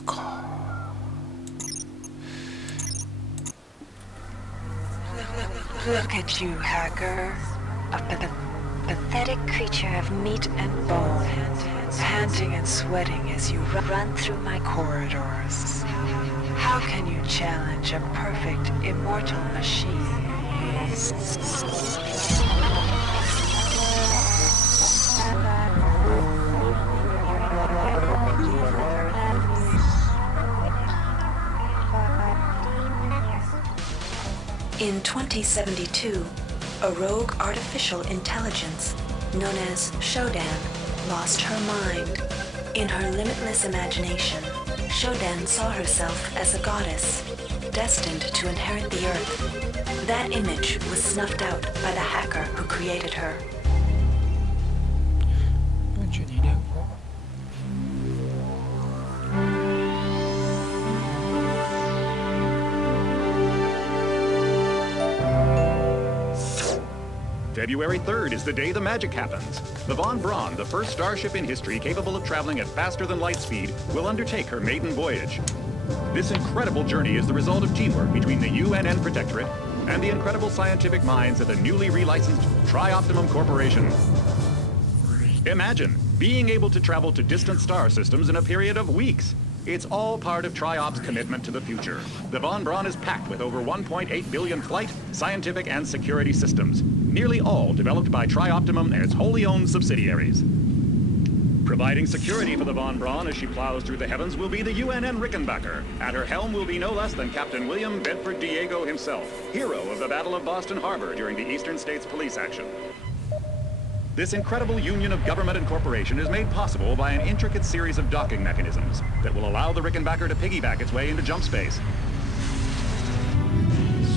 スか。Look at you, hacker. A pathetic creature of meat and bone, panting and sweating as you run through my corridors. How can you challenge a perfect, immortal machine? In 2072, a rogue artificial intelligence known as Shodan lost her mind. In her limitless imagination, Shodan saw herself as a goddess, destined to inherit the earth. That image was snuffed out by the hacker who created her. 42年後。February 3rd is the day the magic happens. The Von Braun, the first starship in history capable of traveling at faster than light speed, will undertake her maiden voyage. This incredible journey is the result of teamwork between the UNN Protectorate and the incredible scientific minds at the newly relicensed Tri-Optimum Corporation. Imagine being able to travel to distant star systems in a period of weeks. It's all part of Tri-Op's commitment to the future. The Von Braun is packed with over 1.8 billion flight, scientific, and security systems, nearly all developed by Tri-Optimum and its wholly owned subsidiaries. Providing security for the Von Braun as she plows through the heavens will be the UNN Rickenbacker. At her helm will be no less than Captain William Bedford Diego himself, hero of the Battle of Boston Harbor during the Eastern States Police action. This incredible union of government and corporation is made possible by an intricate series of docking mechanisms that will allow the Rickenbacker to piggyback its way into jump space.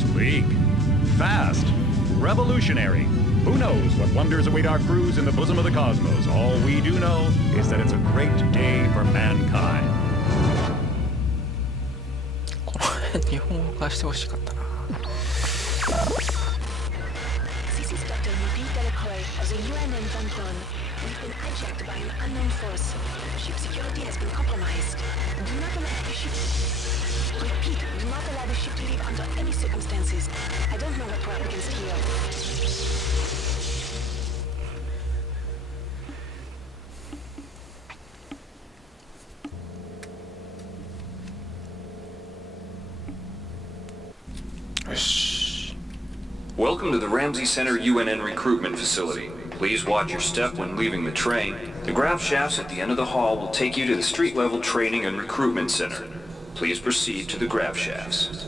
Sleek, fast, revolutionary. Who knows what wonders await our crews in the bosom of the cosmos? All we do know is that it's a great day for mankind. この辺日本語化してほしかったな。This is Dr. Marie Delacroix of the UNN Von Braun. We've been hijacked by an unknown force. Ship security has been compromised. Do not allow the ship... Repeat, do not allow the ship to leave under any circumstances. I don't know what we're up against here. Welcome to the Ramsey Center UNN recruitment facility. Please watch your step when leaving the train. The grav shafts at the end of the hall will take you to the street-level training and recruitment center. Please proceed to the grav shafts.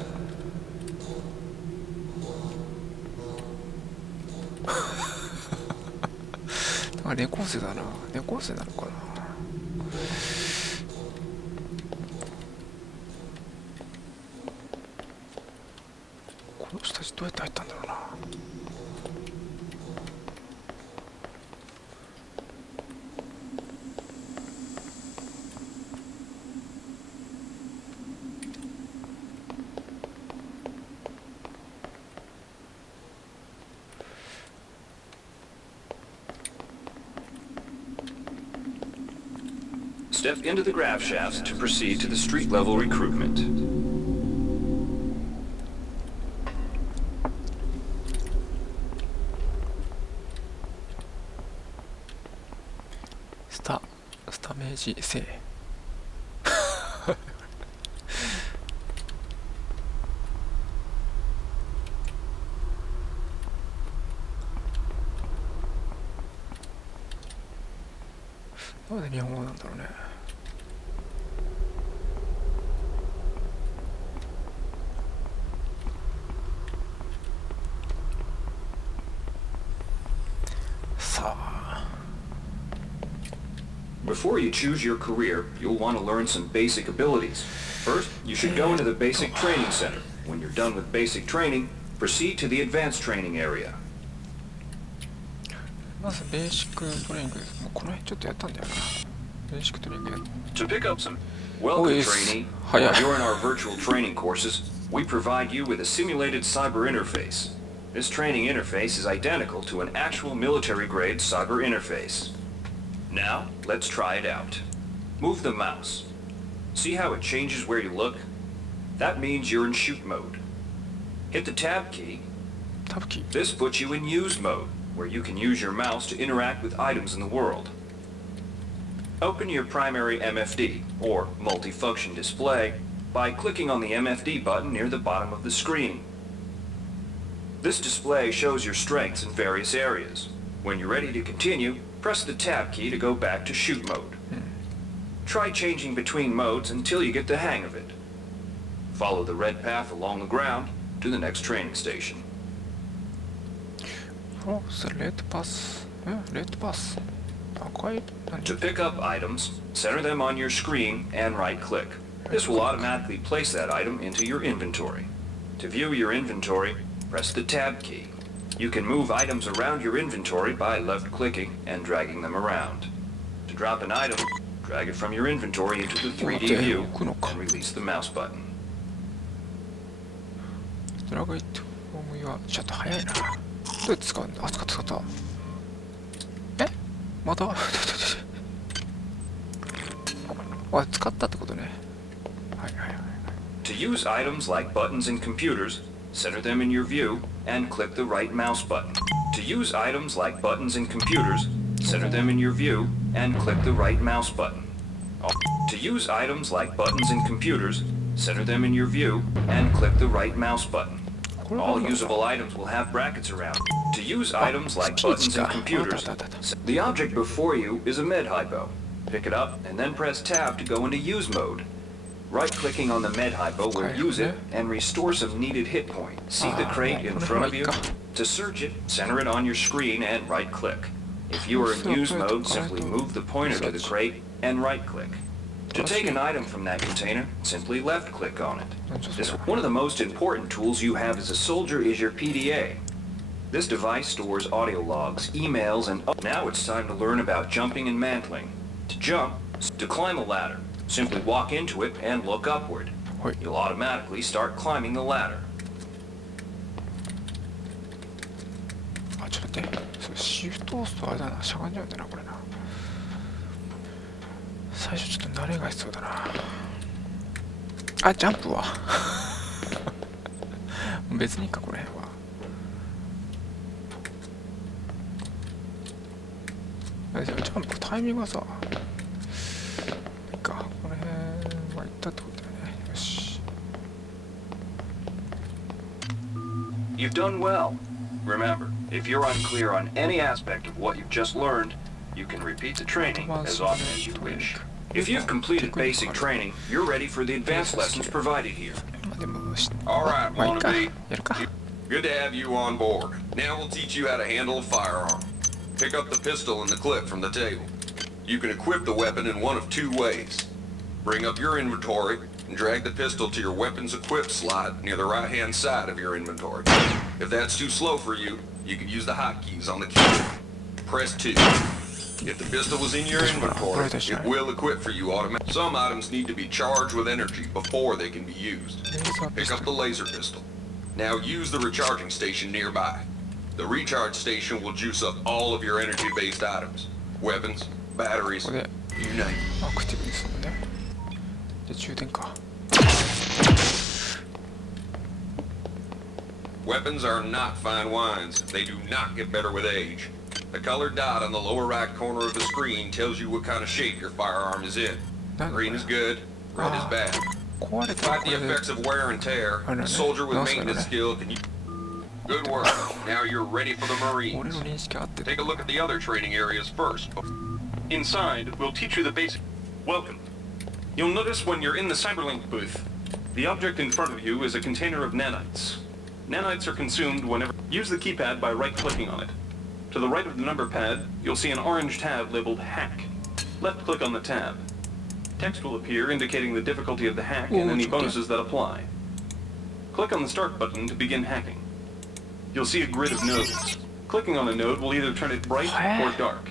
猫背だな。猫背なのかな。この人たちどうやって入ったんだろうな。Step into the grav shafts to proceed to the street-level recruitment.スタメージ生なんで日本語なんだろうね。さあ。Before you choose your career, you'll want to learn some basic abilities. First, you should go into the basic training center. When you're done with basic training, proceed to the advanced training area. まずベーシックトレーニング、もうこの辺ちょっとやったんだよな。ベーシックトレーニングやっ To pick up some welcome trainee, while you're in our virtual training courses, we provide you with a simulated cyber interface. This training interface is identical to an actual military-grade cyber interface. Now, let's try it out. Move the mouse. See how it changes where you look? That means you're in shoot mode. Hit the tab key. タブキー。 This puts you in use mode, where you can use your mouse to interact with items in the world. Open your primary MFD, or multifunction display, by clicking on the MFD button near the bottom of the screen. This display shows your strengths in various areas. When you're ready to continue, press the tab key to go back to shoot mode. Try changing between modes until you get the hang of it. Follow the red path along the ground to the next training station. お、それレッドパス。レッドパス。赤い。何 To pick up items, center them on your screen and right-click. This will automatically place that item into your inventory. To view your inventory, press the tab key. You can move items around your inventory by left-clicking and dragging them around. To drop an item, drag it from your inventory into the 3D view and release the mouse button. ドラゴイットホームはちょっと早いな。どうやって使うんだ。あ、使った。え、またあ、使ったってことね。はい。 To use items like buttons in computers, center them in your view and click the right mouse button. To use items like buttons in computers, center them in your view and click the right mouse button. To use items like buttons in computers, center them in your view and click the right mouse button. All usable items will have brackets around. To use items like buttons in computers, the object before you is a med hypo. Pick it up and then press tab to go into use mode. Right-clicking on the med hypo will use it and restore some needed hit point. See the crate in front of you? To search it, center it on your screen and right-click. If you are in use mode, simply move the pointer to the crate and right-click. To take an item from that container, simply left-click on it. One of the most important tools you have as a soldier is your PDA. This device stores audio logs, emails, and... Now it's time to learn about jumping and mantling. To jump, to climb a ladder, simply walk into it and look upward. You'll automatically start climbing the ladder. あ、ちょっと待って。それシフト押すとあれだな。しゃがんじゃうんだな、これな。最初ちょっと慣れが必要だな。あ、ジャンプは別にいいか、これは。ジャンプタイミングがさ、いいか、この辺はいったってことだよね。よし。You've done well. Remember, if you're unclear on any aspect of what you've just learned, you can repeat the training as often as you wish. If you've completed basic training, you're ready for the advanced lessons provided here. All right, まあいいか。 wannabe. やるか。 Good to have you on board. Now we'll teach you how to handle a firearm. Pick up the pistol and the clip from the table. You can equip the weapon in one of two ways. Bring up your inventory and drag the pistol to your weapons equipped slot near the right-hand side of your inventory. If that's too slow for you, you can use the hotkeys on the keyboard. Press 2. If the pistol was in your inventory, it will equip for you automatically. Some items need to be charged with energy before they can be used. Pick up the laser pistol. Now use the recharging station nearby. The recharge station will juice up all of your energy-based items. Weapons, batteries, ここで you name it. アクティブにするのね。で、充電か。 Weapons are not fine wines. They do not get better with age. The colored dot on the lower right corner of the screen tells you what kind of shape your firearm is in. Green is good, red is bad. 壊れたら Fight こ the れで effects of wear and tear. I know, A soldier with no, maintenance no. skill can use... Good work. Now you're ready for the 俺 Marines. の認識合ってた。 Take a look at the other training areas first. Inside, we'll teach you the basic. Welcome. You'll notice when you're in the Cyberlink booth, the object in front of you is a container of nanites. Nanites are consumed whenever... Use the keypad by right-clicking on it. To the right of the number pad, you'll see an orange tab labeled Hack. Left-click on the tab. Text will appear indicating the difficulty of the hack and any bonuses that apply. Click on the Start button to begin hacking. You'll see a grid of nodes. Clicking on a node will either turn it bright or dark.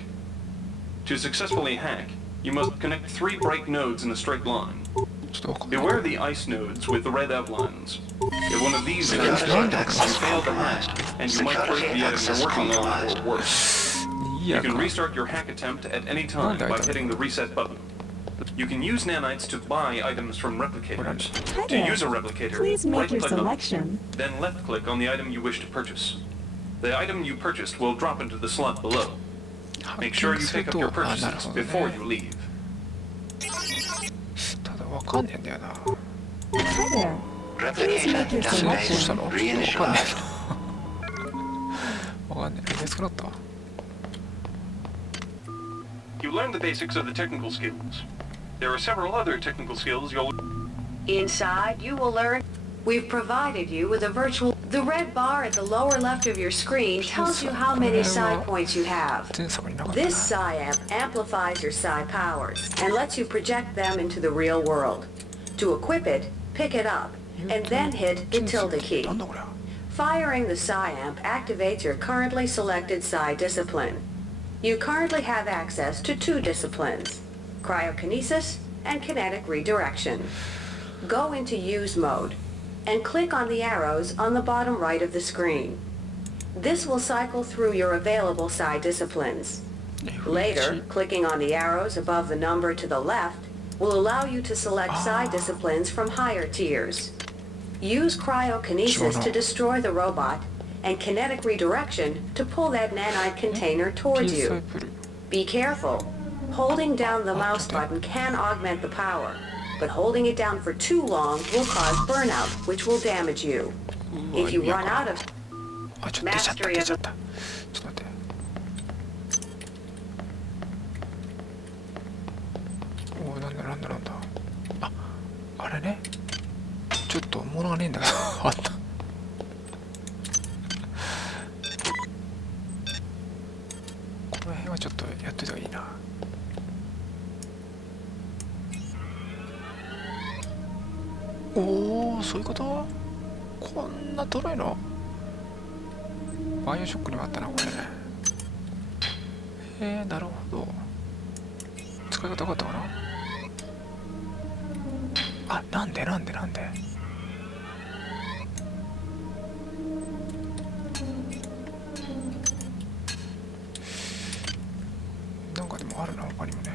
To successfully hack, you must connect 3 bright nodes in a straight line. ちょっとわかんない。 Beware the ice nodes with the red outlines. If one of these is activated, you fail the hack, and you might break the item you're working on or worse. いい You や can か。 restart your hack attempt at any time by hitting the reset button. You can use nanites to buy items from replicators. Hi To there. use a replicator, Please make your right-click on it, selection. then left-click on the item you wish to purchase. The item you purchased will drop into the slot below. Make sure you pick up your purchases before you leave. ただわかんねえんだよな。 Hi there. Please make your どうした selection. の？わかんねえな。わかんねえ。安くなった？ You learn the basics of the technical skills. There are several other technical skills you'll... Inside, you will learn. We've provided you with a virtual... The red bar at the lower left of your screen tells you how many psi points you have. 前作になかったな。 This psi amp amplifies your psi powers and lets you project them into the real world. To equip it, pick it up, and then hit the tilde key. なんだこれ。 Firing the psi amp activates your currently selected psi discipline. You currently have access to 2 disciplines, cryokinesis and kinetic redirection. Go into use mode and click on the arrows on the bottom right of the screen. This will cycle through your available psi disciplines. Later, clicking on the arrows above the number to the left will allow you to select psi disciplines from higher tiers. Use cryokinesis to destroy the robot and kinetic redirection to pull that nanite container towards you. Be careful. Holding down the mouse button can augment the power, but holding it down for too long will cause burnout, which will damage you. If you run out of あ、ちょっと出ちゃった、出ちゃった。ちょっと待って。おお、なんだ。あ、あれね。ちょっと物がねえんだけど。あった。この辺はちょっとやっといた方がいいな。おお、そういうこと？こんな取れるの？バイオショックにもあったな、これね。なるほど。使い方分かったかな？あ、なんでなんかでもあるな、他にもね。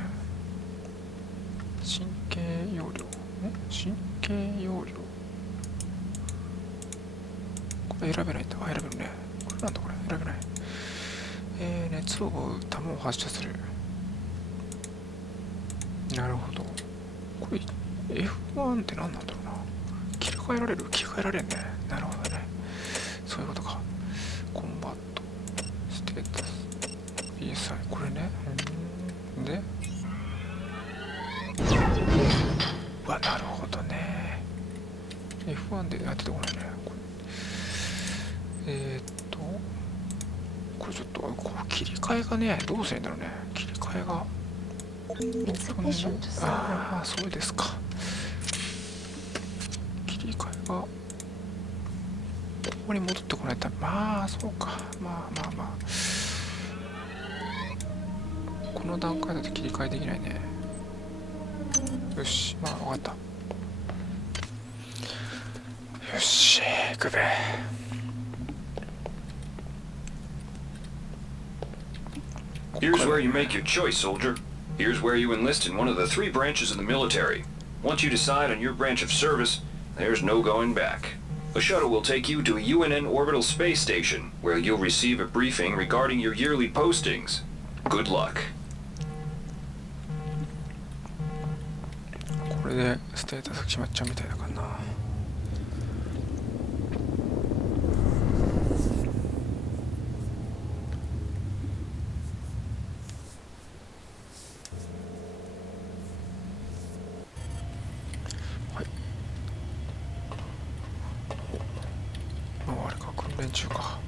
神経容量。神経容量。これ選べないんだ。あ、選べるね。これなんだこれ。選べない。熱を追う弾を発射する。なるほど。これ F1 って何なんだろうな。切り替えられるね。なるほどね。そういうことか。コンバット。ステータス。PSI。これね。で。うわ、なるほどね。F1 でやっててこないね。これちょっとこう切り替えがね、どうするんだろうね。切り替えが。ああ、そうですか。切り替えがここに戻ってこないと、まあそうか。まあこの段階だと切り替えできないね。よし、まあ分かった。よし、行くべ。Here's where you make your choice, soldier. Here's where you enlist in one of the 3 branches of the military. Once you decide on your branch of service, there's no going back. A shuttle will take you to a UNN orbital space station, where you'll receive a briefing regarding your yearly postings. Good luck. これでステータス決まっちゃうみたいだからな。練習か。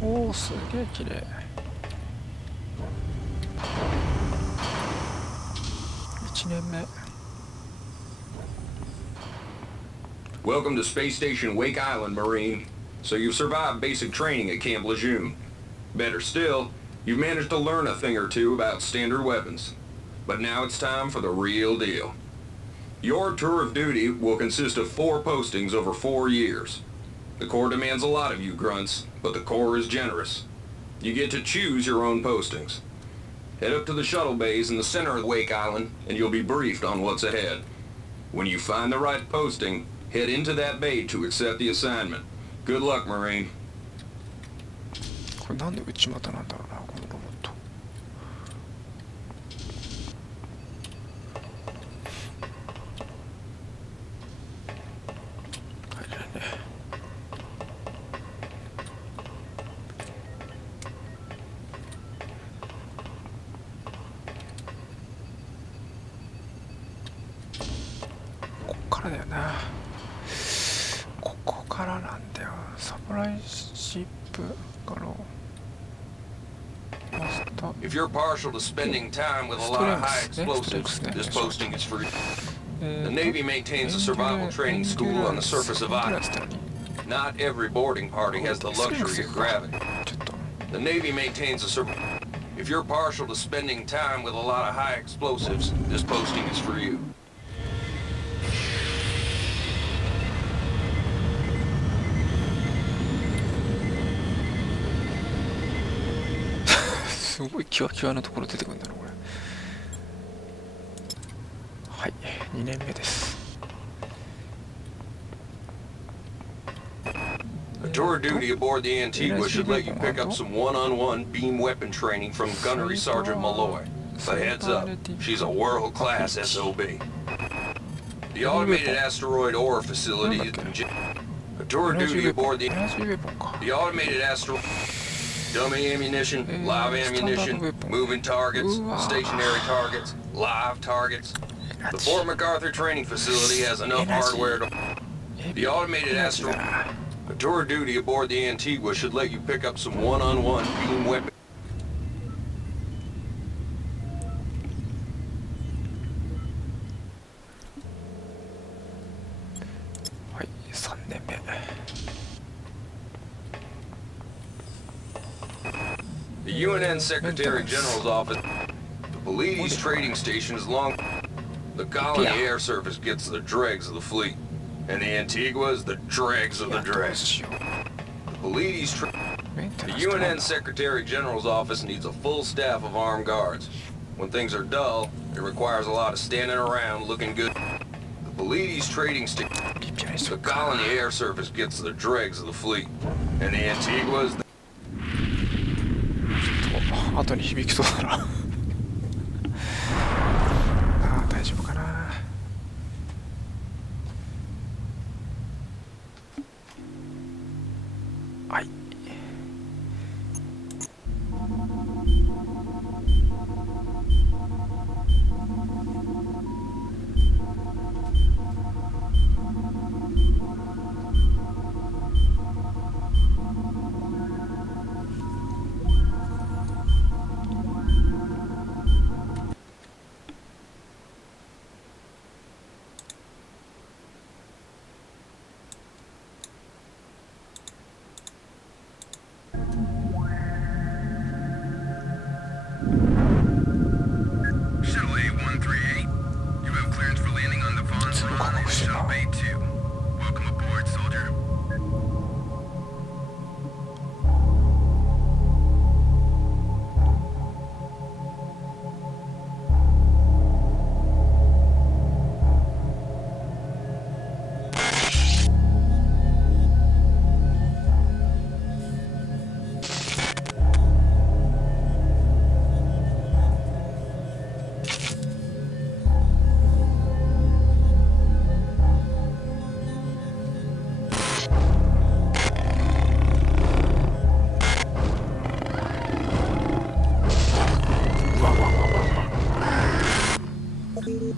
おお、すげえ綺麗。1年目。Welcome to Space Station Wake Island, Marine. So you've survived basic training at Camp Lejeune. Better still, you've managed to learn a thing or two about standard weapons. But now it's time for the real deal. Your tour of duty will consist of 4 postings over 4 years. The Corps demands a lot of you, grunts, but the Corps is generous. You get to choose your own postings. Head up to the shuttle bays in the center of Wake Island, and you'll be briefed on what's ahead. When you find the right posting, head into that bay to accept the assignment. Good luck, Marine. これなんで内股なんだろうな、このロボット。入れないね。こっからだよな。ここからなんだよ。サプライシップから。If you're partial to spending time with a lot of high explosives, this posting is free. The Navy maintains a survival training school on the surface of Island. Not every boarding party has the luxury of gravity. The Navy maintains a If you're partial to spending time with a lot of high explosives, this posting is for you. すごいキワキワなところ出てくるんだなこれ。はい、2年目です。A tour of duty aboard the Antigua should let you pick up some one-on-one beam weapon training from Gunnery Sergeant Malloy. But heads up, she's a world-class SOB. The automated asteroid ore facility is a tour of duty aboard the automated asteroid. Dummy ammunition, live ammunition, moving targets, stationary targets, live targets. The Fort MacArthur training facility has enough hardware to... The automated asteroid... A tour of duty aboard the Antigua should let you pick up some one-on-one beam weapon. はい、3年目。The UNN Secretary General's office. The Pleiades trading station is long. The colony air surface gets the dregs of the fleet, and the Antigua is the dregs of the dregs. The Pleiades The UNN Secretary General's office needs a full staff of armed guards. When things are dull, it requires a lot of standing around looking good. The Pleiades trading station. The colony air surface gets the dregs of the fleet, and the Antigua is the... 後に響きそうだなああ大丈夫かな。はい。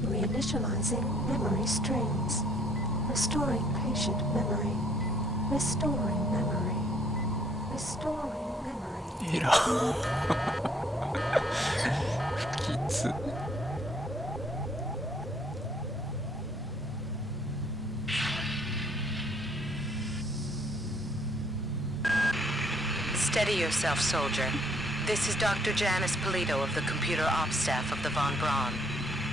Reinitializing memory streams. Restoring patient memory. Restoring memory. Restoring memory. エラ不吉。Steady yourself, soldier. This is Dr. Janice Polito of the computer ops staff of the Von Braun.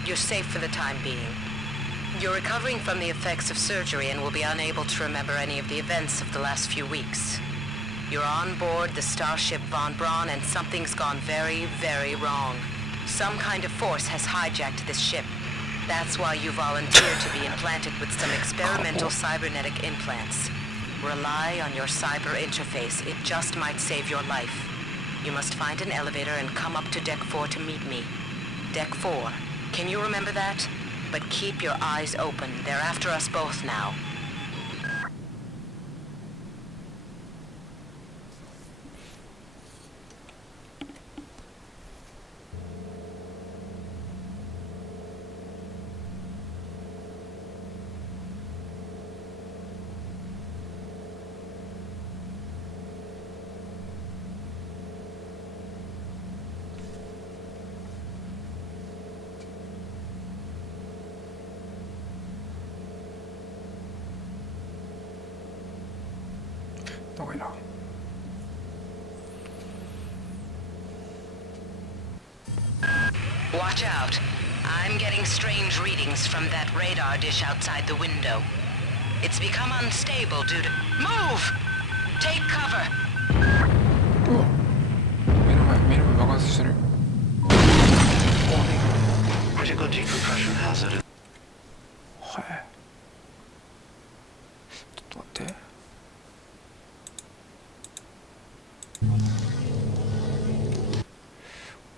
You're safe for the time being. You're recovering from the effects of surgery and will be unable to remember any of the events of the last few weeks. You're on board the starship Von Braun and something's gone very, very wrong. Some kind of force has hijacked this ship. That's why you volunteered to be implanted with some experimental cybernetic implants. Rely on your cyber interface. It just might save your life. You must find an elevator and come up to Deck 4 to meet me. Deck 4. Can you remember that? But keep your eyes open. They're after us both now. 長いな。Watch out. I'm getting strange readings from that radar dish outside the window. It's become unstable due to... Move! Take cover! うわ、目の前爆発してる。Critical decompression hazard. はい。ちょっと待って。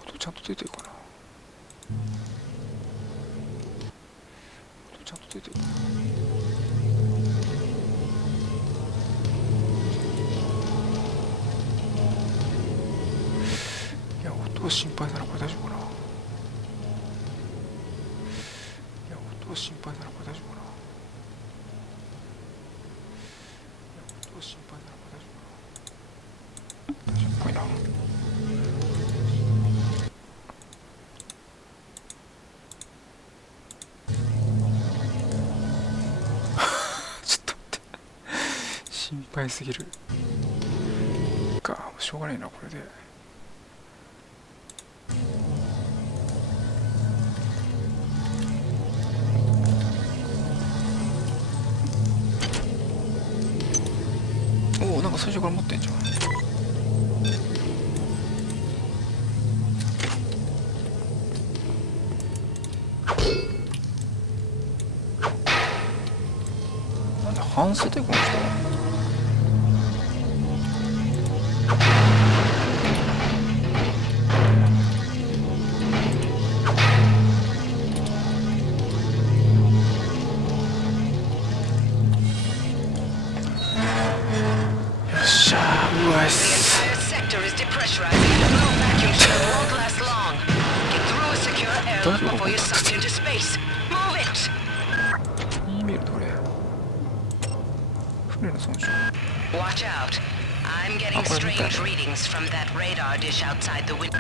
音ちゃんと出てるかな。音ちゃんと出てるかな。いや、音は心配だな。これ大丈夫かな。いや、音は心配だな。これ大丈夫かな。いや、音は心配だな。これ大丈夫かな。大丈夫っぽいな。ちょっと待って。心配すぎる。か、しょうがないな、これで。おお、なんか最初から持ってんじゃん。なんで半袖この人は。Watch out. I'm getting strange readings from that radar dish outside the window.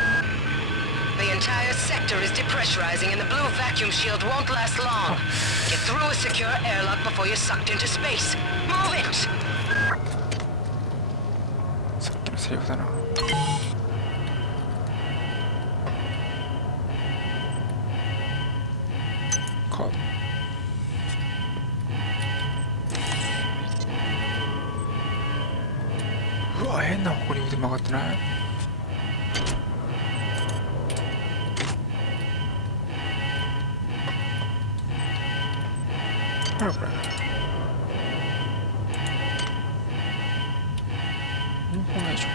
The entire sector is depressurizing and the blue vacuum shield won't last long. Get through a secure airlock before you're sucked into space. Move it! さっきのセリフだな。カード。うわ、変な方向に腕曲がってない？ほらこれ。これないでしょ。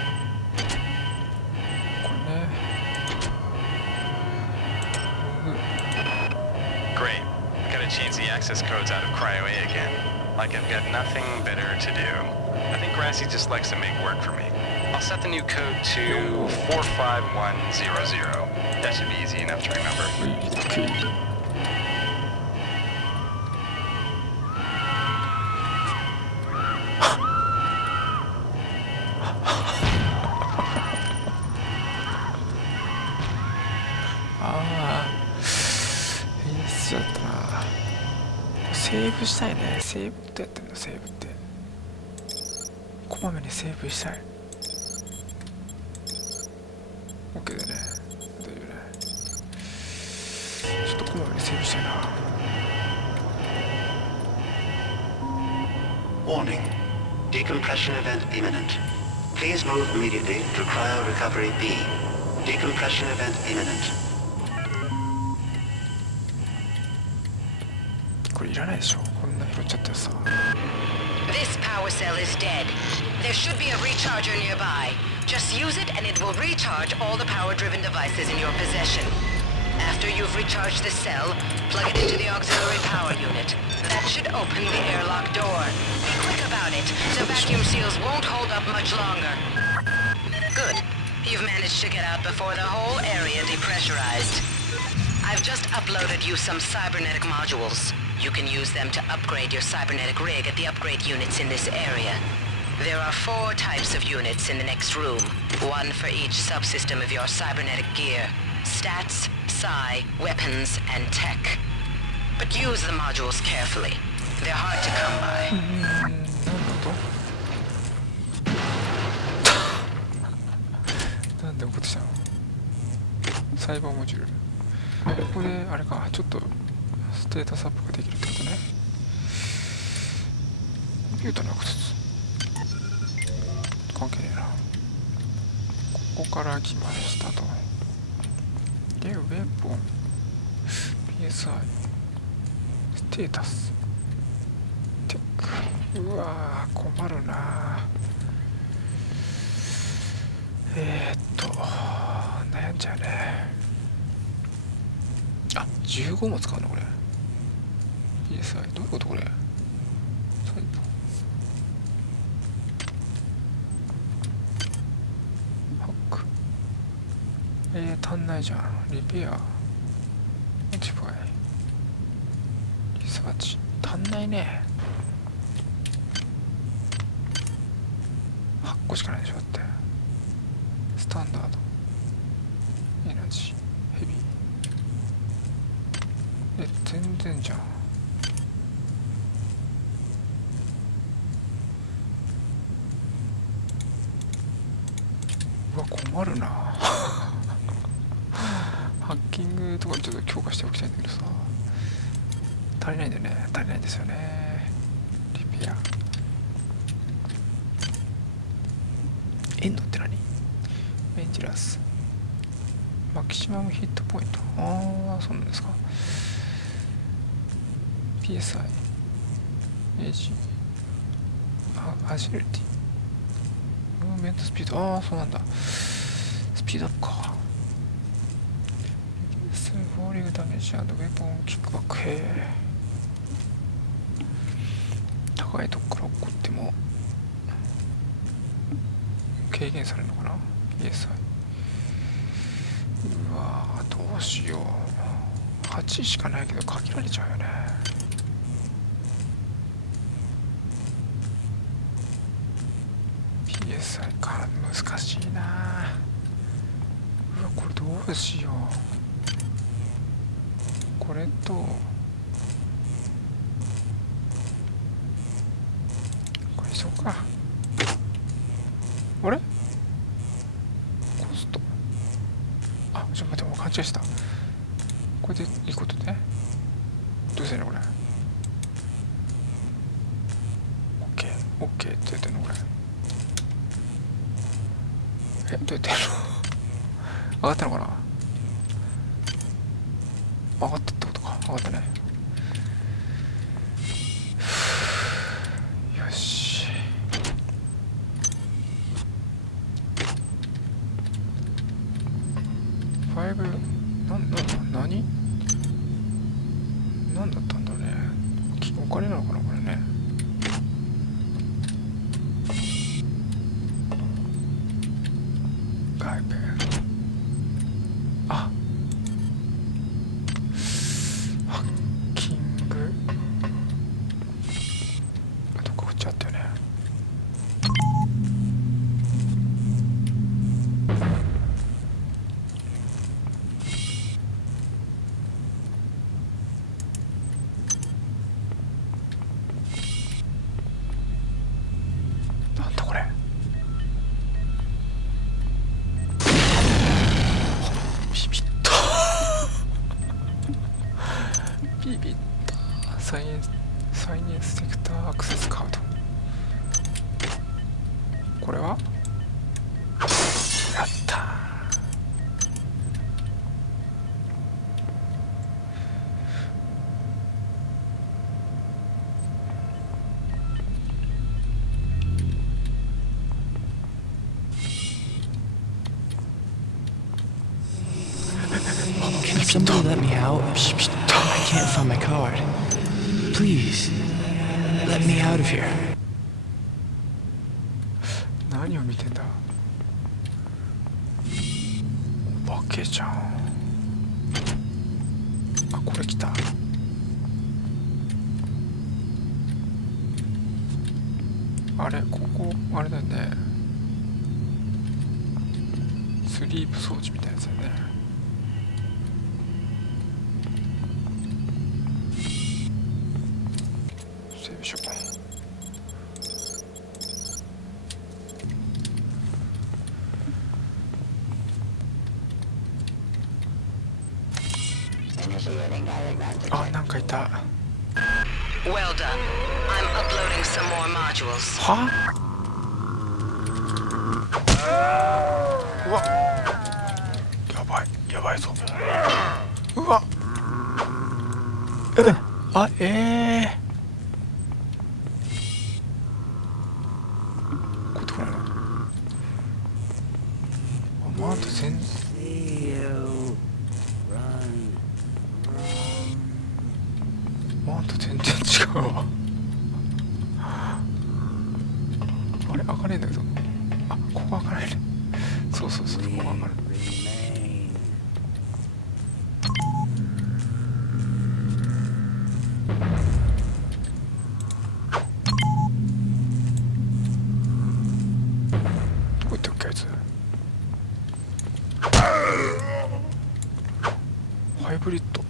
これね。Great. Gotta change the access codes out of Cryo A again. Like I've got nothing better to do. I think Grassy just likes to make work for me. I'll set the new code to 45100. That should be easy enough to remember. Okay. ああ、演出だったな。セーブしたいね。セーブってやってんだ、セーブって。こまめにセーブしたい。OK だね。大丈夫ね。ちょっとこまめにセーブしたいな。Warning. Decompression event imminent. Please move immediately to cryo recovery B. Decompression event imminent. これいらないでしょ、こんな拾っちゃってさ。 This power cell is dead. There should be a recharger nearby. Just use it and it will recharge all the power-driven devices in your possession. After you've recharged the cell, plug it into the auxiliary power unit. That should open the airlock door. Be quick about it. The vacuum seals won't hold up much longer. Good. You've managed to get out before the whole area depressurized. I've just uploaded you some cybernetic modules. You can use them to upgrade your cybernetic rig at the upgrade units in this area. There are 4 types of units in the next room, one for each subsystem of your cybernetic gear. Stats, psi, weapons, and tech. But use the modules carefully. They're hard to come by. なるほど。なんで怒ってきたの？サイバーモジュール。ここであれか、ちょっとステータスアップができるってことね。コンピューターのアクセス関係ねえな。ここから来ましたと。で、ウェポン PSI ステータステック。うわー困るな。悩んじゃうね。あ、15も使うのこれ。PSI どういうことこれ。足んないじゃん。リペア、モチファイ、リサーチ足んないね。8個しかないでしょ。だってスタンダード、エナジー、ヘビー、全然じゃん。うわ困るな。ハッキングとかちょっと強化しておきたいんだけどさ、足りないんだよね。足りないんですよね。リペア、エンドって何？メンジラス、マキシマムヒットポイント。ああ、そうなんですか。 PSI、 AG、 アジリティ、ムーブメントスピード。ああ、そうなんだ。スピードアップか。フォーリングダメージ&ウェポンキックバック。へえ。高いとこから落っこっても軽減されるのかな。 PSI。 うわーどうしよう。8しかないけど限られちゃうよね。PSI か、難しいな。うわこれどうしよう。これとこれにしようか。あれコスト、あ、ちょっと待って、もう勘違いした。これでいいことね。どうせねこれ。 OK って言ってんのこれ。どうやってやるの？上がったのかな。上がったってことか。上がったね。よし。5何だったんだろうね。お金なのかなこれね。外部、あ、ハッキング、どっかこっちあったよね。なんだこれ。ビビったサイエンスセクターアクセスカード。これはやったー。Somebody let me out. I can't find my card. Please, let me out of here. 何を見てんだ。お化けじゃん。あ、これ来た。あれ、ここあれだよね。スリープ装置みたいなやつだよね。セーブしよう。あ、なんかいた。Well done. I'm uploading some more modules. は？うわ、やばい、やばいぞ。うわ、あ、これどこなの？あ、まあ、あと全然。マンと全然違うわ。あれ、開かねえんだけど。あ、ここ開かないね。そうそうそう、ここ開かない。どこ行ったっけ、あいつ。ハイブリッド。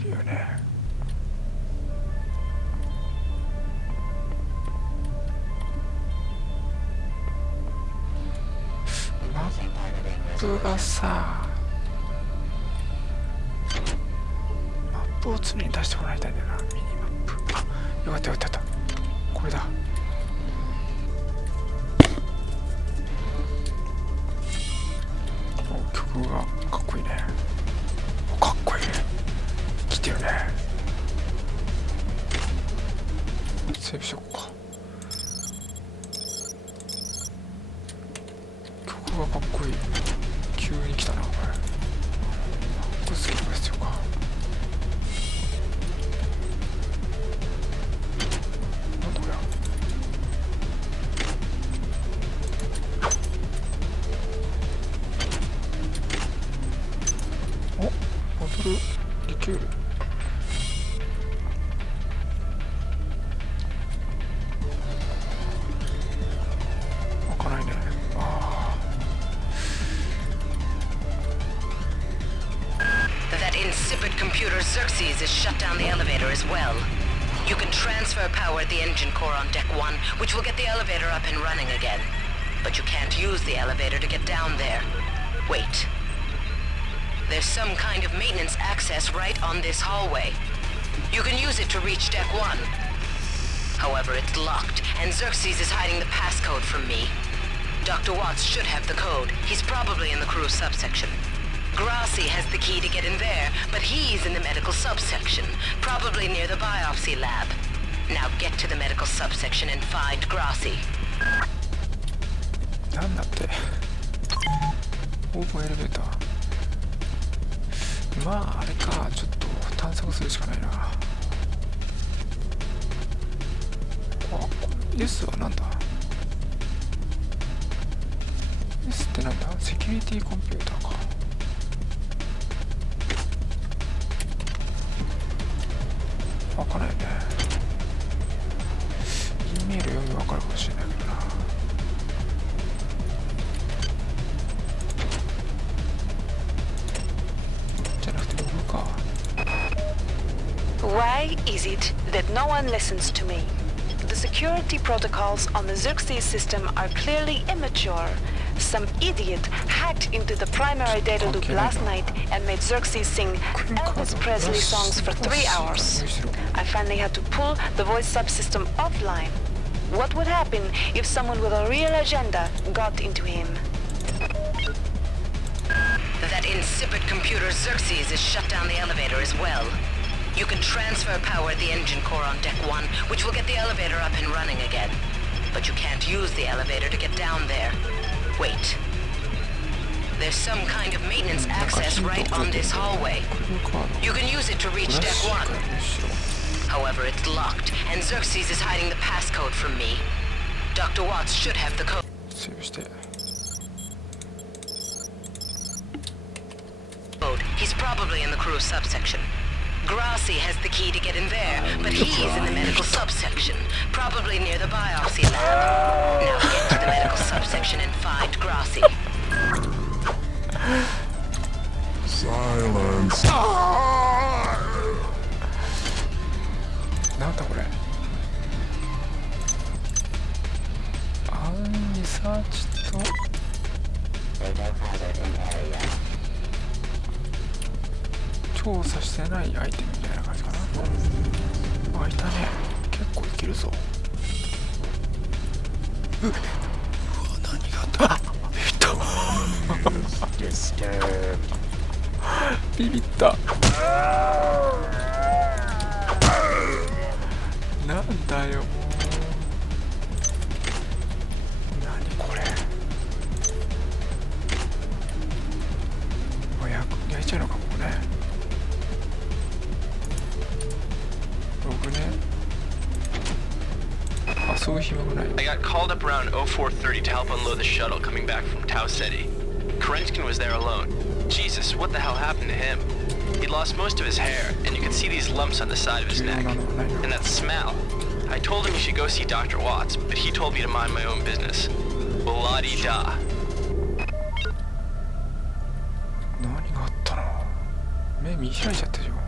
いるよね。マップがさ、マップを常に出してもらいたいんだよな。ミニマップ。あ、よかったよかった。これだ。お、曲がかっこいいね。かっこいい。来てるね。セーブしようか。曲がかっこいい。急に来たな、これ。これスキルが必要か。なんだこりゃ。お、ボトルリキュール。開かないね。ああ。That insipid computer Xerxes has shut down the elevator as well. You can transfer power at the engine core on deck 1, which will get the elevator up and running again. But you can't use the elevator to get down there. Wait. There's some kind of maintenance access right on this hallway. You can use it to reach deck 1. However, it's locked, and Xerxes is hiding the passcode from me. Dr. Watts should have the code. He's probably in the crew subsection. Grassi has the key to get in there, but he's in the medical subsection, probably near the biopsy lab. Now get to the medical subsection and find Grassi. なんだって。オープンエレベーター。まああれか、ちょっと探索するしかないな。あ、これ S はなんだ？ S ってなんだ？セキュリティコンピューターか。開かないね。E メール読み分かるかもしれないけどな。Why is it that no one listens to me? The security protocols on the Xerxes system are clearly immature. Some idiot hacked into the primary data loop last night and made Xerxes sing Elvis Presley songs for 3 hours. I finally had to pull the voice subsystem offline. What would happen if someone with a real agenda got into him? That insipid computer Xerxes has shut down the elevator as well. You can transfer power at the engine core on deck 1, which will get the elevator up and running again. But you can't use the elevator to get down there. wait. There's some kind of maintenance access right on this hallway. You can use it to reach deck 1. However, it's locked, and Xerxes is hiding the passcode from me. Dr. Watts should have the code. セーブして。 He's probably in the crew subsection. Grassi has the key to get in there, but he's in the medical subsection, probably near the biopsy lab. Now get to the medical subsection and find Grassi. Silence. なんだこれ。アンリサーチと調査してないアイテムみたいな感じかな。あ、いたね。結構いけるぞ。うわ、何があった。あ、ビビった。なんだよ。何これ。焼いちゃうのか、ここね。ログね。遊ぶ暇もない。 I got called up around 0430 to help unload the shuttle coming back from Tau Ceti. Kerenskin was there alone. Jesus, what the hell happened to him? He'd lost most of his hair, and you could see these lumps on the side of his neck. And that smell. I told him he should go see Dr. Watts, but he told me to mind my own business. La-di-da. 何があったの？目見開いちゃったじゃん。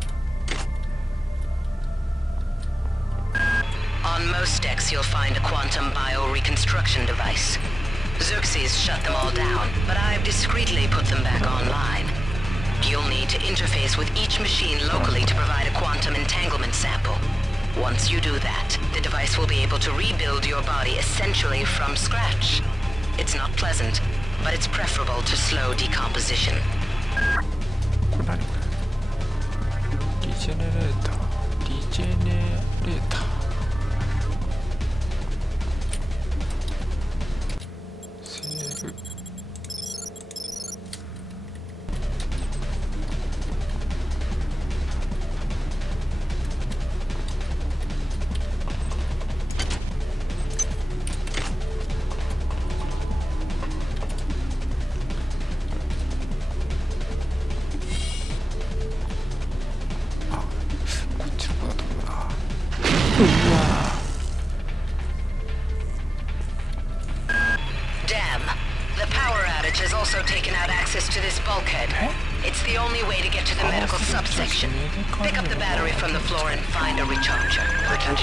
On most decks, you'll find a quantum bioreconstruction device. Xerxes shut them all down, but I've discreetly put them back online. You'll need to interface with each machine locally to provide a quantum entanglement sample. Once you do that, the device will be able to rebuild your body essentially from scratch. It's not pleasant, but it's preferable to slow decomposition. これ何これ？リジェネレーター。リジェネレーター。セーブ。Damn. The power outage has also taken out access to this bulkhead. It's the only way to get to the medical subsection. Pick up the battery from the floor and find a recharger.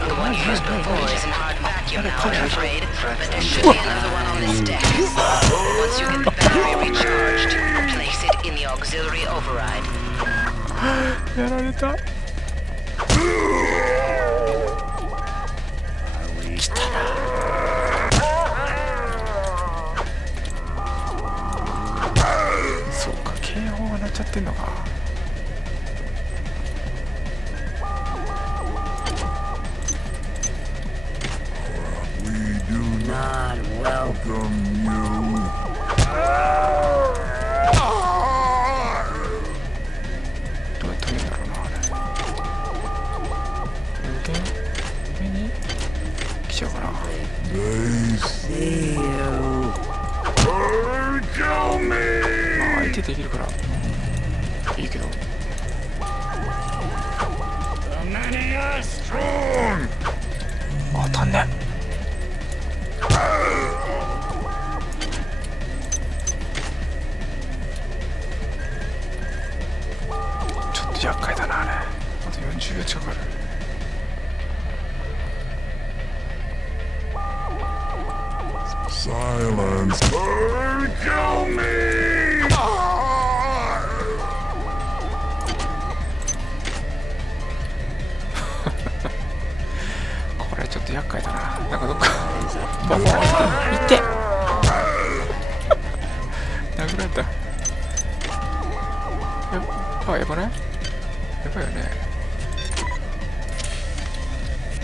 The one you used before is in hard vacuum now, I'm afraid, but there should be another one on this deck. Once you get the battery recharged, place it in the auxiliary override. やられた。来たな。そうか、警報が鳴っちゃってんのか。We do not welcome you. どうやって止めるんだろうな、あれ。上に来ちゃうかな。They see you. Kill me. まあ相手できるからいいけど。当たんね。ちょっと厄介だな、あれ。あと40秒近くある。Silence. Kill me. これちょっと厄介だな。なんかどっかボコーンいって殴られた。やばない？やばいよね。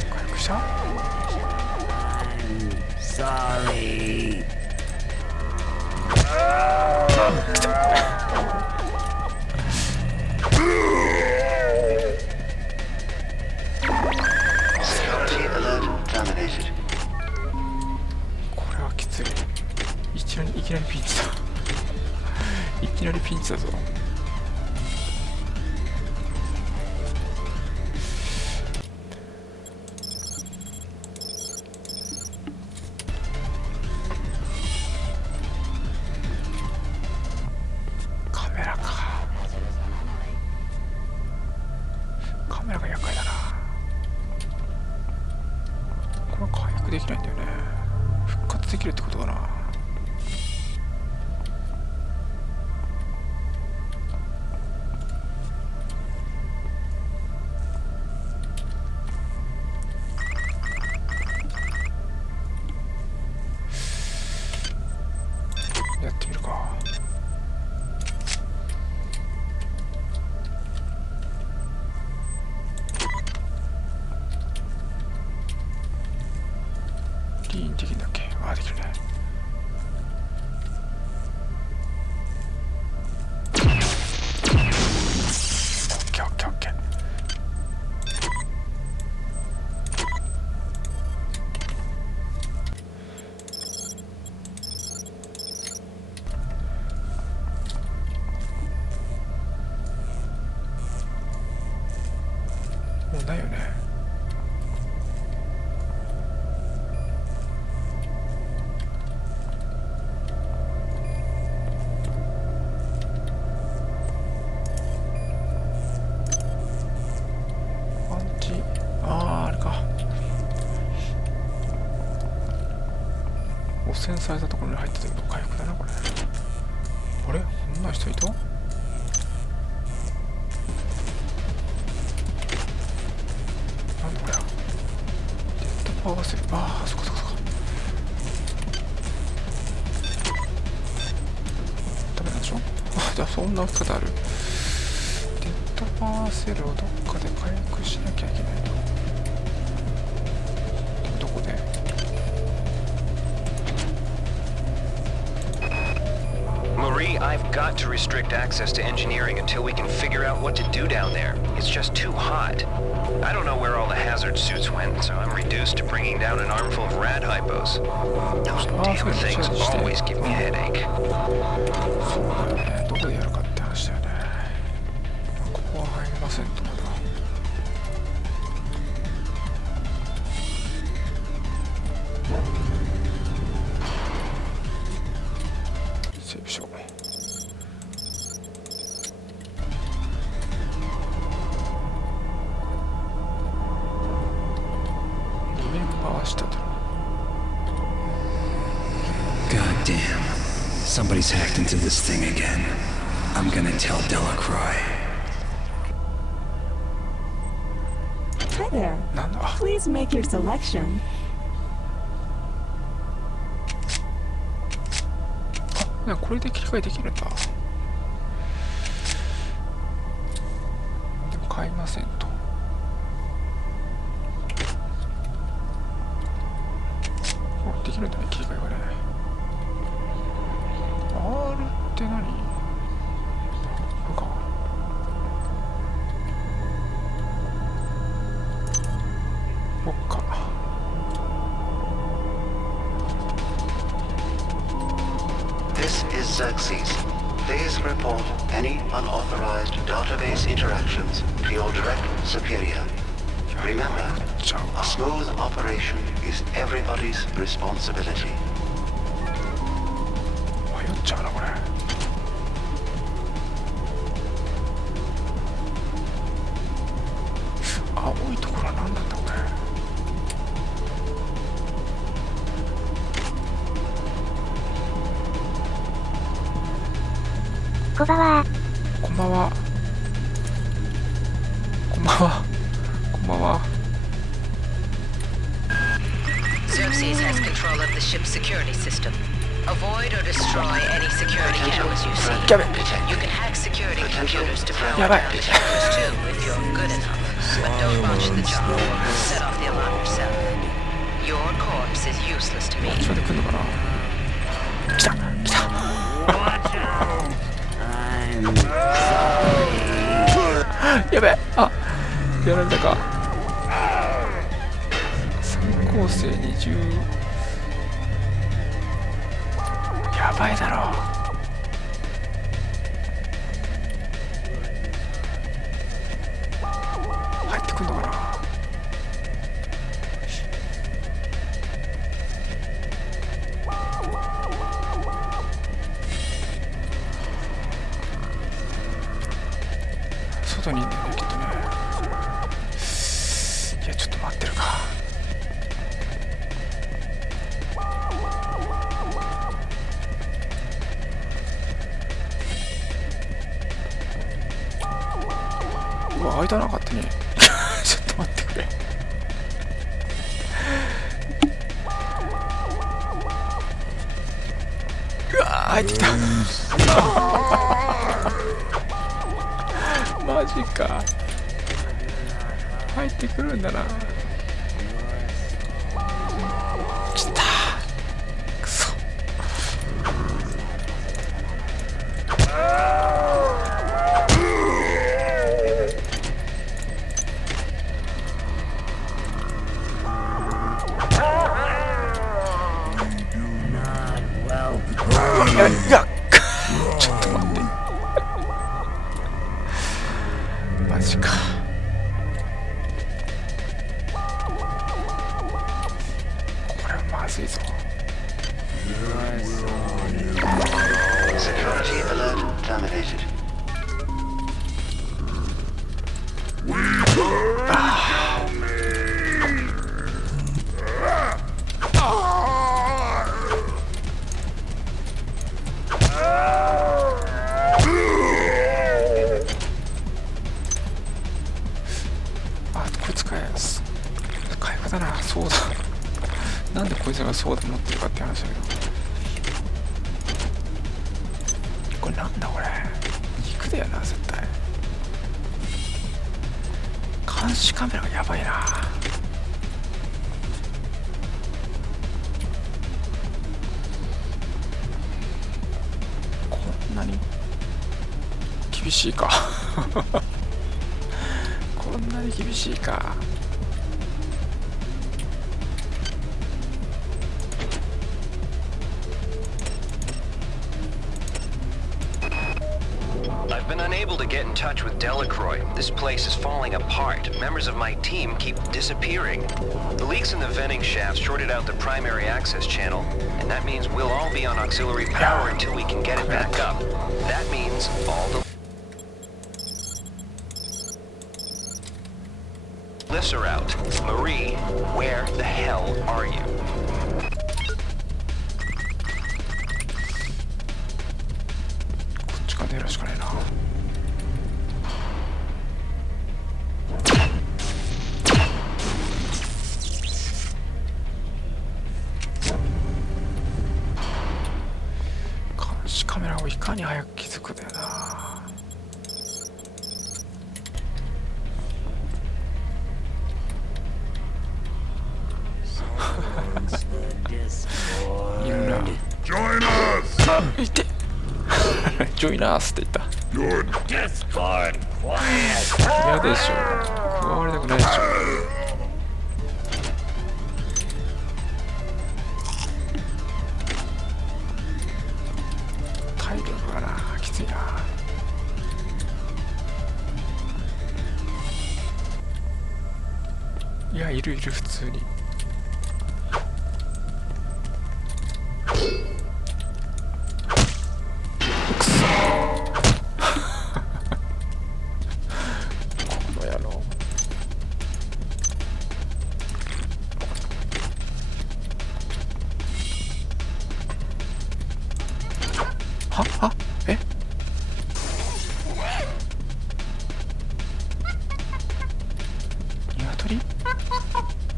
回復した？ Sorry. これはきつい。いきなりピンチだ。いきなりピンチだぞ。カメラか。カメラが厄介だな。これは回復できないんだよね。復活できるってことかな。やってみるか。リーンできるんだっけ。ああ、できるね。オッケーオッケーオッケー。もうないよね。パンチ、あれか。汚染されたところに入っててるの回復だな、これ。あれ、こんな人いた？なんだこれ。デッドパワーセル。ああ、そっかそっかそっか。ダメなんでしょ。あ、じゃあそんな使い方ある。デッドパワーセルをどっかで回復しなきゃいけないと。でもどこで。Marie, I've got to restrict access to engineering until we can figure out what to do down there. It's just too hot. I don't know where all the hazard suits went, so I'm reduced to bringing down an armful of rad hypos. Those damn things always give me a headache. そうだよね。どこでやるかって話だよね。ここは入りませんとまだ。セーブしよう。リメンバーしたと。 God damn. Somebody's hacked into this thing again. I'm gonna tell Delacroix. Hi there. なんだ。 Please make your selection. あ、これで切り替えできるんだ。でも買いませんと。あ、できるんだね、切り替えがね。R って何？これか。こっか。This is Xerxes. Please report any unauthorized database interactions to your direct superior. Remember, a smooth operation is everybody's responsibility. 迷っちゃうな、これ。青いところは何なんだ、これ。こんばんは。こんばんは。こんばんは。こんばんは。 Xerxes has control of the ship's security system. Avoid or destroy any security cameras you see. You can hack security computers to program the cameras too if you're good enough. But don't launch the job or set off the alarm yourself. Your corpse is useless to me. それで来るのかな。来た来た。やべえ、あ、やられたか。三構成20、やばいだろ。入ってくんのかな。外にいんだよね、きっとね。いや、ちょっと待ってるか。うわ、間なかったね。ちょっと待ってくれ。うわー、入ってきた。マジか。入ってくるんだな。きた。くそ。いや、ちょっと待って。マジか。これまずいぞ。Security alert terminated. こいつかやす。回復だな。そうだ。なんでこいつがそうだ持ってるかって話だけど。これなんだこれ。肉だよな、絶対。監視カメラがやばいな。こんなに厳しいか。こんなに厳しいか。I've been unable to get in touch with Delacroix. This place is falling apart. Members of my team keep disappearing. The leaks in the venting shafts shorted out the primary access channel, and that means we'll all be on auxiliary power until we can get it back up. That means all the lifts are out. Marie, where the hell are you? こっちから出るしかねえな。監視カメラをいかに早く気づくだよな。いるな。いて。ジョイナースって言った。嫌でしょ。加わりたくないでしょ。体力がな、きついな。いや、いる普通に。え？鶏？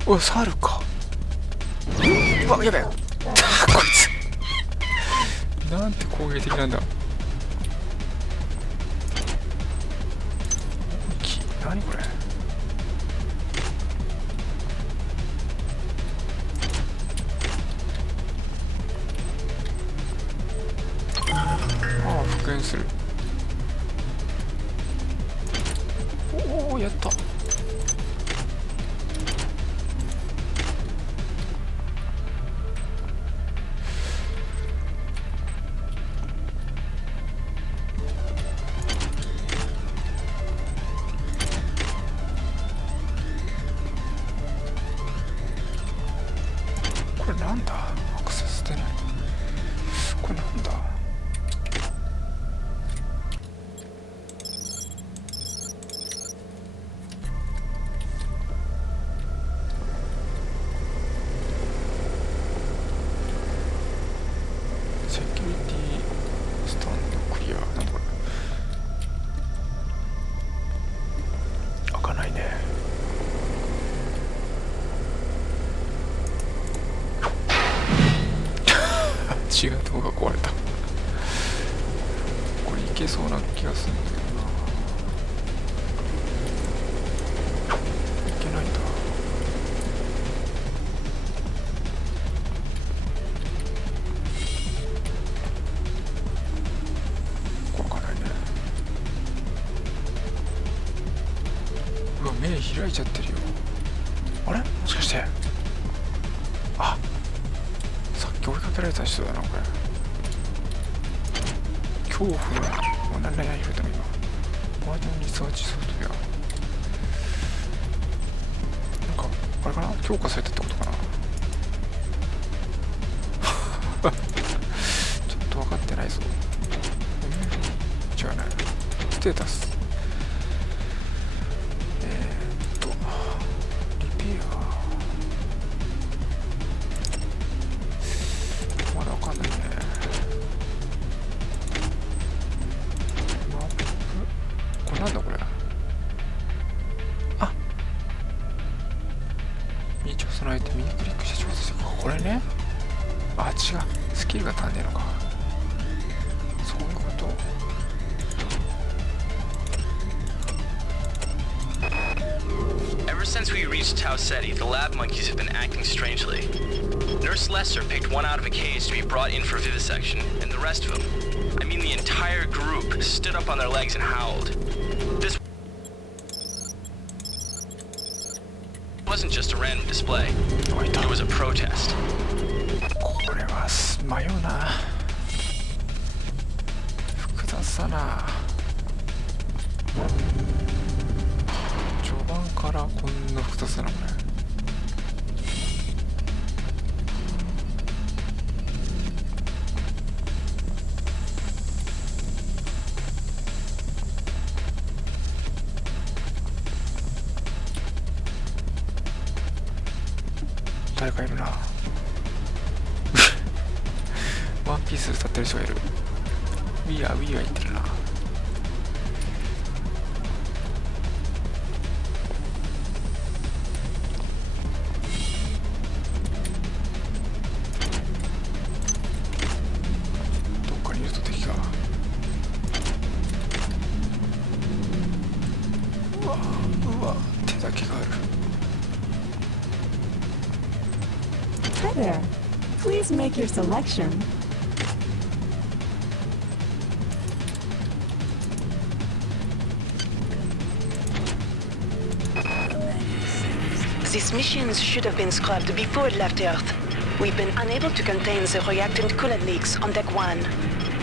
おい、猿か。うわ、やべえ。こいつ。なんて攻撃的なんだ。何これ。おお、やった。これなんだ、アクセス出ない。これなんだ。セキュリティスタンドクリア。なんだこれ。開かないね。違うとこが壊れた。これいけそうな気がするんだけどな。いけないんだ。これ開かないね。うわ、目開いちゃってるよ。あれ、もしかして、あ、さっき追いかけられた人だな、これ。恐怖を何々言うたの今。ホワイトリサーチソフトウェア。なんか、あれかな、強化されたってことかな。ちょっと分かってないぞ。違うね。ステータス。リペア。まだわかんないね。マップ。これなんだこれ。あ、ミニ調査の相手右クリックして調査して、これね。あ、違う。スキルが足んねえのか。そういうこと。Ever since we reached Tau Ceti, the lab monkeys have been acting strangely. Nurse Lesser picked one out of a cage to be brought in for vivisection, and the rest of them, I mean the entire group, stood up on their legs and howled. This wasn't just a random display. It was a protest. これは迷うな。複雑だな。序盤からこんな複雑なのね。誰かいるな。ワンピース歌ってる人がいる。ウィア言ってるな。どっかにいると敵が。うわ、手だけがある。Hi there. Please make your selection. These missions should have been scrubbed before it left Earth. We've been unable to contain the reactant coolant leaks on Deck 1.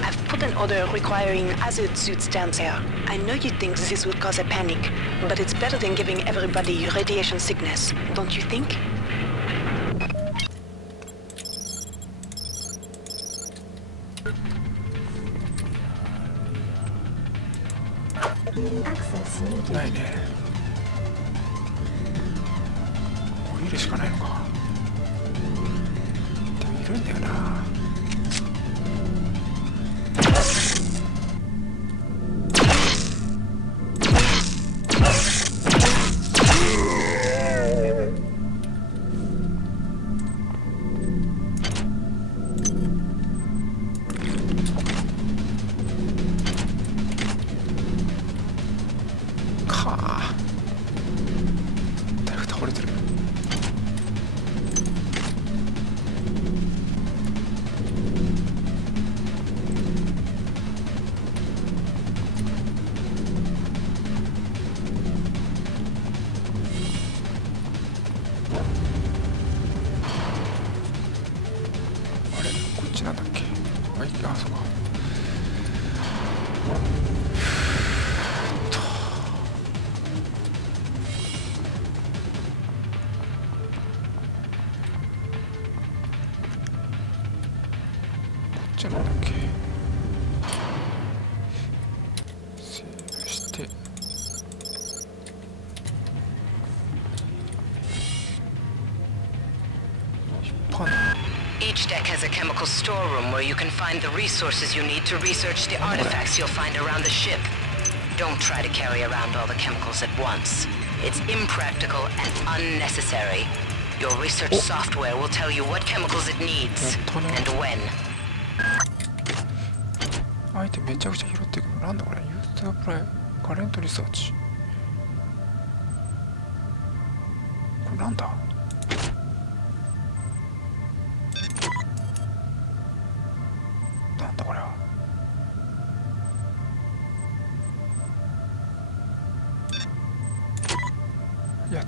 I've put an order requiring hazard suits down there. I know you think this would cause a panic, but it's better than giving everybody radiation sickness, don't you think? Access needed. ないね。降りるしかないのか。でもいるんだよな。倒れてる。Each deck has a chemical storeroom where you can find the resources you need to research the artifacts you'll find around the ship. Don't try to carry around all the chemicals at once. It's impractical and unnecessary. Your research software will tell you what chemicals it needs and when. アイテムめちゃくちゃ拾っていくの。なんだこれ。ユーザープライカレントリサーチ。これなんだ。なんだこれは。いや違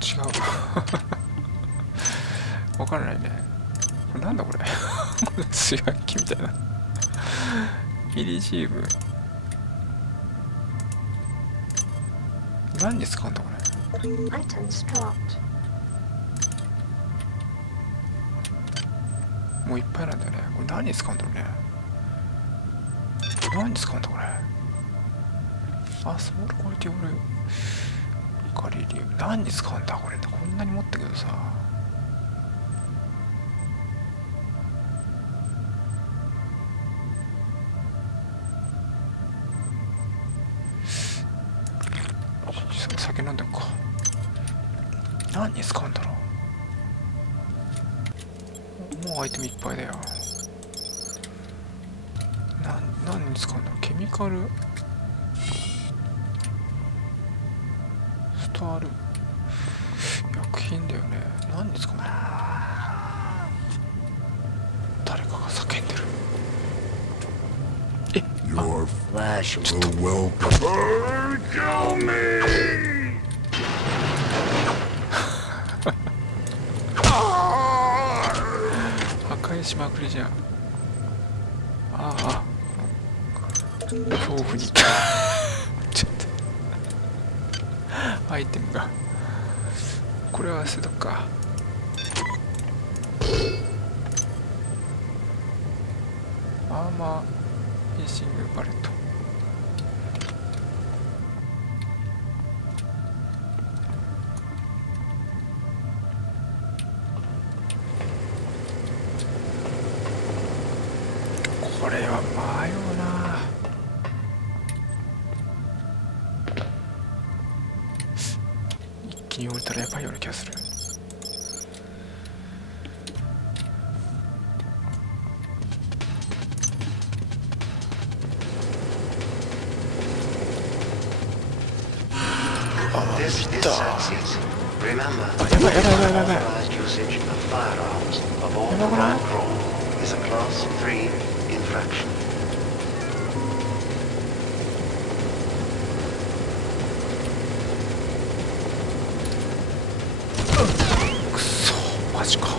う。わからないね。これなんだこれ。炊飯器みたいな。イリジウム。何に使うんだこれ。もういっぱいなんだよね。これ何に使うんだろうね。何に使うんだこれ。あ、スモールクオリティオールガリリウム。何に使うんだこれ。こんなに持ったけどさ。酒飲んでおこう。何に使うんだろう。もうアイテムいっぱいだよ。何に使うんだろう。ケミカルスタール薬品だよね。何に使うんだろう。誰かが叫んでる。え、Your flash will welcome. Kill me. 破壊しまくりじゃん。ああ、恐怖にちょっとアイテムがこれは捨てとくか。アーマーフィッシングバレット。これは迷うな。一気に降りたらやばいような気がする。This is success. Remember, やばいやばいやばいやばいやばい。 unauthorized usage of firearms aboard the ground crew is a Class 3 infraction. くそマジか。い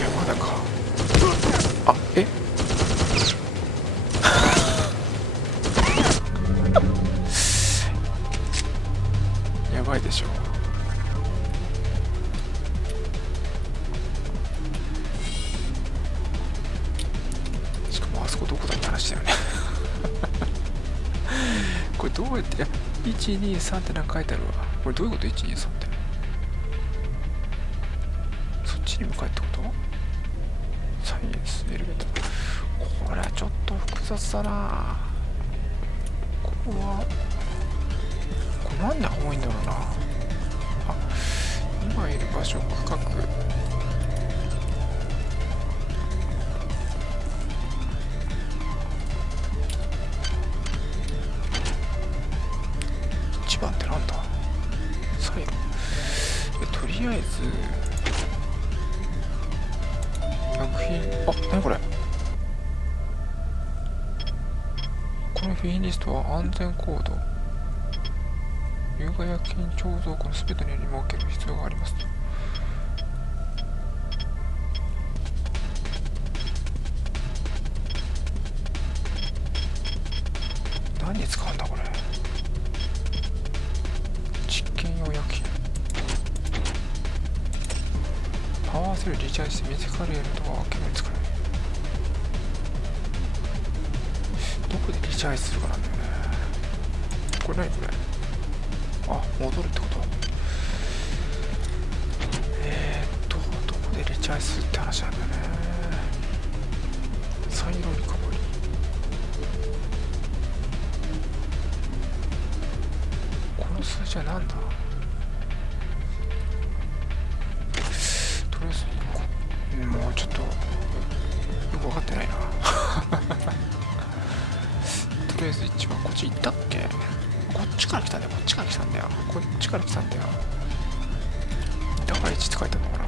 やまだか。あ、えやばいでしょ。しかもあそこどこだって話だよね。これどうやって、いや123ってなんか書いてあるわ。これどういうこと。123ってそっちに向かえってこと。サイエンスエレベーター。これはちょっと複雑だな。ここはこれなんで青いんだろうな。あ、今いる場所区画。1番ってなんだ。サイロ。とりあえず薬品。あ、なにこれ。このフィーニストは安全コード。有害薬品貯蔵庫のすべてのように設ける必要がありますと。何に使うんだこれ。実験用薬品。パワーセルリチャージして水カレーのドアを開けるのに使える。どこでリチャージするかなんだよね。これ何これ。あ、戻るってこと。チャイスって話なんだよね。サイドリカバリー。この数字は何だ。とりあえずもうちょっとよく分かってないな。とりあえず一番こっち行ったっけ。こっちから来たんだよ。こっちから来たんだよ。こっちから来たんだよ。だから1って書いてあるのかな。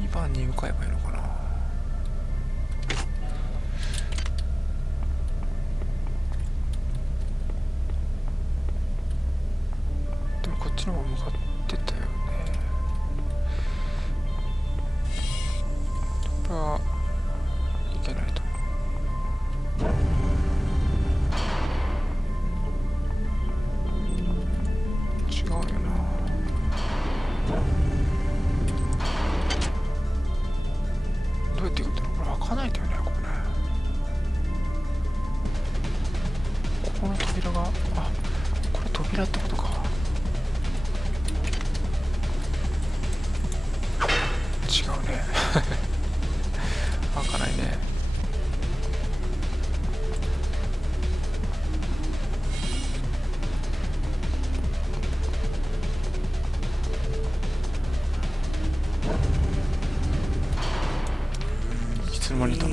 2番に向かえばいいのかな。でもこっちの方向かってたよね。これはいけないと。違うよな。どうやって行くんだろう。これ開かないんだよね、ここね。ここの扉が、あ、これ扉ってことか。違うね。開かないね。いつの間にいたの。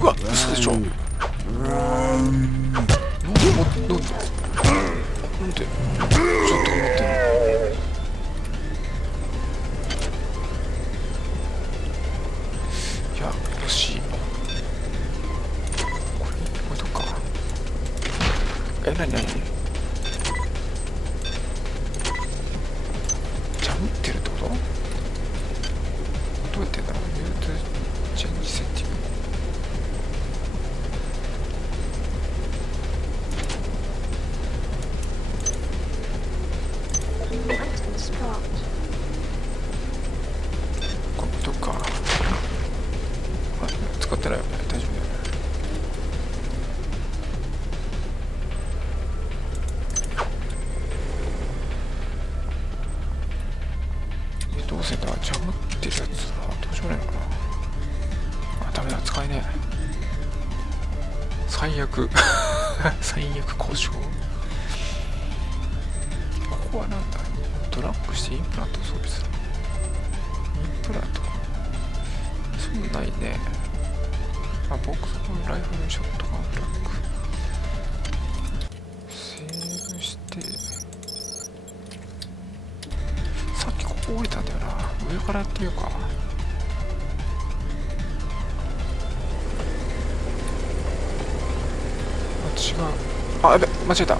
うわ、嘘でしょ。なんでちょっと思ってる。いや、惜しい。これどっか。何ジャムってるってこと。どうやってんだろう。ミュートチェンジセッティング。これどっか。あ、使ってないよね。大丈夫だよね。どうせだ、ジャムってるやつはどうしようもないのかな。あ、ダメだ、使えねえ。最悪。最悪交渉。ここはなんだ。ドラッグしてインプラントを装備する。インプラント。そうないね。あ、ボックスのライフルショットガンブラック。セーブして。さっきここ降りたんだよな。上からやってみようか。あ、違う。あ、やべ、間違えた。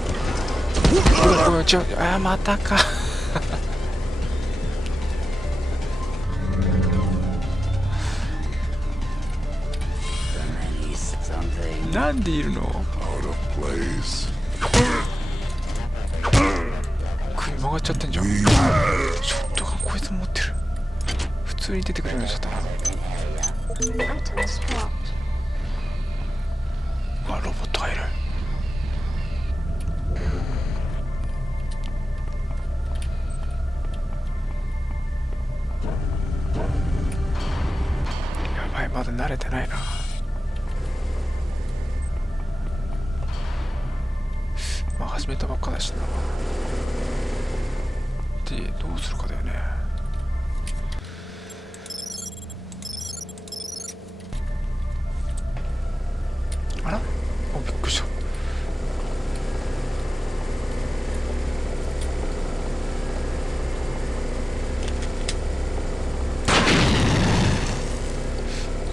ごめん、違う。あ、またか。なんでいるの。首曲がっちゃってんじゃん。ショットガンこいつ持ってる。普通に出てくるようになっちゃったな。うわ、ロボットがいる。やばい、まだ慣れてないな。まあ始めたばっかだしな。で、どうするかだよね。あら？お、びっくりした。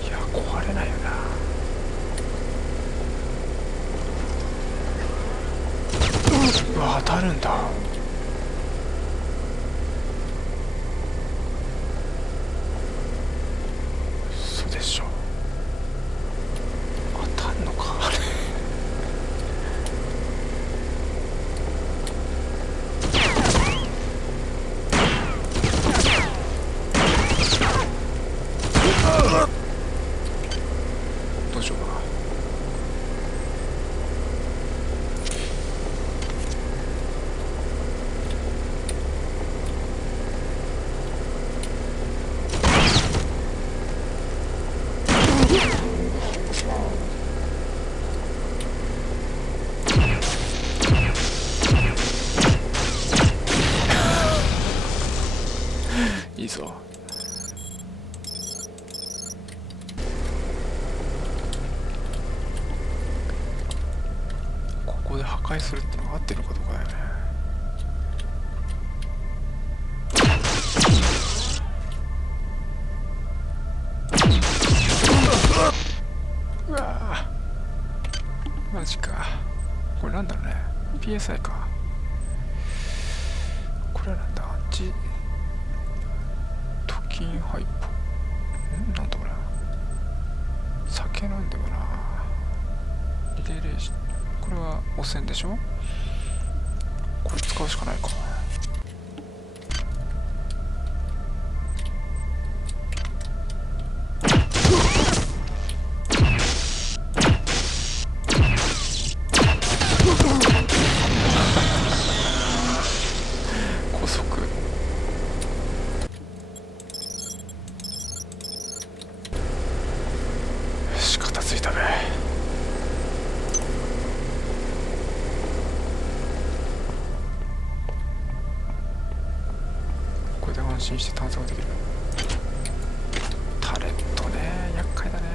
いや、壊れないよな。うわ、当たるんだ。嘘でしょ。当たんのかあれ。どうしようかな。破壊するってのが合ってるのかどうかだよね。うわぁ、マジか。これなんだろうね。 PSI か。これはなんだ。トキンハイポ。なんだこれ。酒飲んでもな。リレーレージ。これは汚染でしょ。これ使うしかないか。高速。よし、片付いたべ。これで安心して探索できる。タレットね、厄介だね。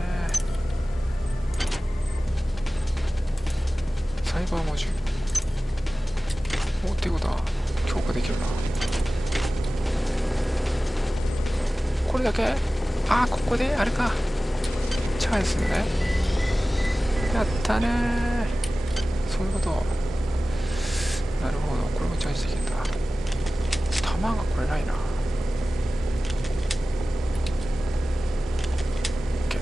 サイバーモジュール。おっていうことは強化できるな。これだけ。ああ、ここであれか、チャージするね。やったねー。そういうこと。なるほど、これもチャージできるんだ。弾がこれないな。 OK。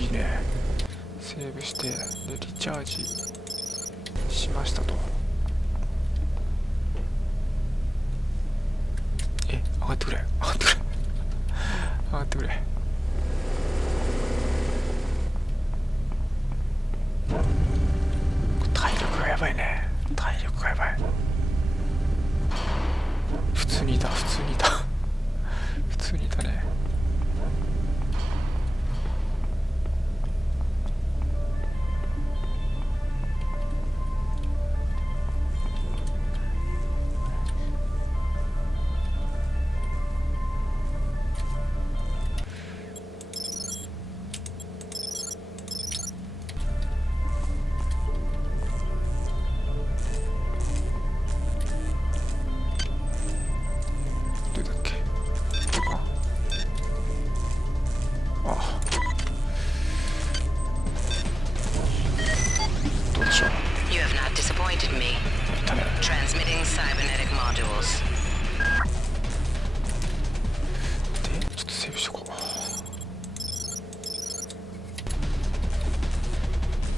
いいね。セーブしてでリチャージしましたと。上がってくれ、上がってくれ、上がってくれ。体力がやばいね。体力がやばい。普通にいた、普通にいた普通にいたね。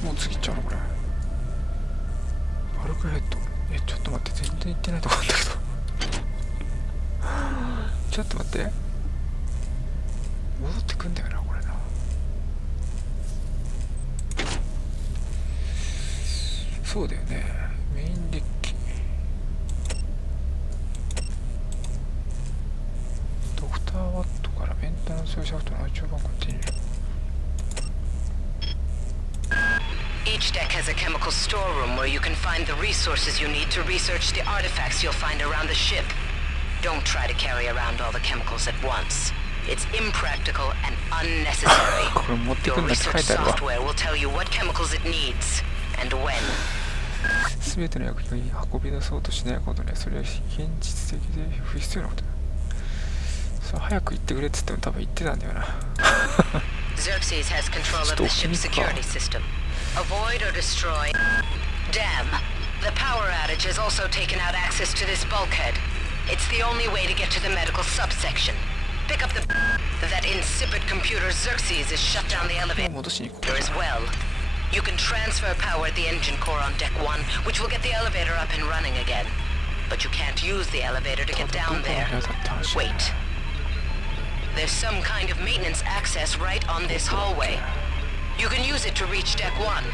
もう次行っちゃうのこれ。バルクヘッド。ちょっと待って、全然行ってないとこなんだけどちょっと待って、戻ってくんだよなこれな。そうだよね。メインデッキ、ドクターワットからメンテナンスシャフトの中盤コンティニュー。Each deck has a chemical storeroom where you can find the resources you need to research the artifacts you'll find around the ship. Don't try to carry around all the chemicals at once. It's impractical and unnecessary. Your research software will tell you what chemicals it needs and when. すべての薬品を運び出そうとしないことね。それは現実的で不必要なことだ。そう、早く行ってくれって言っても多分言ってたんだよなXerxes has control of the ship's security system. Avoid or destroy. Damn. The power outage has also taken out access to this bulkhead. It's the only way to get to the medical subsection. Pick up that insipid computer. Xerxes has shut down the elevator as well. You can transfer power at the engine core on deck 1, which will get the elevator up and running again. But you can't use the elevator to get down there. Wait. There's some kind of maintenance access right on this hallway. You can use it to reach deck 1.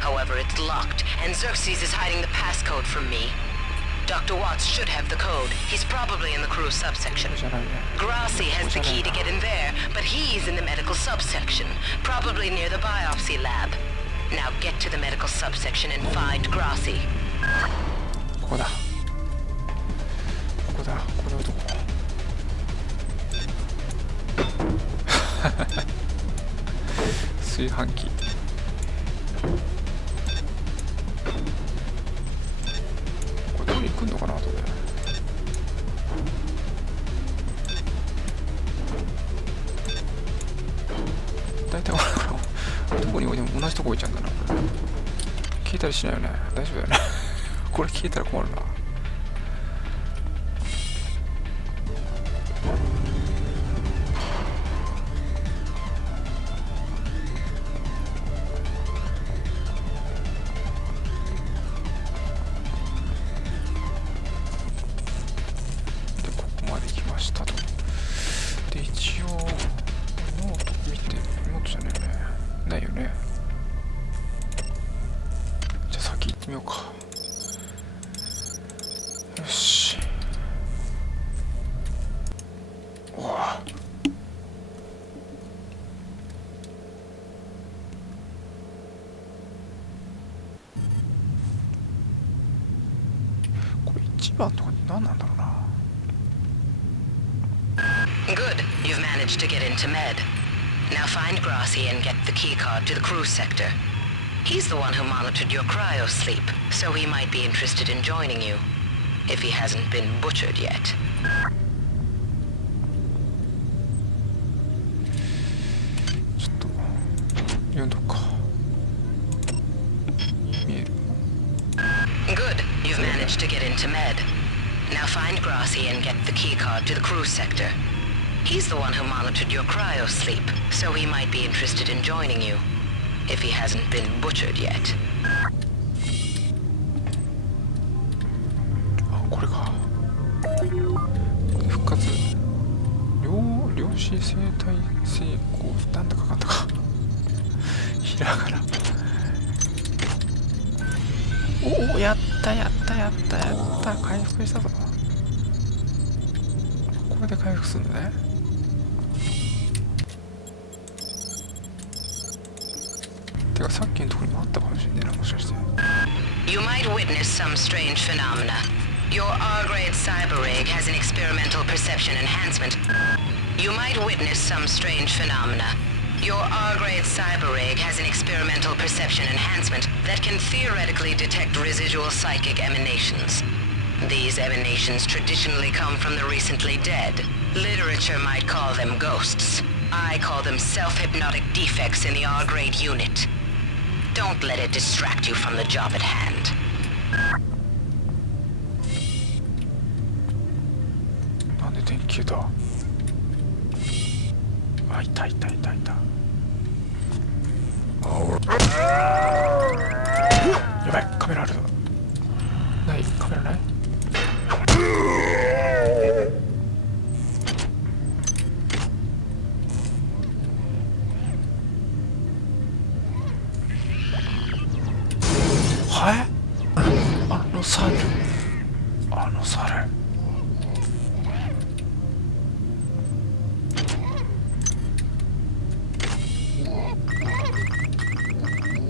However, it's locked, and Xerxes is hiding the passcode from me. Dr. Watts should have the code. He's probably in the crew subsection. Grassi has the key to get in there, but he's in the medical subsection, probably near the biopsy lab. Now get to the medical subsection and find Grassi. ここだ。ここだ。これはどこ？ス炊飯器。これどこに行くのかなとね。大体どこに置いても同じとこ置いちゃうんだなこれ。消えたりしないよね。大丈夫だよね。これ消えたら困るな。Good. You've managed to get into Med. Now find Grassi and get the keycard to the cruise sector. He's the one who monitored your cryo sleep, so he might be interested in joining you, if he hasn't been butchered yet. ちょっと読んどくか。見える。Good. You've managed to get into Med. Now find Grassi and get the keycard to the cruise sector. He's the one who monitored your cryo sleep, so he might be interested in joining you, if he hasn't been butchered yet. あ、これか。復活。量子生態成功。なんだかかんだか。ひらがな。おお、やったやったやったやった。回復したぞ。これで回復するんだね。てかさっきのところにもあったかもしれないな、もしかして。You might witness some strange phenomena. Your R-grade cyber rig has an experimental perception enhancement. You might witness some strange phenomena. Your R-grade cyber rig has an experimental perception enhancement that can theoretically detect residual psychic emanations. These emanations traditionally come from the recently dead. Literature might call them ghosts. I call them self-hypnotic defects in the R-grade unit. Don't let it distract you from the job at hand. なんで電気消えた？あ、いたいたいたいた。やばい、カメラあるぞ。ない？カメラない？はい？あの猿。あの猿。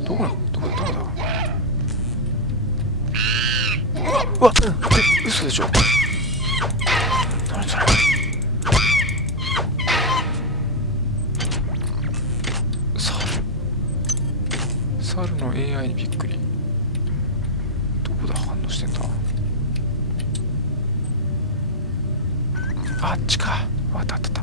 どこだ？うわ、嘘でしょ。何それ。猿の AI にびっくり。どこだ、反応してんだ。あっちか。あったあったあった。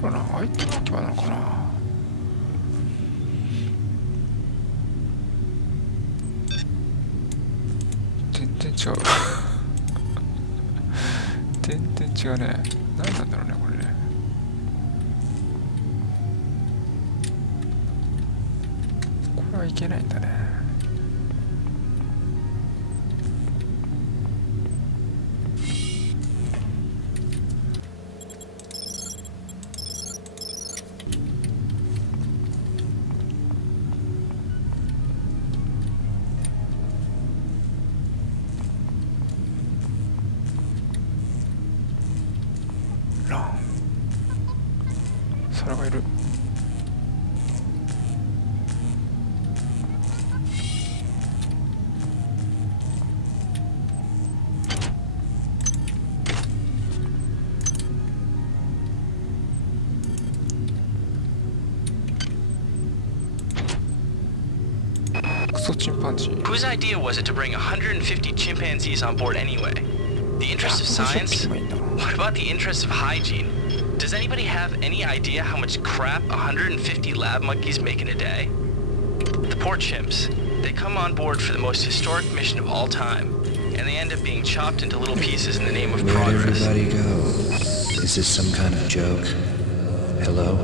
これな、アイテム置き場なのかな。全然違う。全然違うね。何なんだろうね、これね。これはいけないんだね。猿がいる。感じ。 Whose idea was it to bring 150 chimpanzees on board anyway? The interest of science? What about the interest of hygiene? Does anybody have any idea how much crap 150 lab monkeys make in a day? The poor chimps. They come on board for the most historic mission of all time, and they end up being chopped into little pieces in the name of Where'd progress. everybody go? Is this some kind of joke? Hello?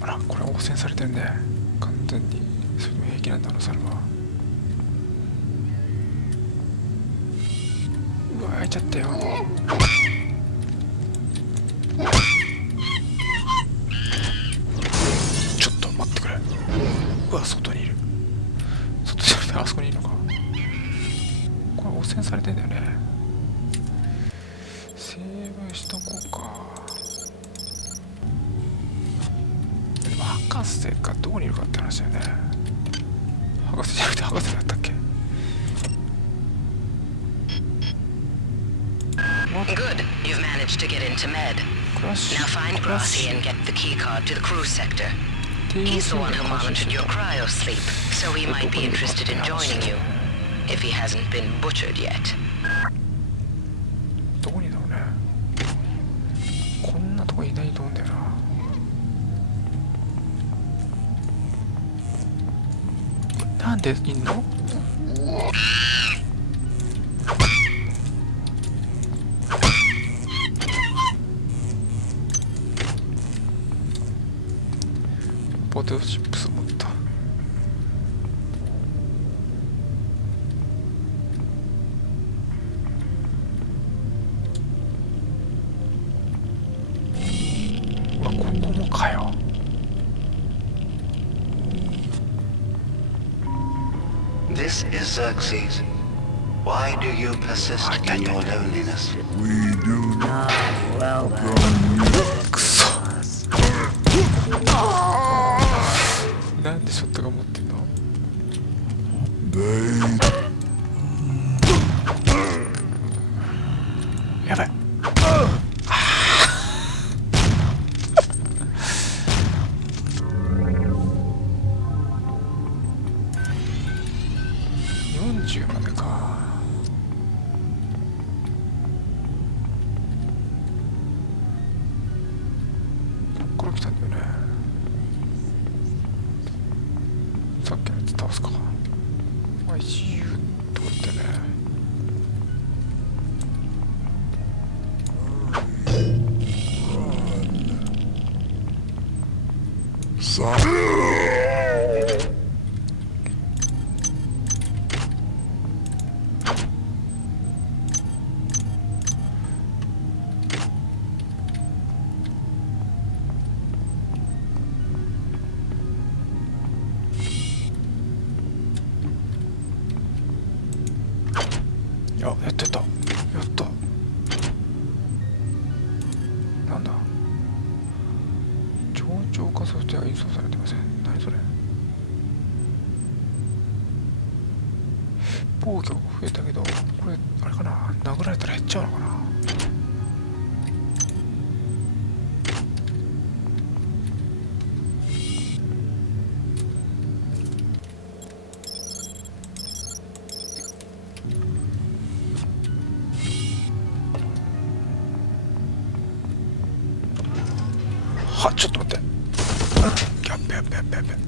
あら、これ汚染されてるね。完全に。それでも平気なんだろう、それは。うわ、開いちゃったよ。ちょっと待ってくれ。うわ、外にいる。外じゃなくてあそこにいるのか。これ汚染されてんだよね。セーブしとこうか。でも博士がどこにいるかって話だよね。博士じゃなくて博士だったっけ。 Good. You've managed to get into Med. Now find Grassi and get the keycard to the crew sector. He's the one who monitored your cryo sleep, so he might be interested in joining you, if he hasn't been butchered yet. どこにいるんだろうね。こんなとこいないと思うんだよな。なんでいんの？ポテトチップス持った。うわ、ここもかよ。This is Xerxes. Why do you persist in your loneliness? We do not welcome you. くそ。なんでショットが持ってんの？やばい。40までか。ここから来たんだよね。さっきのやつ倒すか。ICU とかってね。さあ。やってた。やった。なんだ。超超化ソフトウェアがインストールされてません。何それ。防御が増えたけど、これあれかな。殴られたら減っちゃうのかな。は、ちょっと待って。やっべやっべやっべやっべ。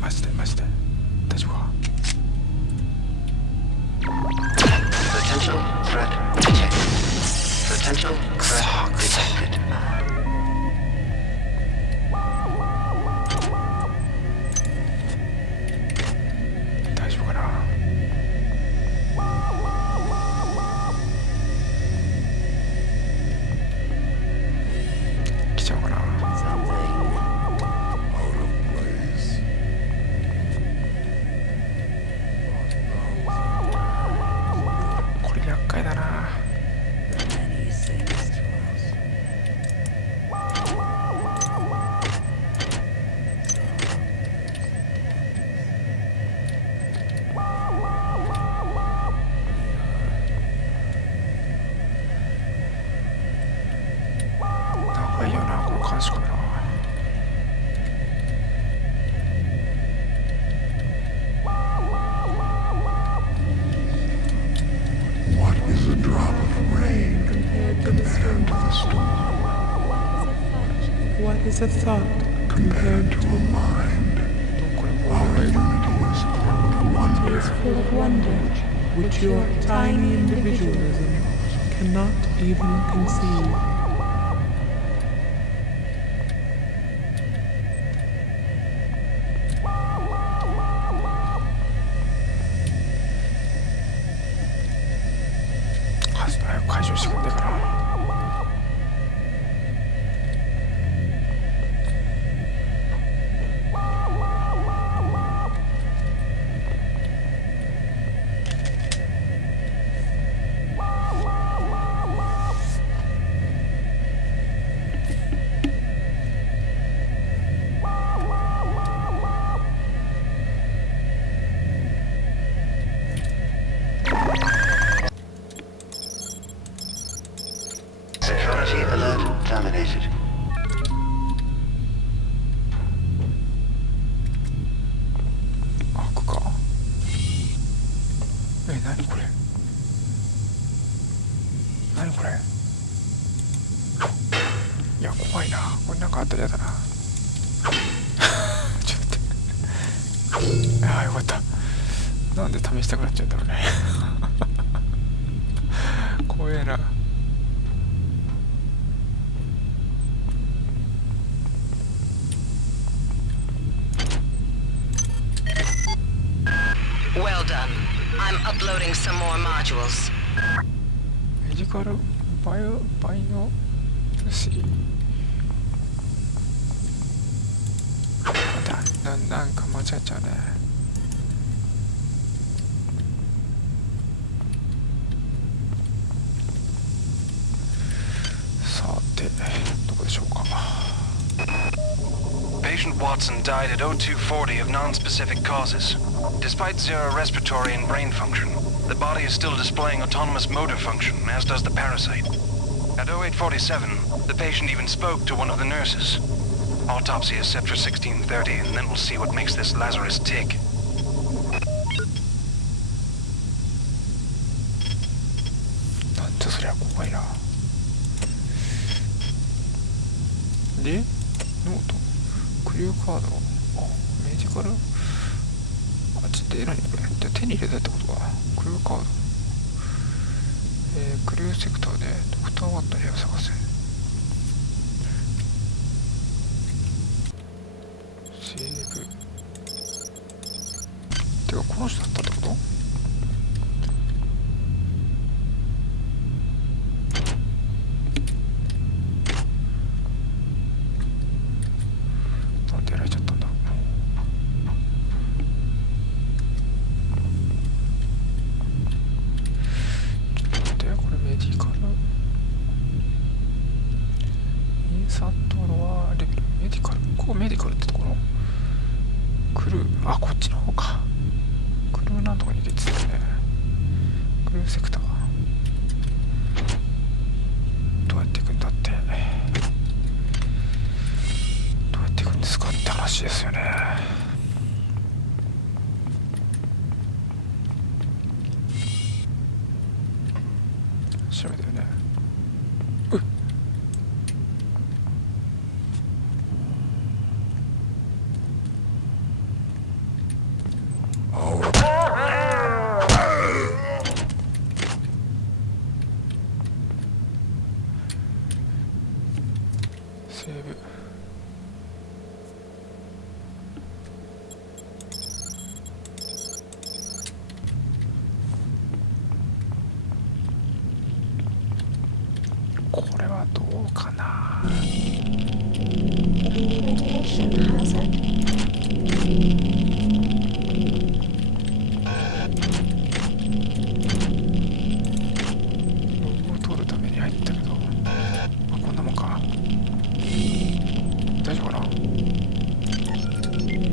マジでマジで大丈夫か。 Potential threat detected. Potential threat detected. 大丈夫かな。来ちゃうかな。 Out of place. to the storm. What is a thought compared to a mind? Our unity is full of wonder, which your tiny individualism cannot even conceive. Security alert terminated. 開くか。何これ。何これ。いや怖いな。これなんかあったらやだな。ちょっと待って。ああよかった。なんで試したくなっちゃうんだろうね。怖えな。Well done. I'm uploading some more modules. メディカルバイオシーなんか間違えちゃうね。さてどこでしょうか。Patient Watson died at 0240 of non-specific causes. Despite zero respiratory and brain function, the body is still displaying autonomous motor function, as does the parasite. At 0847, the patient even spoke to one of the nurses. Autopsy is set for 1630, and then we'll see what makes this Lazarus tick. なんてそりゃ怖いな。でノートクリューカード、メディカル、ちょっと何これで手に入れたってことか。クリューカード、クリューセクターでドクターワットにを探せ。セーブてかこの人だったってこと。なんでやられちゃったんだろう。ちょっと待って、これメディカルインサートロアレベルメディカル、ここメディカルってところ。クルー、あ、こっちの方か。クルーなんとかに入れてたよね。クルーセクターどうやっていくんだって、どうやっていくんですかって話ですよね。調べたよね。うっ、セーブ。これはどうかな。ログを取るために入ったけど、こんなもんか。大丈夫かな。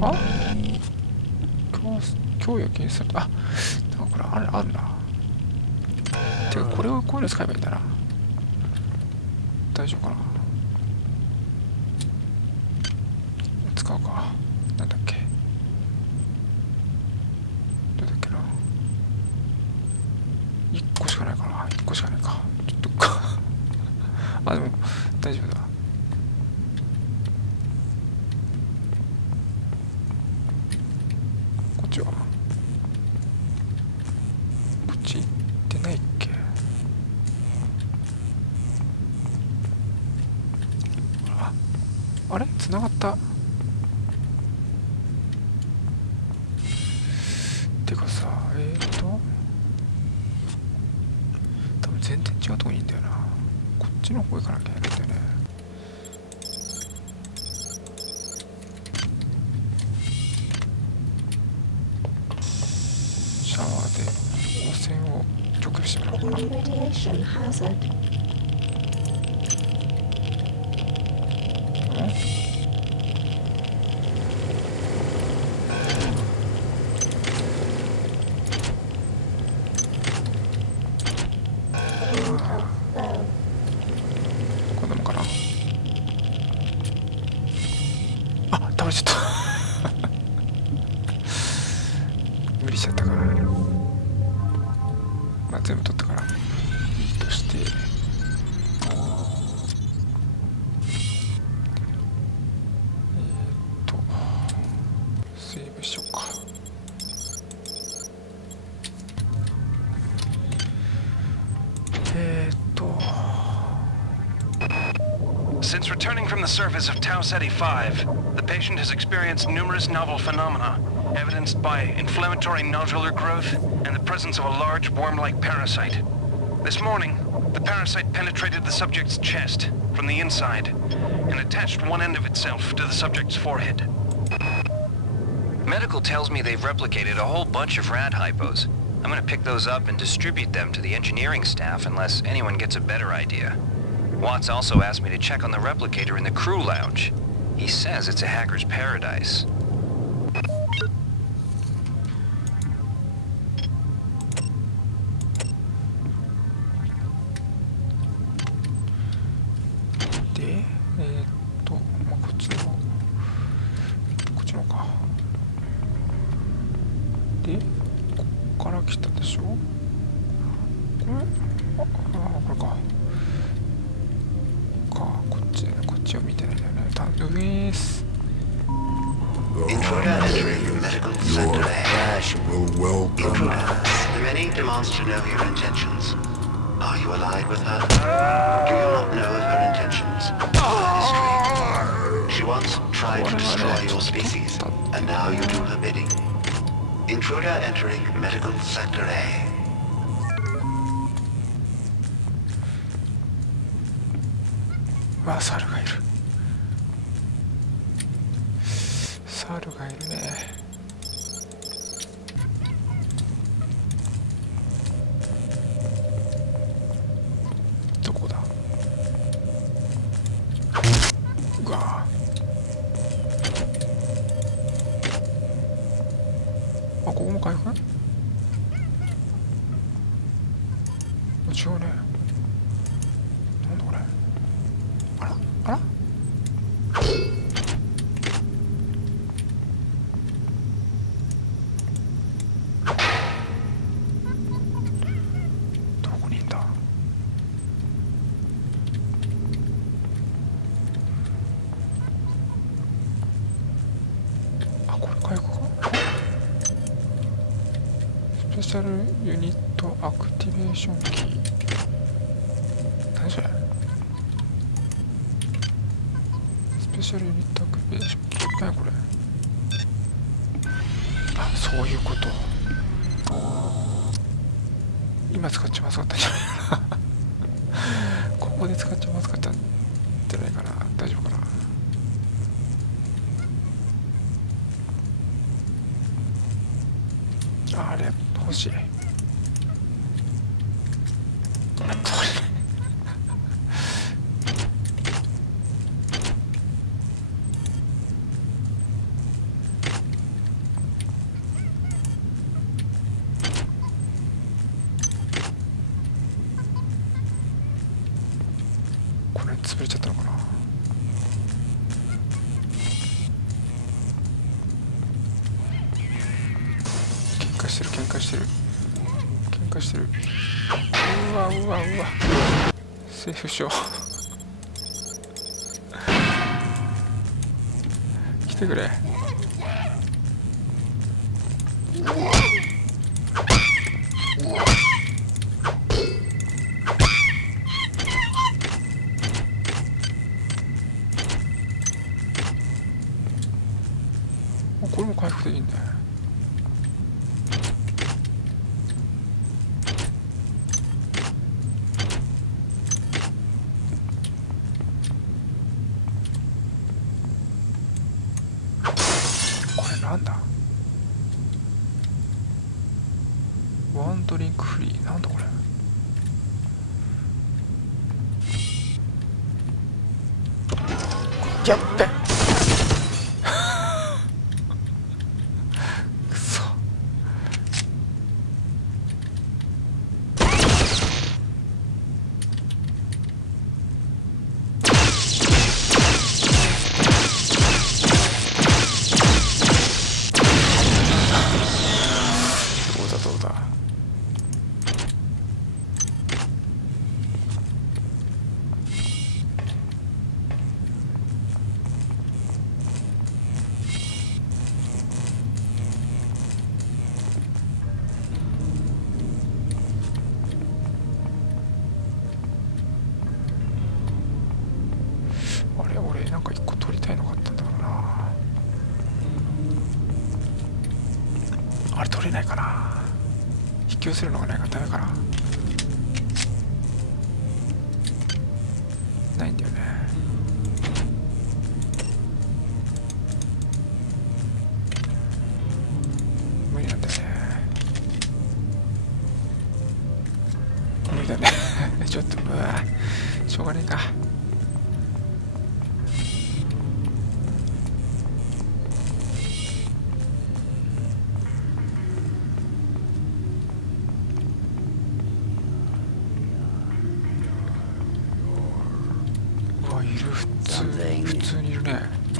あ、今日や禁止された。あ、なんかこれあるな。てかこういうの使えばいいんだな。大丈夫かな。使うか。なんだっけ。どうだっけな。1個しかないかな。1個しかないか。ちょっとあ、でも大丈夫だ。こっちはこっち行ってないっけ。あれ繋がった。てかさ、多分全然違うとこにいいんだよな。こっちの方行かなきゃいけないんだよね。シャワーで汚染を除去してもらおうかな。こんなもんかな。あ、倒れちゃった無理しちゃったから、まあ全部取ったからいいとして、セーブしようか。Since returning from the surface of Tau Ceti 5, the patient has experienced numerous novel phenomena, evidenced by inflammatory nodular growth and the presence of a large worm-like parasite. This morning, the parasite penetrated the subject's chest from the inside and attached one end of itself to the subject's forehead. Medical tells me they've replicated a whole bunch of rat hypos. I'm gonna pick those up and distribute them to the engineering staff unless anyone gets a better idea. Watts also asked me to check on the replicator in the crew lounge. He says it's a hacker's paradise. De, まあ、こっちのか。で、こっから来たでしょ。これ、これか。こっちを見てないんだよね。上です。Intruder entering medical sector A. Intruder, the many demands to know your intentions. Are you allied with her? Do you not know of her intentions? Her history. She once tried to destroy your species, and now you do her bidding. Intruder entering medical sector A. わ、猿がいる。猿がいるね。どこだ。うわ。あ、ここも回復？違うね。なんだこれ。あらあら。どこにいんだ。あ、これ回復か。スペシャルユニットアクティベーションキー。何それ。スペシャルユニットアクティベーションキー。何これ。あ、そういうこと。今使っちゃまずかったんじゃないかなここで使っちゃまずかったんじゃないかな。大丈夫かな。あれ欲しい。これ潰れちゃったのかな。喧嘩してる喧嘩してる喧嘩してる。うわうわうわ。セーフしようてくれ。これも回復できんだよ。これなんだ。ワンドリンクフリー、なんだこれ。やっべくそ。どうだどうだ。あれ、俺なんか一個取りたいのがあったんだろうな。あれ取れないかな。引き寄せるのがないからダメかな。ないんだよね。無理なんだよね。無理だねちょっとうわしょうがねえか。いる、普通にいるね。あ、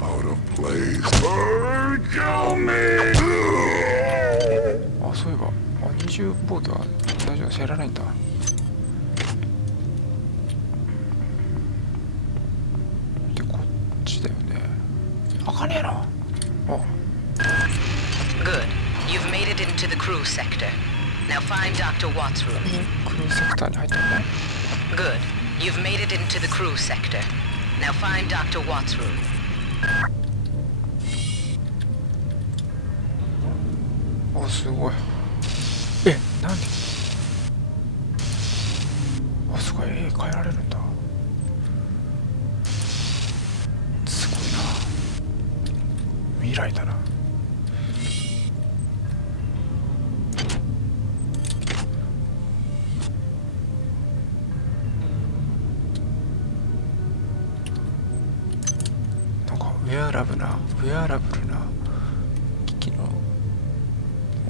そういえば、二重防御は大丈夫、知らないんだ。で、こっちだよね。開かねえな。あ。Good. You've made it into the crew sector. Now find Dr. Watt's room. クルーセクターに入ったんだね。Good. You've made it into the crew sector. Now find Dr. Watt's room. お、すごい。なんで。あ、すごい。変えられるんだ。すごいな。未来だな。ウェアラブルな機器の、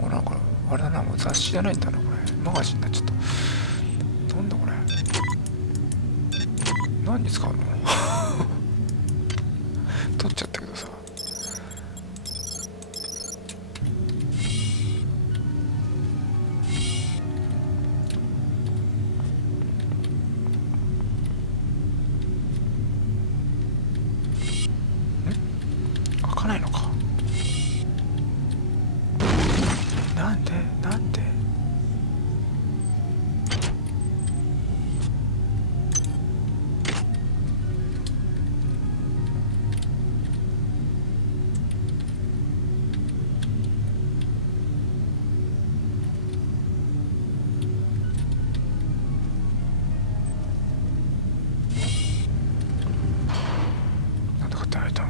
もうなんかあれだな、もう雑誌じゃないんだな、これマガジンになっちゃった。なんだこれ、何に使うの取っちゃったけどさ。開かないのか。なんでなんで買ってないと。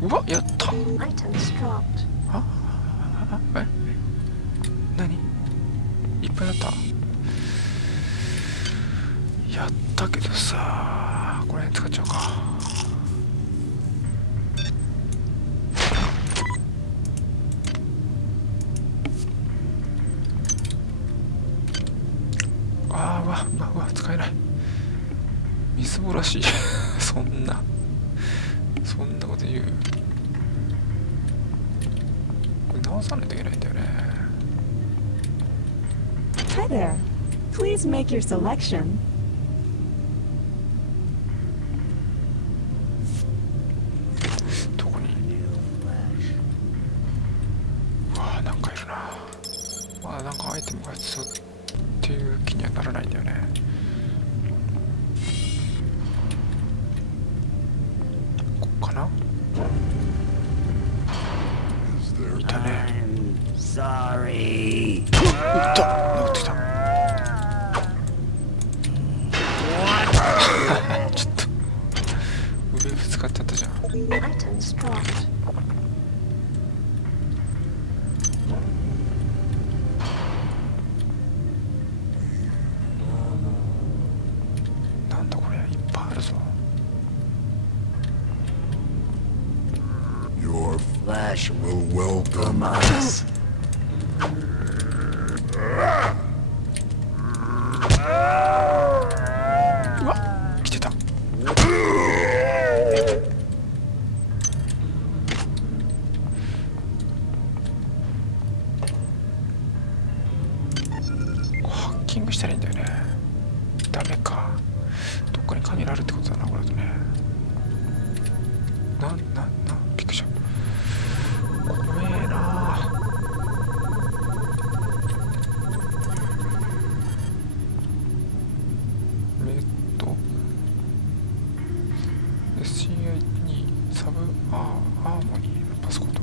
うわ、やった。あ、何いっぱいあった。やったけどさ、これ使っちゃおうか。あー、うわ使えない。みすぼらしいそんなこと言う。これ直さないといけないんだよね。Hi there. Please make your selection. どこに？うわあ、なんかいるな。まあなんかアイテムが必要っていう気にはならないんだよね。こっかな？いたね。Sorry. いた。登ってきた。ちょっと上ぶつかっちゃったじゃん。Items dropped. なんだこれ、いっぱいあるぞ。Your flesh will welcome us. うわ、来てた。ハッキングしたらいいんだよね。ダメか。どっかにカメラあるってことだな、これだとね。びっくりした。怖えな。SCI2 サブアーモニーパスコード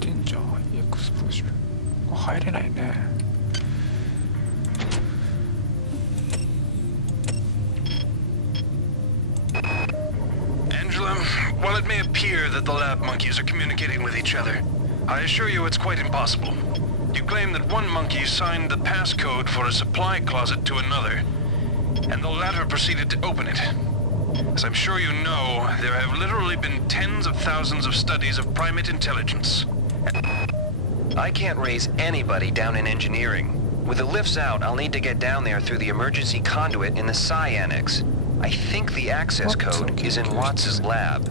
デンジャーエクスプロージブ。これ入れないね。Angela, while it may appear that the lab monkeys are communicating with each other, I assure you it's quite impossible. You claim that one monkey signed the passcode for a supply closet to another, and the latter proceeded to open it. As I'm sure you know, there have literally been tens of thousands of studies of primate intelligence. I can't raise anybody down in engineering. With the lifts out, I'll need to get down there through the emergency conduit in the Psi Annex. I think the access code is in Watts' lab.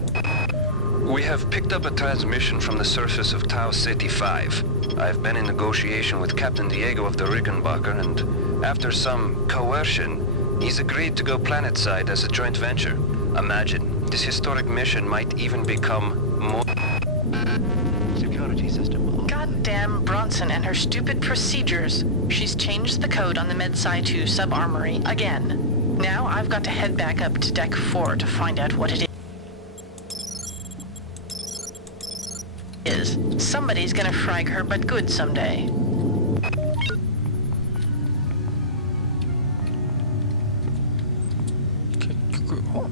We have picked up a transmission from the surface of Tau Ceti 5. I've been in negotiation with Captain Diego of the Rickenbacker, and after some coercion, he's agreed to go planetside as a joint venture. Imagine, this historic mission might even become more... Security system. Goddamn Bronson and her stupid procedures. She's changed the code on the Med-Sci 2 sub-armory again. Now I've got to head back up to Deck 4 to find out what it is. Somebody's gonna frag her, but good someday.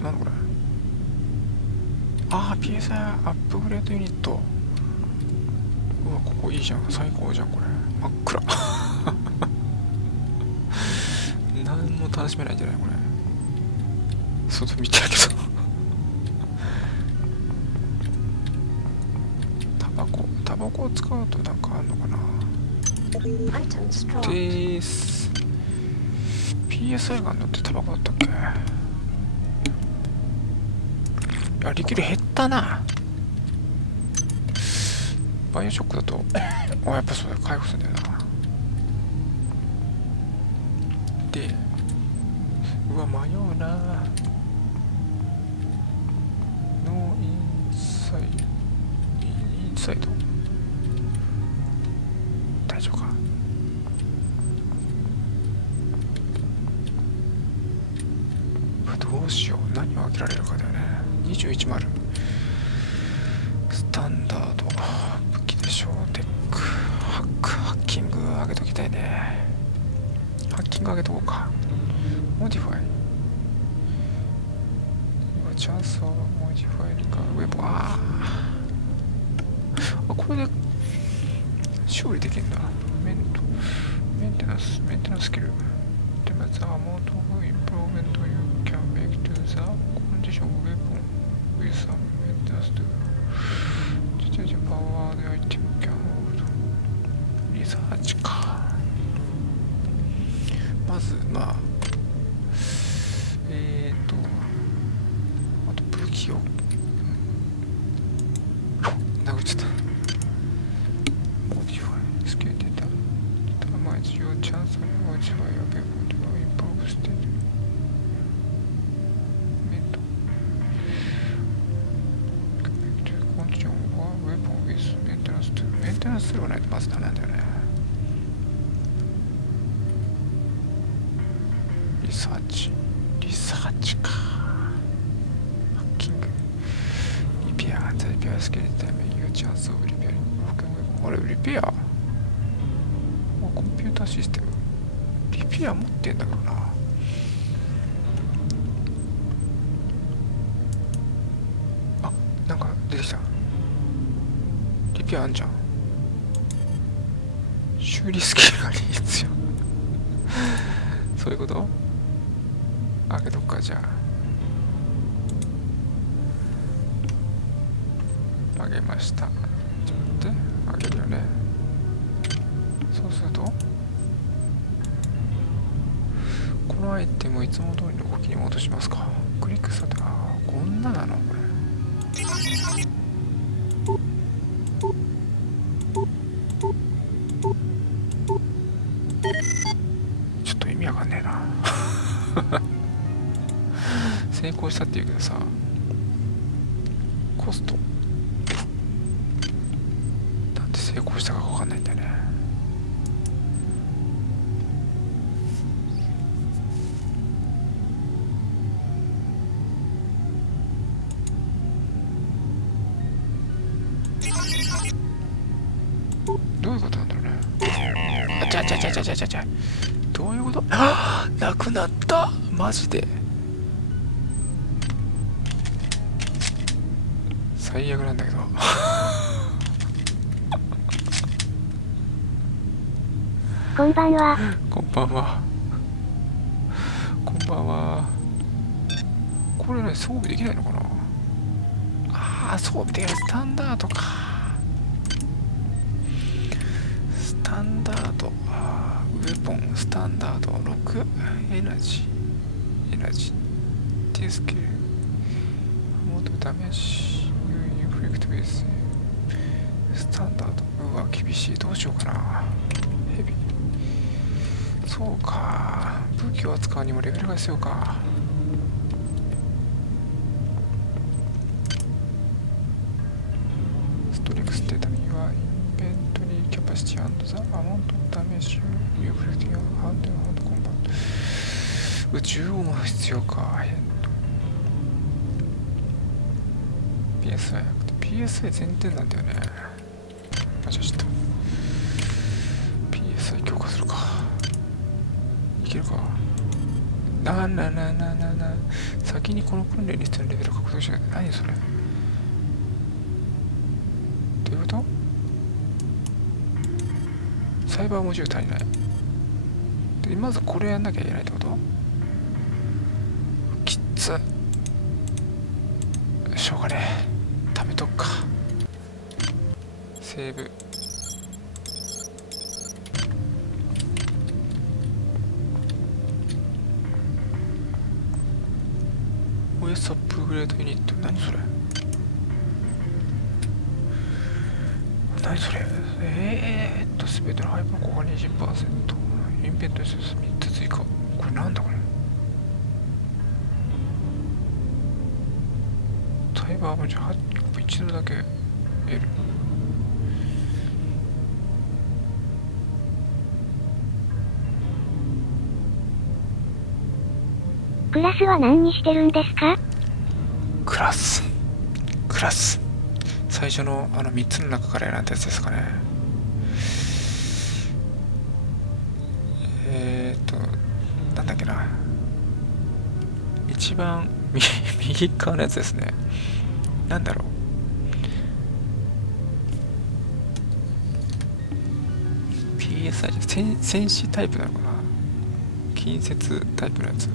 なんだこれ。ああ、PSI アップグレードユニット。うわ、ここいいじゃん。最高じゃん、これ。真っ暗。何も楽しめないんじゃないこれ。外見てるけど。タバコを使うとなんかあんのかな。です。PSI があんのってタバコだったっけ。あ、リキュール減ったな。バイオショックだとやっぱそうだ、回復するんだよな。で、うわ、迷うな。ノーインサイド、インサイド大丈夫か。どうしよう、何を開けられるかだよね。21丸スタンダード武器でしょう。テックハッキング上げときたいね。ハッキング上げとこうか。モディファイチャンスをモディファイリカウェポあこれで修理できるんだ。メンテナンススキルでまずアモートインプローメントユーキャンメイクトゥーザコンディションウェポンウィズサムメンテナンスドゥ自転車パワーでアイテムキャンオードリサーチか。まずまああと武器を殴っちゃった。モディファイスケーテーターマイズ用ウェポンウィズメンテナンストゥール。メンテナンストゥールがないとまずダメなんだよね。リサーチか。ハッキング。リペア、ザリペアスケルタイム、ユーチャンスオブリペアリング。あれ、リペアコンピューターシステム。リペア持ってんだからな。あ、なんか出てきた。リペアあんじゃん。修理スキルが必要。そういうこと？あげとくか、じゃあ。あげました。ちょっと待って。あげるよね。そうすると、このアイテムをいつも通りの動きに戻しますか。クリックさて、あー、こんななのこれ。ちょっと意味わかんねえな。成功したって言うけどさ、コストなんで成功したかわかんないんだよね。どういうことなんだろうね。あちゃちゃちゃちゃちゃちゃちゃ、どういうこと？ああ、なくなった、マジで最悪なんだけど。こんばんは。こんばんは。こんばんは。これね、装備できないのかな。ああ、装備できない。スタンダードか。スタンダード、ウェポン、スタンダード、6、エナジー、ディスキル、モードダメージ、インフレクトベース、スタンダード、うわ、厳しい、どうしようかな。ヘビー。そうか、武器を扱うにもレベルが必要か。ストレックステータにはインベントリーキャパシティ&ザ・アマウントダメージ、ユーフレクティング、ハンドコンバット。宇宙王も必要か。PSI 前提なんだよね。あ、じゃあちょっと PSI 強化するか。いけるか。先にこの訓練に必要なレベルを獲得しないと。何それ、どういうこと？サイバーモジュール足りないで、まずこれやんなきゃいけないってこと？きっつ。しょうがねえ、貯めとくか。セーブ。OS アップグレードユニット、何それ、何それ。すべての配分効果 20%、 インベントリス3つ追加。これなんだこれ。サイバーマジ一度だけ得る。クラスは何にしてるんですか？クラス最初の3つの中から選んだやつですかね。なんだっけな、一番右側のやつですね。なんだろう、 PSI 戦士タイプなのかな、近接タイプのやつ。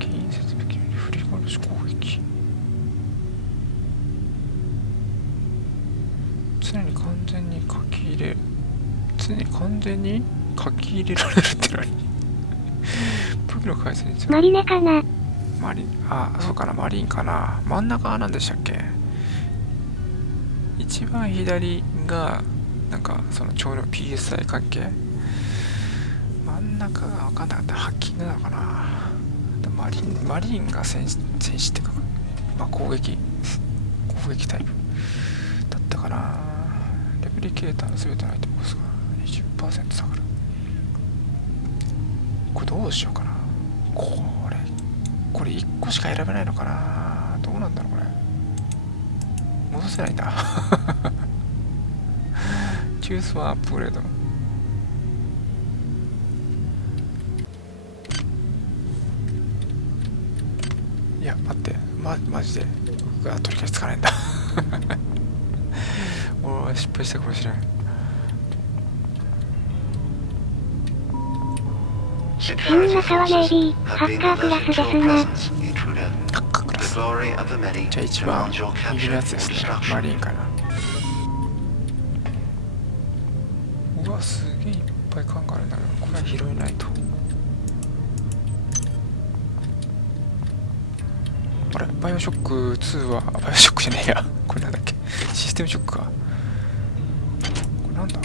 近接武器に振り返るし攻撃、常に完全に書き入れられるって何？武器の回数についてマリネかな。そうかな、マリンかな。真ん中は何でしたっけ？一番左がなんかその超能 PSI 関係、真ん中が分かんなかったらハッキングなのかな。マリンが戦士っていうか、まあ、攻撃タイプだったかな。レプリケーターの全てのアイテムコストが 20% 下がる。これどうしようかな。これ1個しか選べないのかな。どうなんだろうこれ。戻せないんだ。チュースはアップグレード。いや待って、マジで僕が取り返しつかないんだ。お失敗したかもしれない。みんな川ネイビーハッカークラスですね。ハッカークラス。じゃあ一番右のやつですね。マリンかな。うわすげえいっぱい缶があるんだけど、これは拾えないと。あれバイオショック2はバイオショックじゃねえや。これなんだっけ、システムショックか。これなんだ、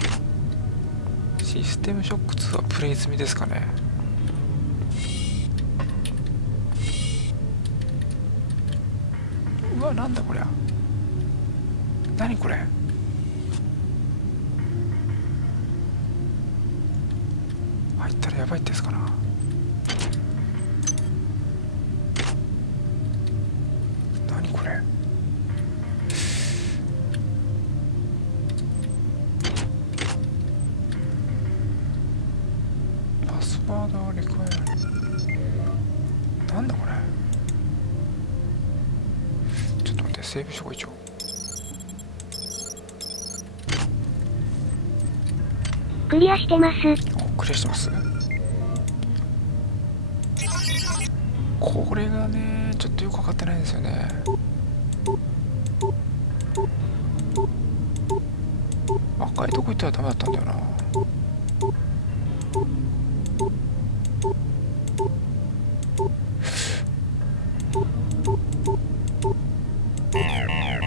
システムショック2はプレイ済みですかね。うわなんだこりゃ、何これ。入ったらやばいってやつかな。何これ。パスワードはリクエア。なんだこれ。ちょっと待って、セーブしとこう一応。クリアしてます。クリアしてます。これがねちょっとよく分かってないんですよね。赤いとこ行ったらダメだったんだよな。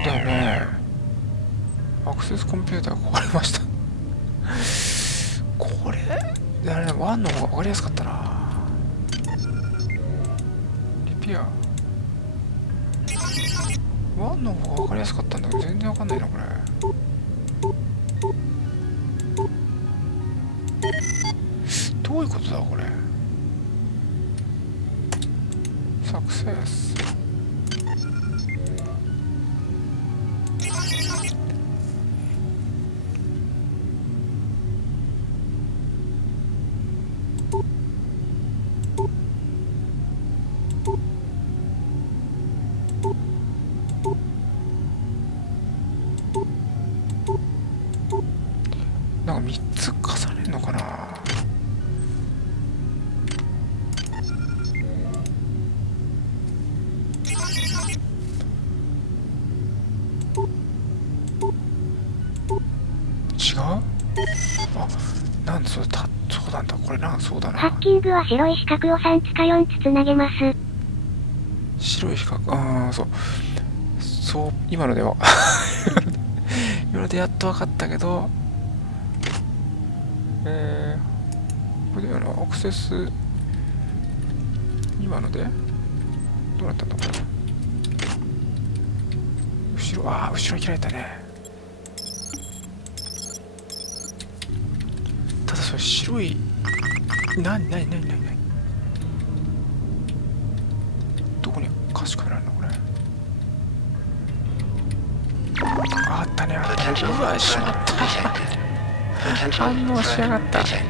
だよね。アクセスコンピューターが壊れました。これあれワンの方が分かりやすかったな。リペアワンの方が分かりやすかったんだけど全然分かんないなこれ。どういうことだこれ。サクセス。なんか3つ重ねるのかな。違う？あ、なんそうなんだこれそうだな。ハッキングは白い四角を3つか4つつなげます。白い四角、そう今のでは今のでやっと分かったけど、これだよな、アクセス今のでどうなったんだこれ。後ろに開いたね。ただそれ白い何どこに歌詞変えられるのこれ。あったね、あったね。うわしまった反応しやがった。猿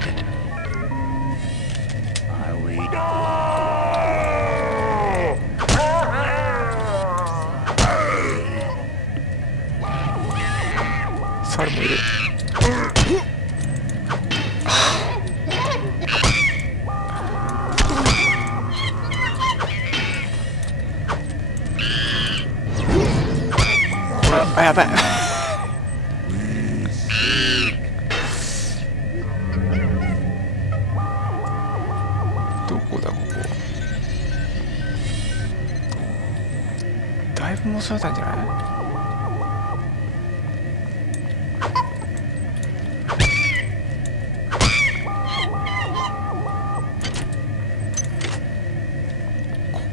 もいる。あ、やばい。どこだここ。だいぶもうそれたんじゃない？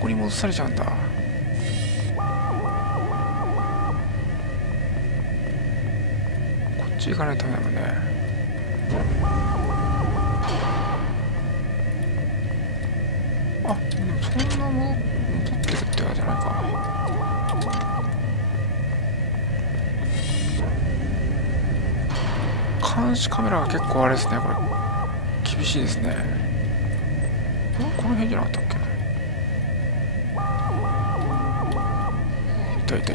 こに戻されちゃうんだ。こっち行かないとダメだもんね。あ、でもそんな戻ってるってわけじゃないか。監視カメラが結構あれですね、これ厳しいですね。この辺じゃなかったっけ。いた。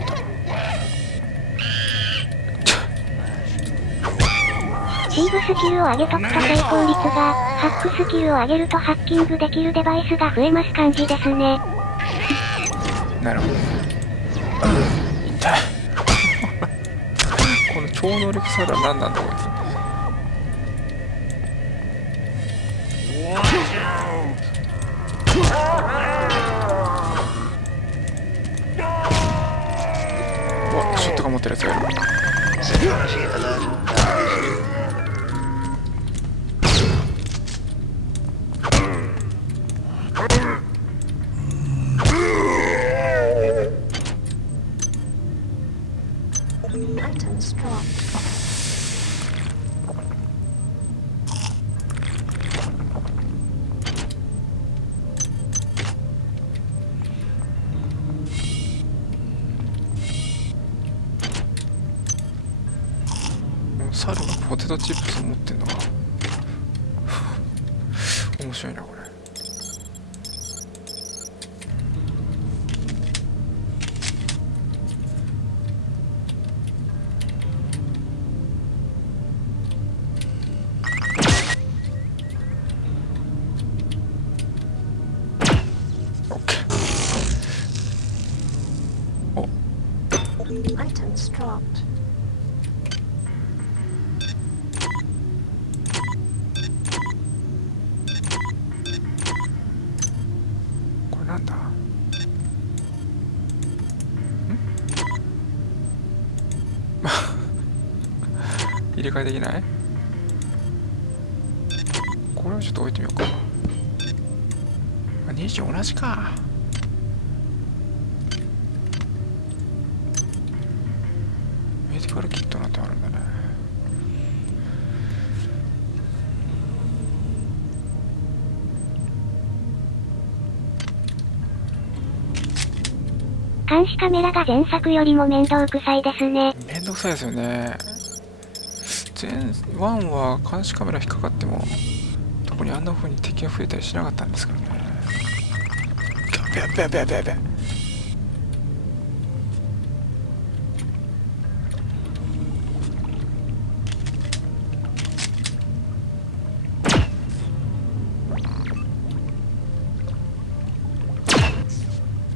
シーブスキルを上げとくと成功率が、ハックスキルを上げるとハッキングできるデバイスが増えます感じですね。なるほど。痛い。この超能力差は何なんだこいつ。うわ、ショットが持ってるやつがいる。猿がポテトチップスを持ってんのか。面白いなこれ。オッケー。お。Items dropped. なんだ。入れ替えできない？これをちょっと置いてみようか。ネジ同じか。メディカルキットなんてあるんだね。監視カメラが前作よりも面倒くさいですね。面倒くさいですよね。前1は監視カメラ引っかかっても特にあんな風に敵が増えたりしなかったんですからね。やべ。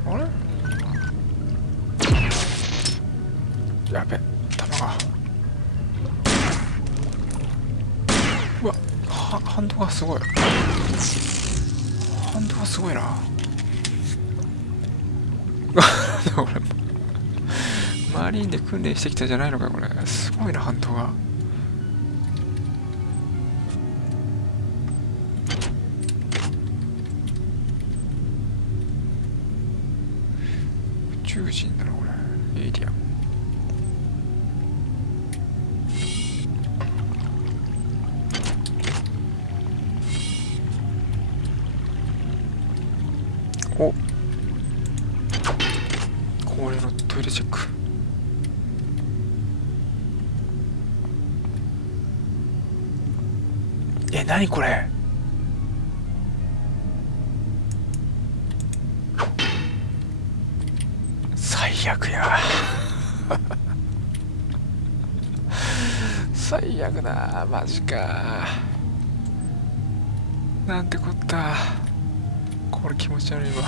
あれ？やべ、弾が。うわ、ハンドがすごい。ハンドがすごいな。これマリーンで訓練してきたじゃないのかこれ。すごいなハンドが。宇宙人だなこれ。エイリアン。お、これのトイレチェック。何これ。最悪や。最悪だ、マジか。なんてこった。これ気持ち悪いわ。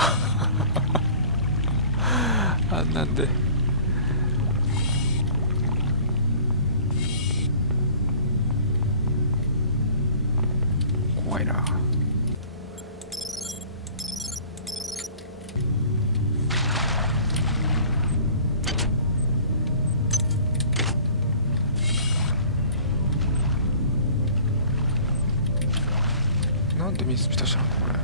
あんなんで。怖いな。なんで水浸しなんだこれ。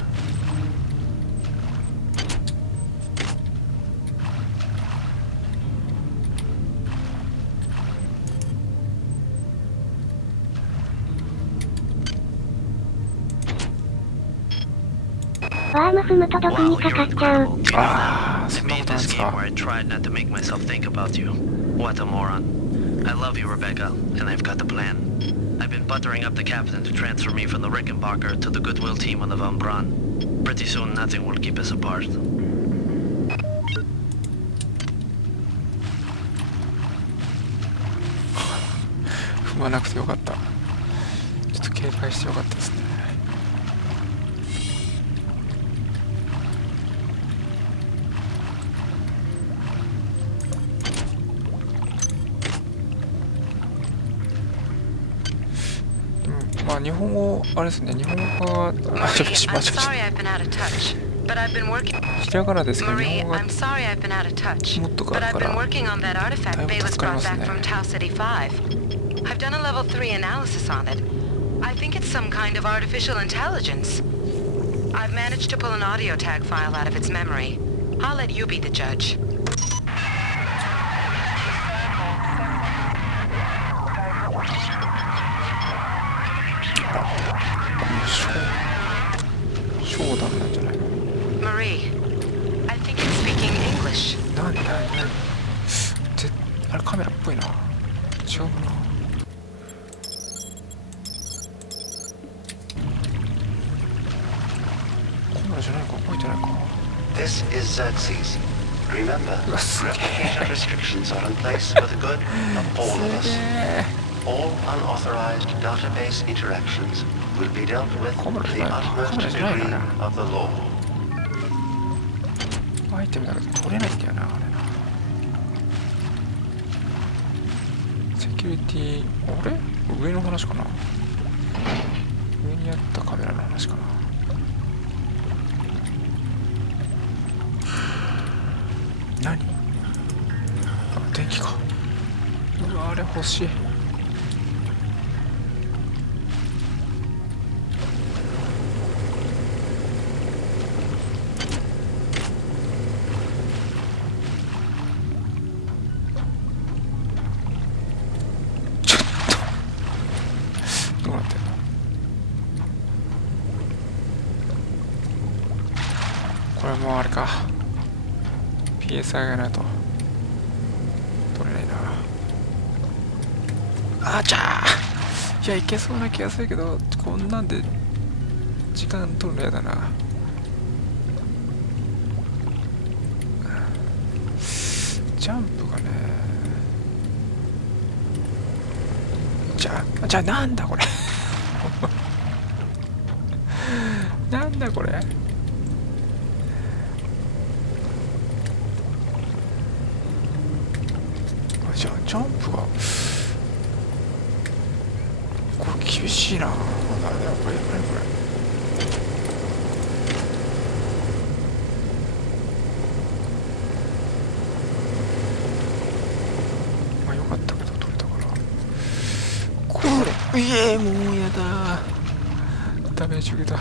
ワーム踏むと毒にかかっちゃう。ああ、そんなことなんですか。 I tried not to make myself think about you. What a moron. I love you, Rebecca, and I've got the plan. I've been buttering up the captain to transfer me from the Rickenbacker to the Goodwill team on the Von Braun. Pretty soon nothing will keep us apart. 踏まなくてよかった。ちょっと警戒してよかったですね。まあ日本語あれですね。日本語がひらがなですけど、日本語がもっとかあるからだいぶ助かりますね。I've done a level 3 analysis on it. I think it's some kind of artificial intelligence. I've managed to pull an audio tag file out of its memory. I'll let you be the judge. ショーダムなんじゃないの？ Marie, I think it's speaking English. 何あれカメラっぽいな。違うかな。カメラじゃないか、覚えてないか。 This is Xerxes. Remember, replication restrictions are in place for the good of all of us. All unauthorized database interactions will be dealt with to the utmost degree of the law. アイテムだけど取れないんだよな、あれな。セキュリティ、あれ？上の話かな？上にあったカメラの話かな？何？あ、電気か。うわ、あれ欲しい。これもうあれか PSI がないと取れないな。あちゃー、いやいけそうな気がするけど、こんなんで時間取るのやだな。ジャンプがね、じゃあなんだこれなんだこれ。じゃあジャンプがこれ厳しいな。やっぱりこれまあよかったけど取れたからこれもうやだ、ダメージ受けた。い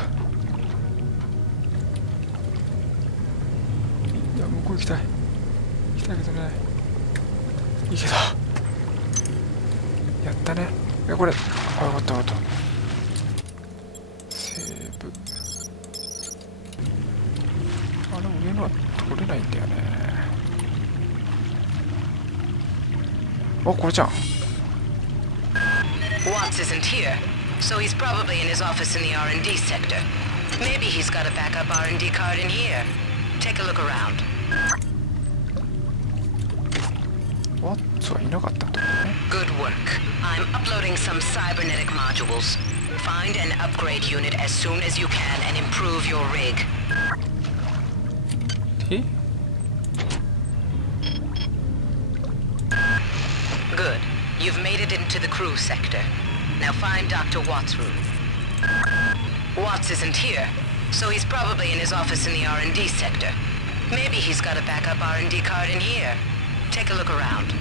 や向こう行きたいけどね。いけた、やったね。いやこれ、あ、よかったよかった。セーブ、あの上のは取れないんだよね。あ、これじゃん。 Watts isn't here, so he's probably in his office in the R&D sector. Maybe he's got a backup R&D card in here. Take a look around. ワッツはいなかったってことね。 Good work. I'm uploading some cybernetic modules. Find an upgrade unit as soon as you can and improve your rig. え？ Good. You've made it into the crew sector. Now find Dr. Watts' room. Watts isn't here, so he's probably in his office in the R&D sector. Maybe he's got a backup R&D card in here. Take a look around.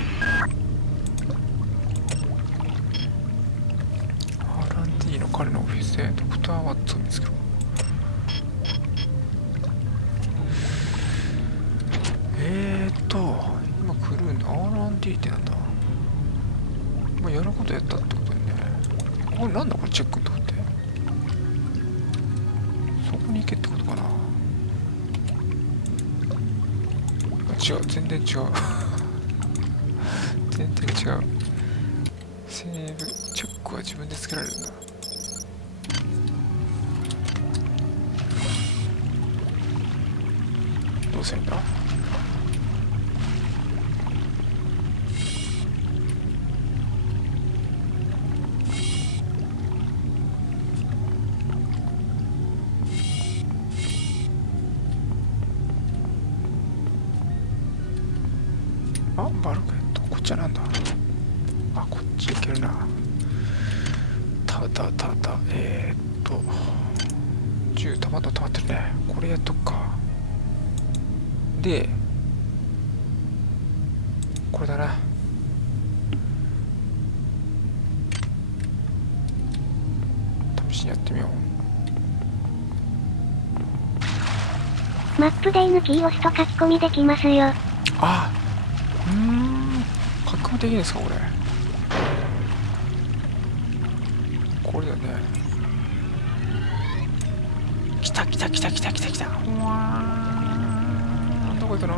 R&D の彼のオフィスでドクター・ワッツを見つけろ。今来るんだ。R&D ってなんだ。まあ、やることやったってことにね。これなんだこれチェックのとこって。そこに行けってことかな。違う、全然違う全然違う。セーブチェックは自分でつけられるんだ。どうするんだ。あ、バルクヘッド、こっちはなんだ。あ、こっち行けるな。ただ10たまったってるね。これやっとくか。でこれだな。試しにやってみよマップで N キーを押すと書き込みできますよ。あ、書き込みできるんですかこれ。これだよね。来た。うわー、どこ行くの。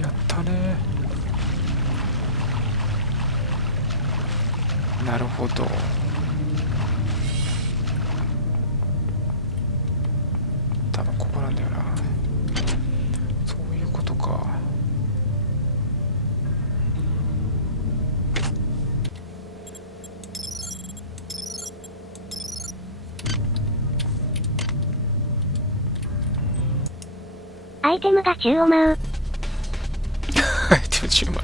やったね。なるほど。多分ここなんだよな。そういうことか。アイテムが中を舞う。アイテム中舞う。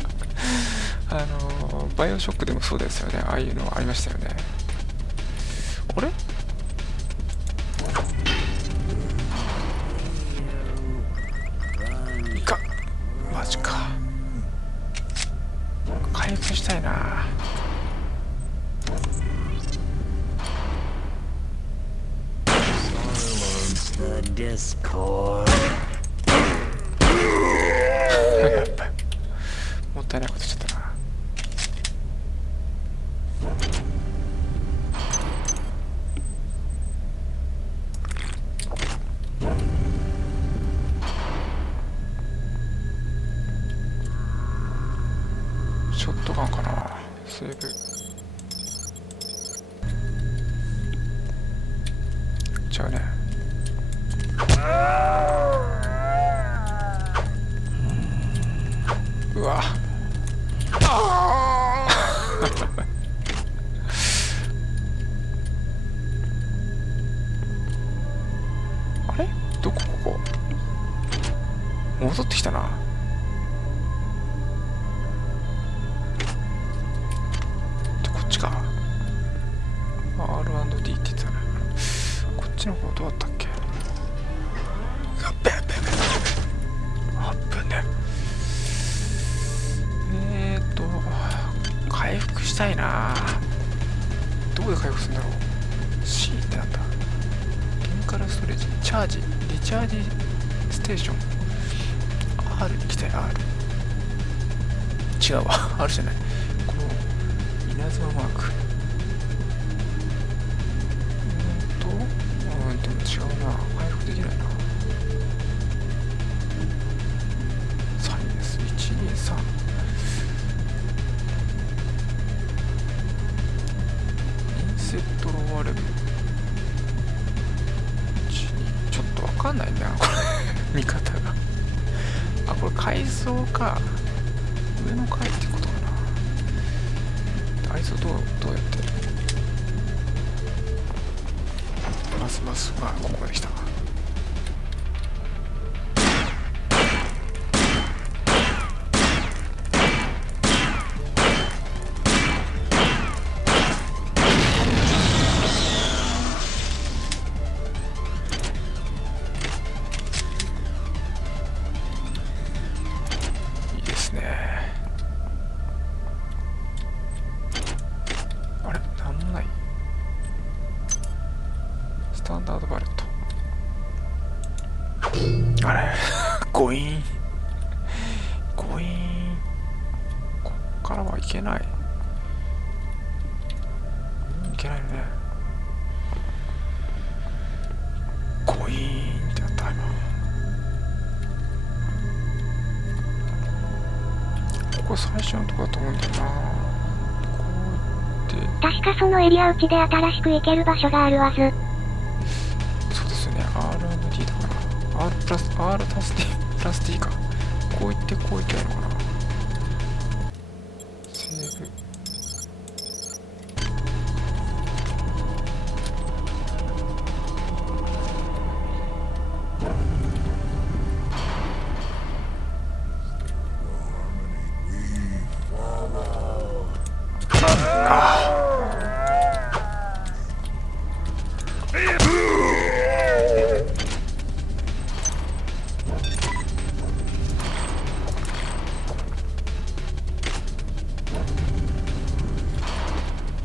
バイオショックでもそうですよね。ああいうのありましたよね。あれ、いか、マジか。回復したいな。もったいないことしちゃったな。ショットガンかな。セーブ。ちゃうね。うわ。あれ、どこここ。戻ってきたな。こっちか。R&D って言ってたね。こっちの方どうだったっけ。やっべやっべやっべ。あっぶね。回復したいな。どこで回復するんだろう。 C ってなんだ。ケミカルストレージ、チャージ、リチャージステーション。 R に行きたい。 R 違うわ。R じゃない。この稲妻マーク。でも違うな。回復できないな。サイエンス123。インセットロワレブ12。ちょっとわかんないなこれ見方が。あ、これ階層か。上の階ってことかな。あいつをどうやってますが、ここまで来た。いいですね。あれ、なんもない。スタンダードバレット。あれゴイーンゴイーン。こっからはいけない。いけないよね。ゴイーンってやった今。こ最初のとこだと思うんだよな。こうやって確かそのエリア内で新しく行ける場所があるはず。そうですよね。 R&D だから R プラス R 足す D プラス D か。こういってこういけばいいのかな。セーブ。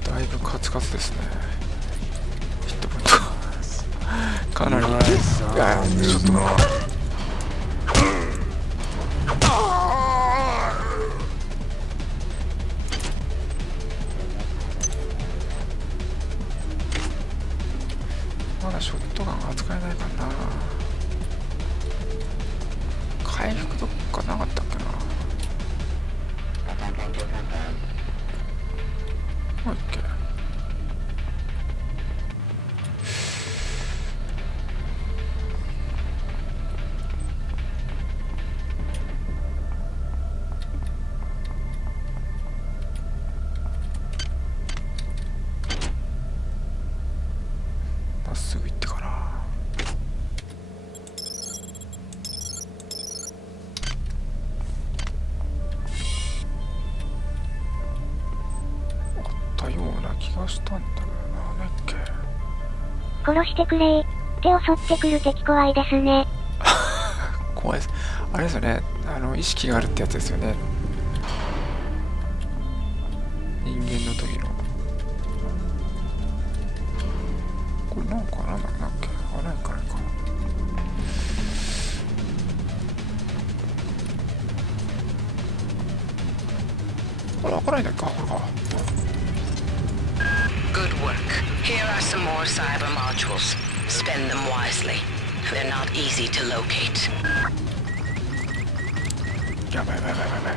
だいぶカツカツですね。ヒットポイントかなり。いやちょっとまだショットガンが扱えないからな。回復どっかなかったっけな。もう一回まっすぐ行ってかな。あったような気がしたんだけどな。なんだっけ。殺してくれー。手襲ってくる敵怖いですね。怖いです。あれですよね。意識があるってやつですよね。人間の時の。これなんかなんだっけ。あ、ないかないか。これ開かないんだっけ。これか。Good work. Here are some more cyber modules. Spend them wisely. They're not easy to locate. やばいやばいやばいやばい。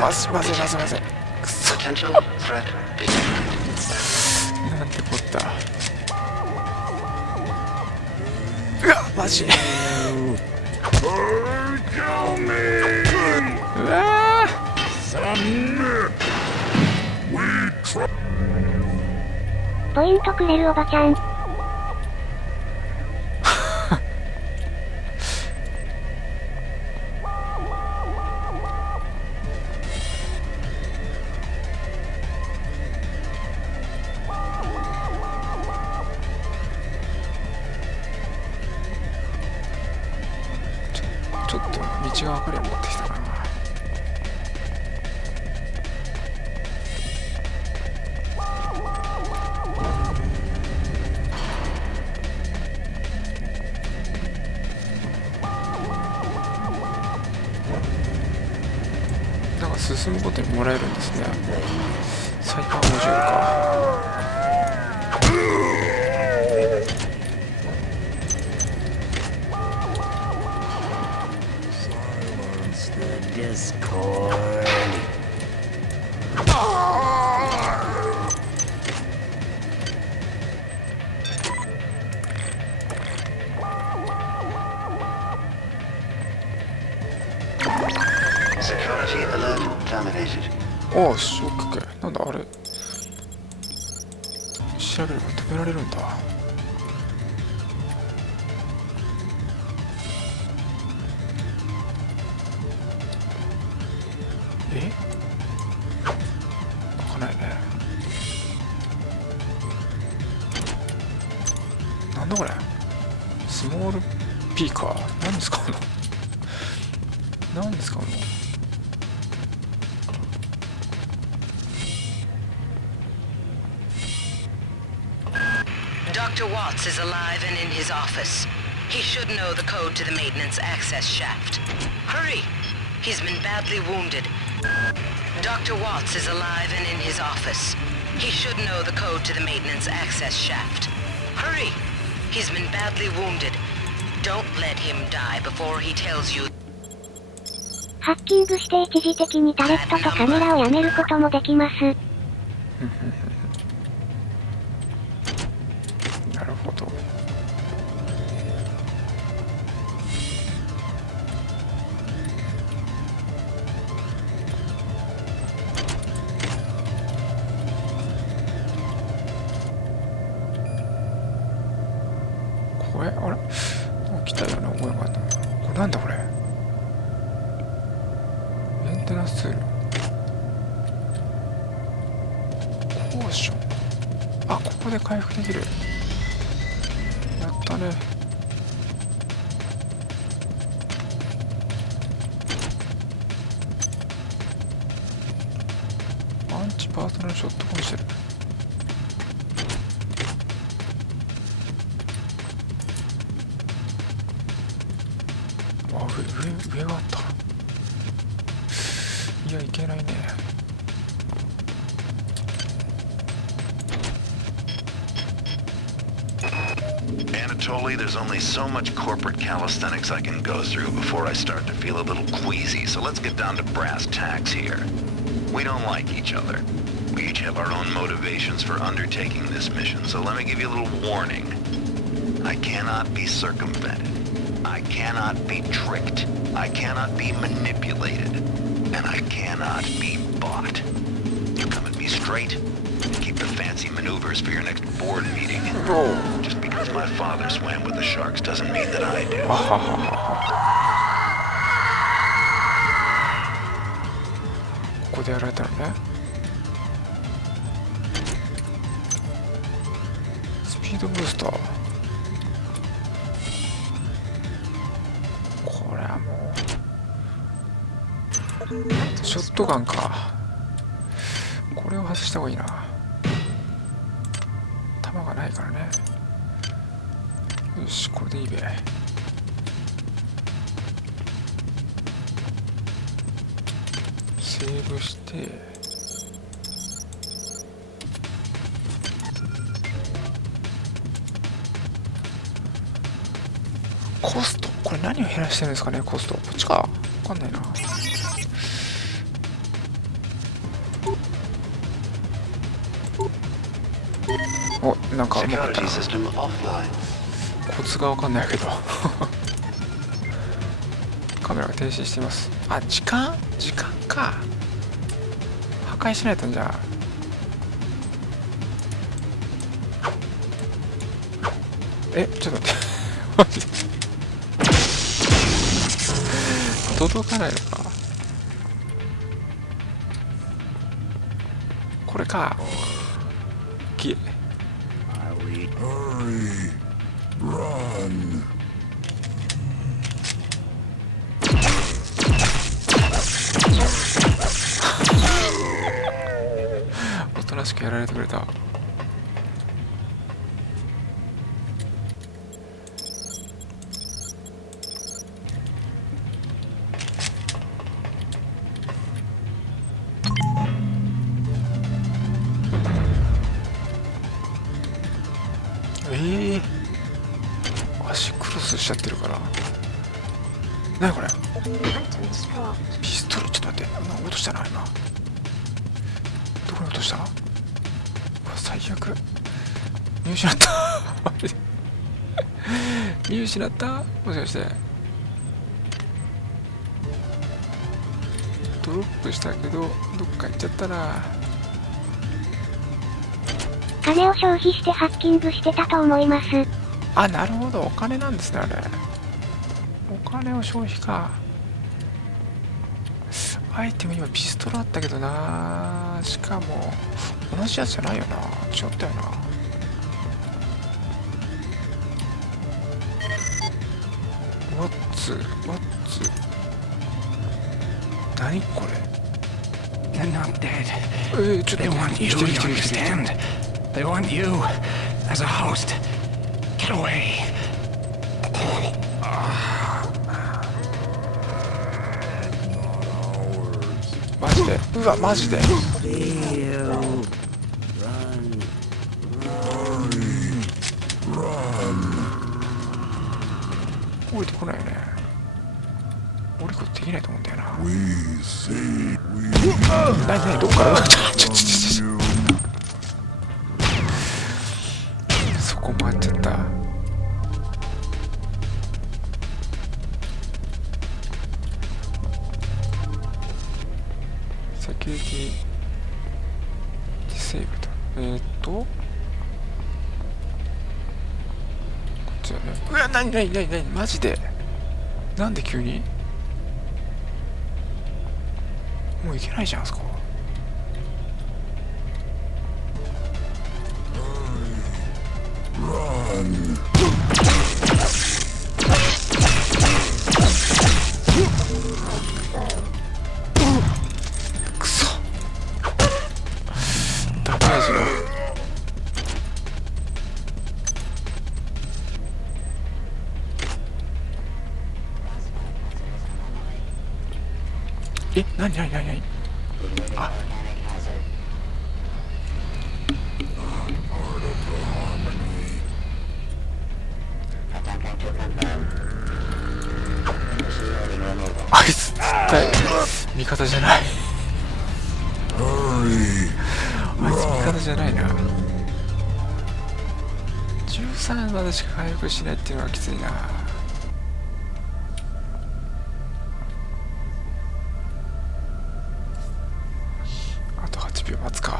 まずまずまずまずい。くそ。なんてこった。うわマジ。うわポイントくれるおばちゃん。ちょっと道が分かるようになってきたかな。なんか進むことにもらえるんですね。サイパーモジュールか。Discord. Security alert terminated. おお、ショック系。なんだあれ。調べれば止められるんだ。え？開かないね。なんだこれ。スモールピーカー。何ですかこの。何ですかこの。Dr. Watts is alive and in his office. He should know the code to the maintenance access shaft. Hurry! He's been badly wounded. Dr. Watts is alive and in his office. He should know the code to the maintenance access shaft. Hurry! He's been badly wounded. Don't let him die before he tells you. ハッキングして一時的にタレットとカメラをやめることもできます。なるほど。これあれ来たような覚えがあった。これなんだこれ。メンテナンスツール。コーション。あ、ここで回復できる。やったね。アンチパーソナルショットコンしてる。あ、上があった。いや、いけないね。Anatoly, there's only so much corporate calisthenics I can go through before I start to feel a little queasy, so let's get down to brass tacks here. We don't like each other. We each have our own motivations for undertaking this mission, so let me give you a little warning. I cannot be circumvented. I cannot be tricked. I cannot be manipulated. And I cannot be bought. You come at me straight, and keep the fancy maneuvers for your next board meeting. Just because my father swam with the sharks doesn't mean that I do. ここでやられたのね。スピードブースター。これはもうショットガンか。これを外した方がいいな。弾がないからね。よし、これでいいべ。セーブしてコスト、これ何を減らしてるんですかね。コストこっちか、分かんないな。お、なんかうまかったな。コツが分かんないけどカメラが停止しています。あ、時間か。破壊しないとんじゃ。え、ちょっと待ってマジで届かないのか。これか。きおとなしくやられてくれた。足クロスしちゃってるから。何これ。ピストル、ちょっと待って、落としたな今。どこに落とした。うわ、最悪。見失った見失った。もしかしてドロップしたけどどっか行っちゃったな。金を消費してハッキングしてたと思います。あ、なるほど、お金なんですねあれ。お金を消費か。アイテム今ピストルあったけどな。しかも同じやつじゃないよな。違ったよな。ワッツ何これ。 They're not dead. ちょっと They want you to understand. They want you as a host. Get away. マジで、うわマジで。降りてこないよね。降りることできないと思うんだよな。何どっからそこ回っちゃった。セキュリティディセーブとこっちだね。うわ、何マジでなんで急にもういけないじゃん、あそこ。くそ、ダメージが。え、何あ、あいつ絶対味方じゃない。あいつ味方じゃないな。13までしか回復しないっていうのはきついな。あと8秒待つか。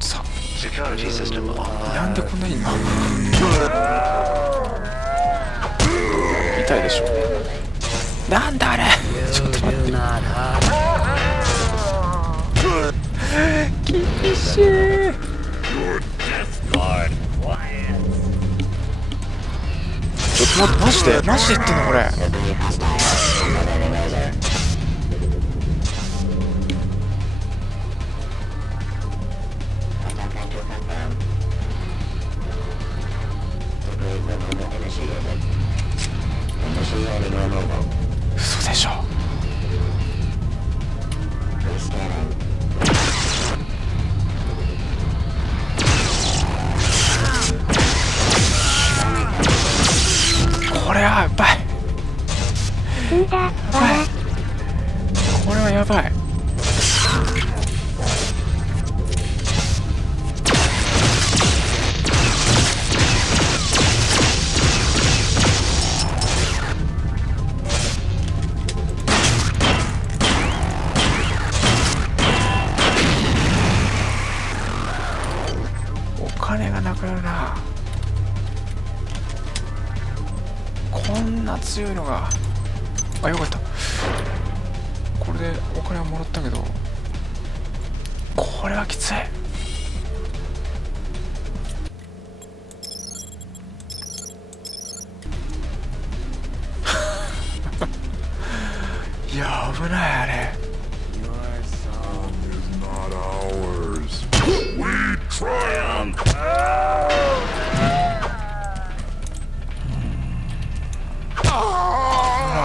さあ、なんでこんないいの。痛いでしょ。なんだあれ。ちょっと待って。厳しい。ちょっと待って、マジで言ってんのこれ。嘘でしょ。これはやばい。これはやばい。お金がなくなるな。こんな強いのが。あ、よかった。これでお金はもらったけど、これはきつい。いや、危ないあれ。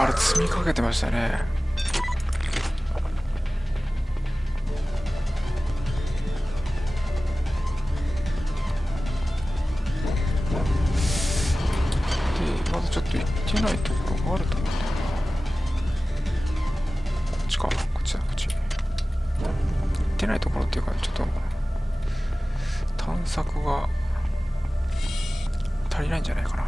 あれ積みかけてましたね。で、まだちょっと行ってないところがあると思うんだよな。こっちか、こっちだ、こっち。行ってないところっていうか、ちょっと探索が足りないんじゃないかな。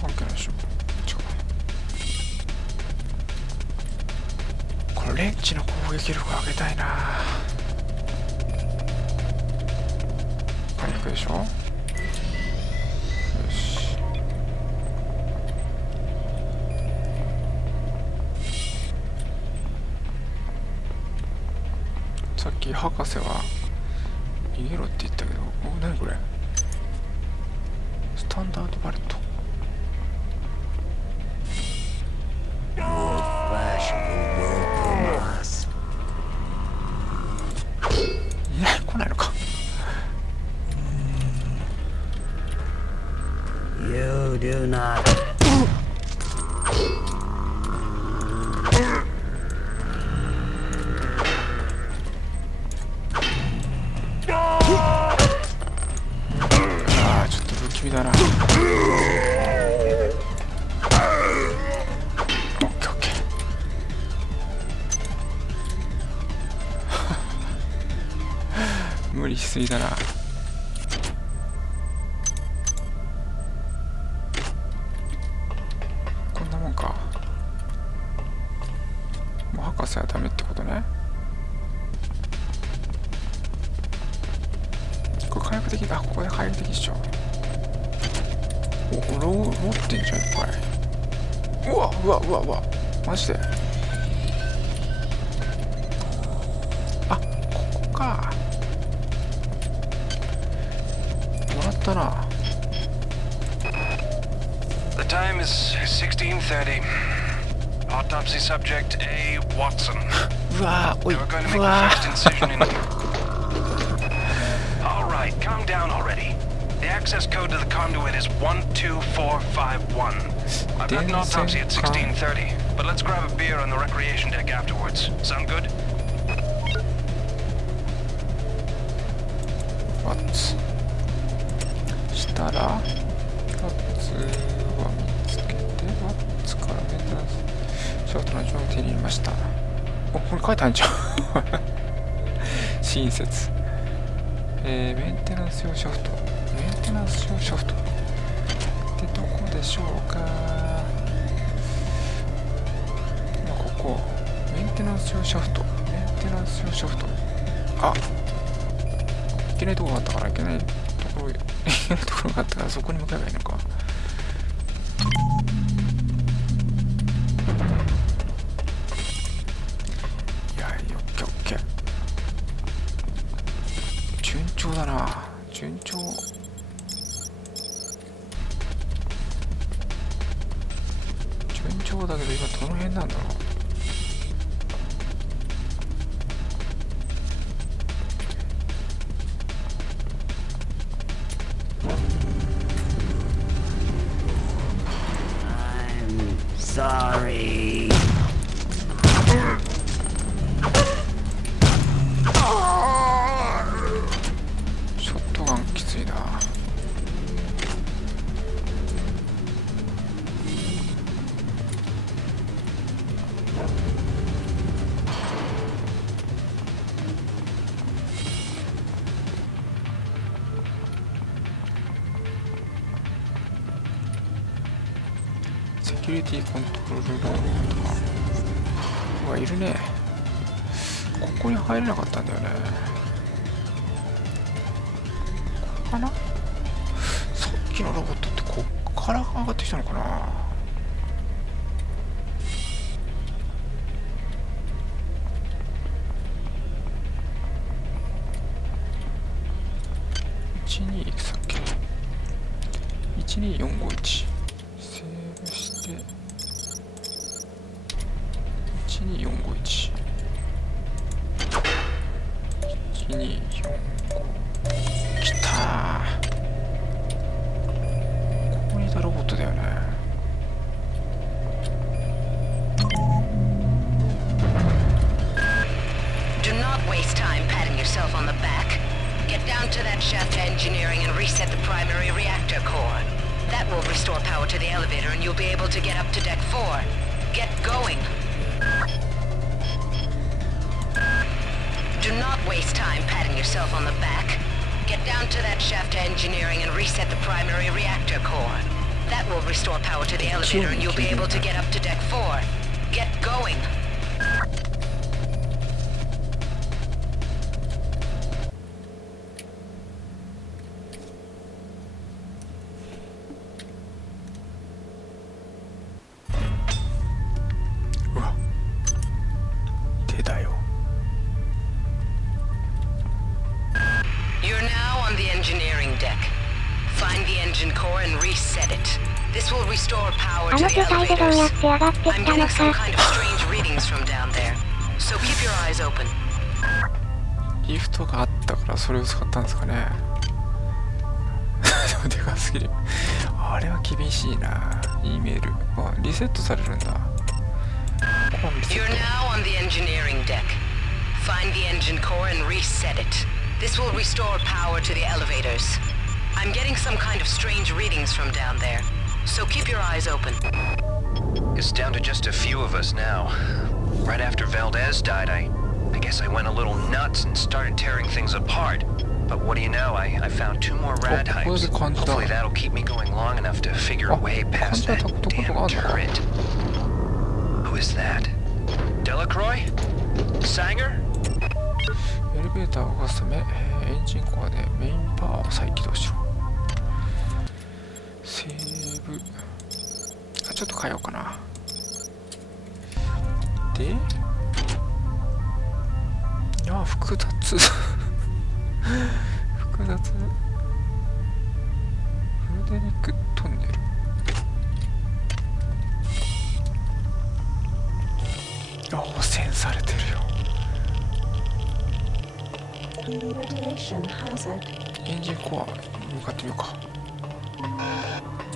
関係ないでしょ。これレンチの攻撃力上げたいな。回復でしょ。よし。さっき博士は逃げろって言ったけど、お、何これ。スタンダードバレット。いや、来ないのか。do not. ちょっと不気味だな。無理しすぎだな。こんなもんか。もう博士はダメってことね。これ火薬的だ。ここで火薬的っしょ。お、ロってんじゃんいっぱい。うわうわうわうわ、マジで。あ、ここか。もらったな。 The time is 16:30. Autopsy subject A. Watson. うわー、おい、We're going to make う the わ first incision in. All right, calm down already. The access code to the conduit is 12451. I've got an autopsy at 16:30, but let's grab a beer on the recreation deck afterwards. Sound good? ワッツしたらワッツは見つけて、ワッツからメンテナンスショートの情報を手に入れました。お、これ書いてあるじゃん親切。メンテナンス用シャフト、メンテナンス用シャフトってどこでしょうか。今ここメンテナンス用シャフト、メンテナンス用シャフト。あ、いけないところがあったから、いけないところがあったから、そこに向かえばいいのか。いや、オッケーオッケー。順調だな、順調。順調だけど、今どの辺なんだろう。Sorry. ショットガンきついな。セキュリティコントロールロードとか。うわ、いるね。ここに入れなかったんだよね。ここかな。さっきのロボットってこっから上がってきたのかな。12いくつだっけ。12451セーブして12451 1245きたー。ここにいたロボットだよね。Do not waste time patting yourself on the back. Get down to that shaft to engineering and reset the primary reactor core. That will restore power to the elevator and you'll be able to get up to deck 4. Get going. Do not waste time patting yourself on the back. Get down to that shaft to engineering and reset the primary reactor core. That will restore power to the elevator and you'll be able to get up to deck 4. Get going. You're now on the engineering deck. Find the engine core and reset it. This will restore power to the elevators. I'm getting some kind of strange readings from down there, so keep your eyes open. リフトがあったからそれを使ったんですかね。でもでかすぎる。ああれは厳しいな。 E メールリセットされるんだ。 You're now on the engineering deck. Find the engine core and reset it. This will restore power to the elevators. I'm getting some kind of strange readings from down there, so keep your eyes open. It's down to just a few of us now. Right after Valdez died, I guess I went a little nuts and started tearing things apart. But what do you know, I found 2 more rad hypes. Hopefully that'll keep me going long enough to figure a way past that damn turret. Who is that? Delacroix? Sanger? エレベーターを動かすため、エンジンコアでメインパワーを再起動しろ。セーブ。ちょっと変えようかな。で、複雑複雑。フレデリックトンネル。汚染されてるよ。エンジンコアに向かってみようか。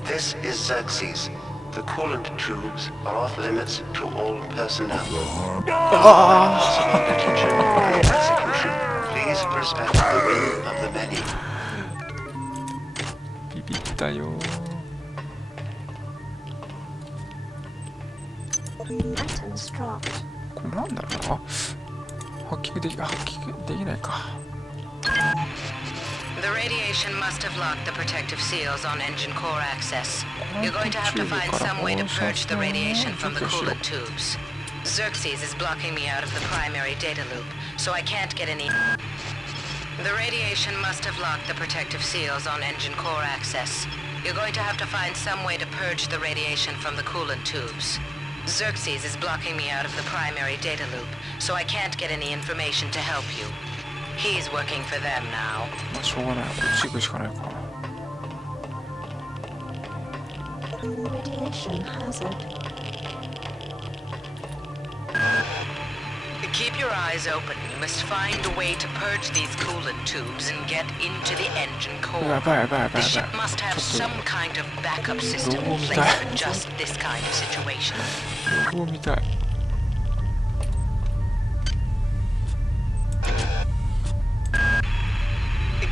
This is Xerxes. The coolant tubes are off limits to all personnel. Execution. Please respect the will of the many. ビビったよ。これなんだろうな。発揮できないか。 The radiation must have locked the protective seals on engine core access. You're going to have to find some way to purge the radiation from the coolant tubes. Xerxes is blocking me out of the primary data loop, so I can't get any... The radiation must have locked the protective seals on engine core access. You're going to have to find some way to purge the radiation from the coolant tubes. Xerxes is blocking me out of the primary data loop, so I can't get any information to help you. He's working for them now. まあしょうがない。こっち行くしかないか。Keep your eyes open. You must find a way to purge these coolant tubes and get into the engine core. The ship must have some kind of backup system in place for just this kind of situation. ロゴみたい。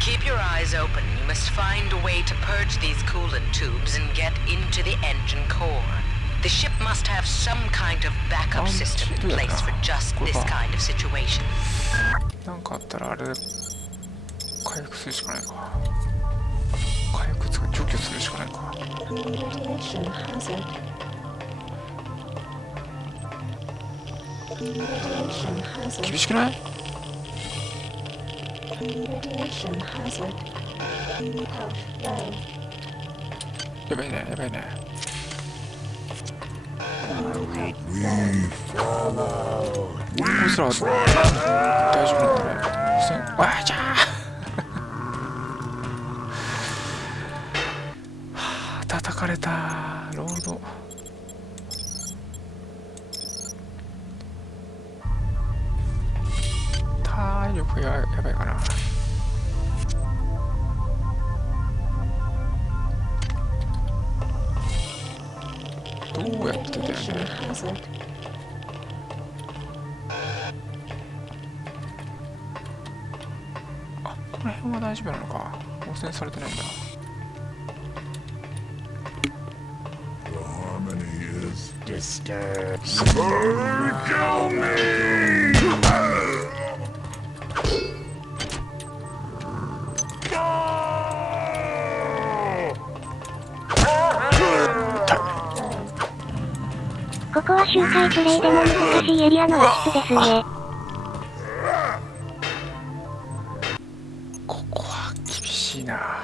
Keep your eyes open. You must find a way to purge these coolant tubes and get into the engine core. The ship must have some kind of backup system in place for just this kind of situation. なんかあったらあれ回復するしかないか。回復つか除去するしかないか。厳しくない？ やばいね、やばいね。こいつら大丈夫なんだね。わあじゃあ叩かれた。ロード体力やばいかな。どうやってだよね。あ、この辺は大丈夫なのか。汚染されてないんだ。ここは周回プレイでも難しいエリアの脱出ですね。ここは厳しいな。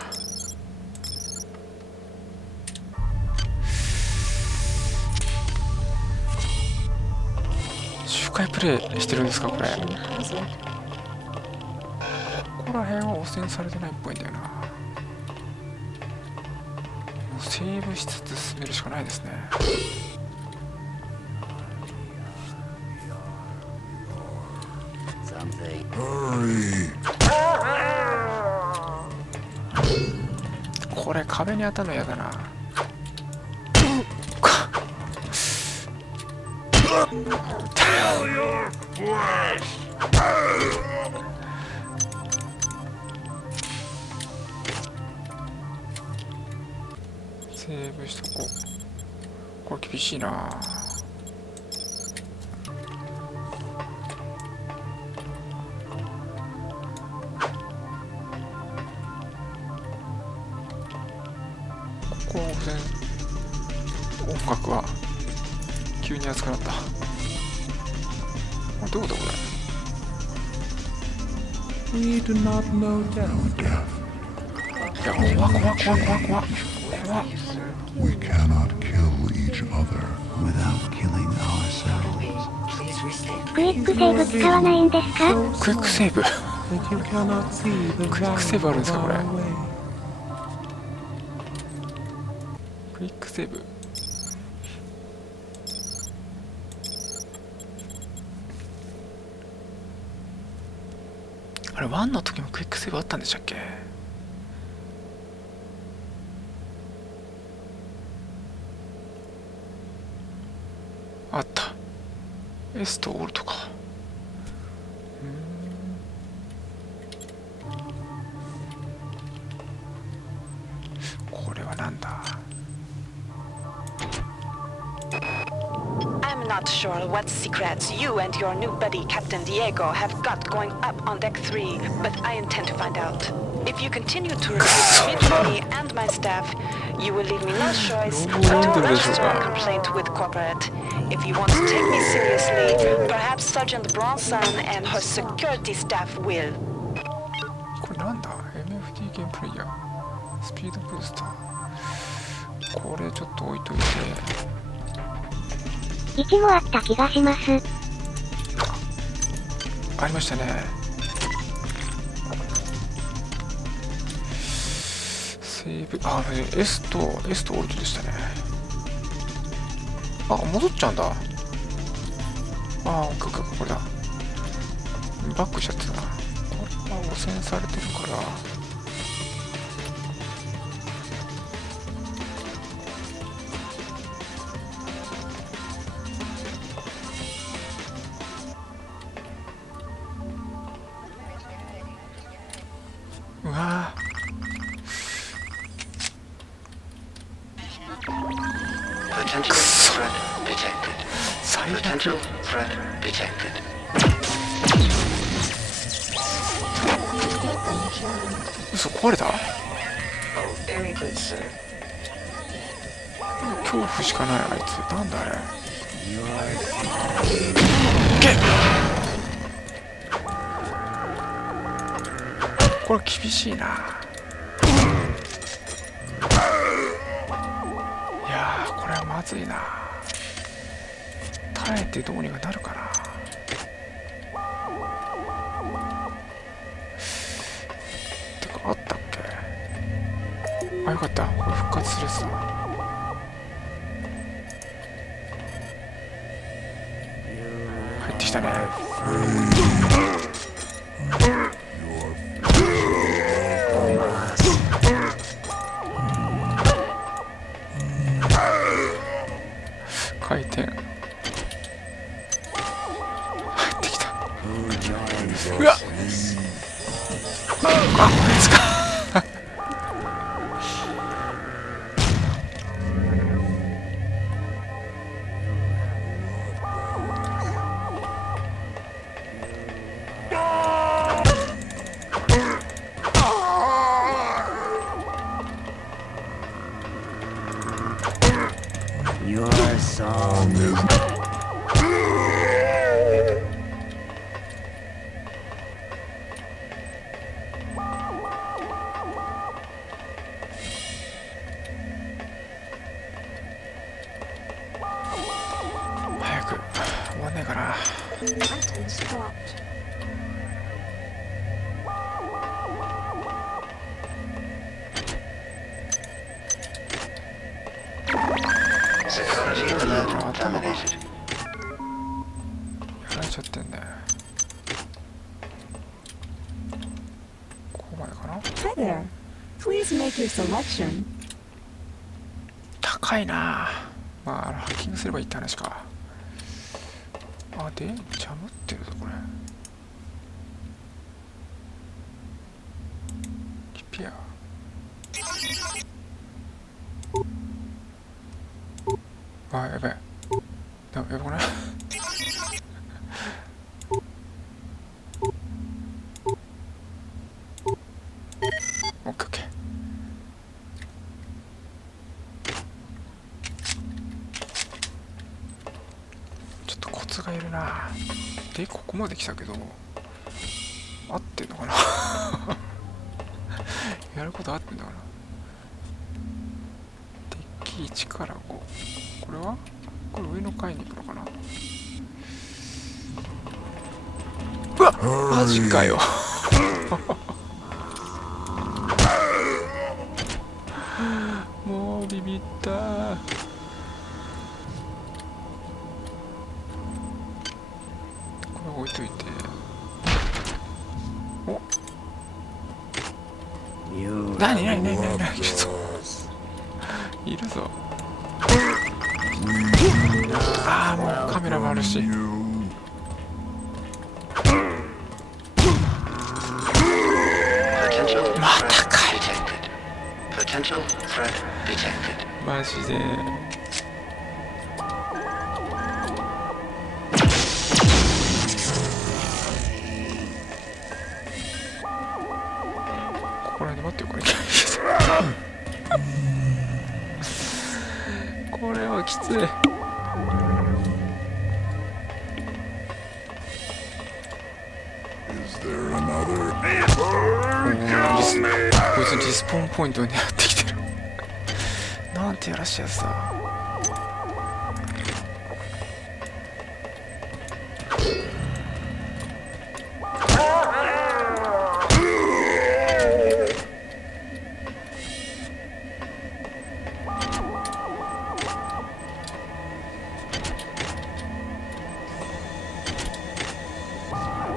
周回プレイしてるんですかこれ。ここら辺は汚染されてないっぽいんだよな。もうセーブしつつ進めるしかないですね。これ壁に当たるの嫌だな。セーブしとこう。これ厳しいな。ここは音楽は急に熱くなった。どうだこれ。We do not know death. いや、怖っ。We cannot kill each other without killing ourselves. クイックセーブ使わないんですか？クイックセーブクイックセーブあるんですかこれ。クイックセーブ。あれ1の時もクイックセーブあったんでしたっけ？あった。S とオルトか。これはなんだ。I'm not sure what secrets you and your new buddy Captain Diego have got going up on Deck 3, but I intend to find out. If you continue to refuse to meet me and my staff, you will leave me no choice but to register a complaint with corporate. If you want to take me seriously, perhaps Sergeant Bronson and her security staff will. これなんだ？ MFD ゲームプレイヤースピードブースター。これちょっと置いといて。1もあった気がします。ありましたね。セーブ、あ、S とオルトでしたね。あ、戻っちゃうんだ。あ、オッケー、これだ。バックしちゃってたな。これは汚染されてるから。うわぁ。Potential threat detected. Potential threat detected. 嘘、壊れた？恐怖しかないあいつ。なんだあれ。けっ！これ厳しいな。いやー、これはまずいな。耐えてどうにかなるかな。てかあったっけ？あ、よかった。これ復活するやつだ。入ってきたね。回転。入ってきた。うわっ。あ、こいつか。Your song is... 早く終わんねえかな。Security alert terminated. やられちゃってんね。ここまでかな。 Hi there. Please make your selection. 高いな。まあ、ハッキングすればいいって話か。あ、で、ジャムってるぞ、これ。リペア。あ、やべえ。やばくない？オッケーオッケー。ちょっとコツがいるな。で、ここまで来たけど合ってんのかなやること合ってんのかな。デッキ1から5。これはこれ上の階に行くのかな。うわっマジかよもうビビったー。これ置いといて。おなにちょっといるぞ。ああもうカメラもあるし。またかい。マジで。ここら辺で待ってよ、これ。これはきつい。こいつリスポーンポイントを狙ってきてるなんてやらしいやつだ。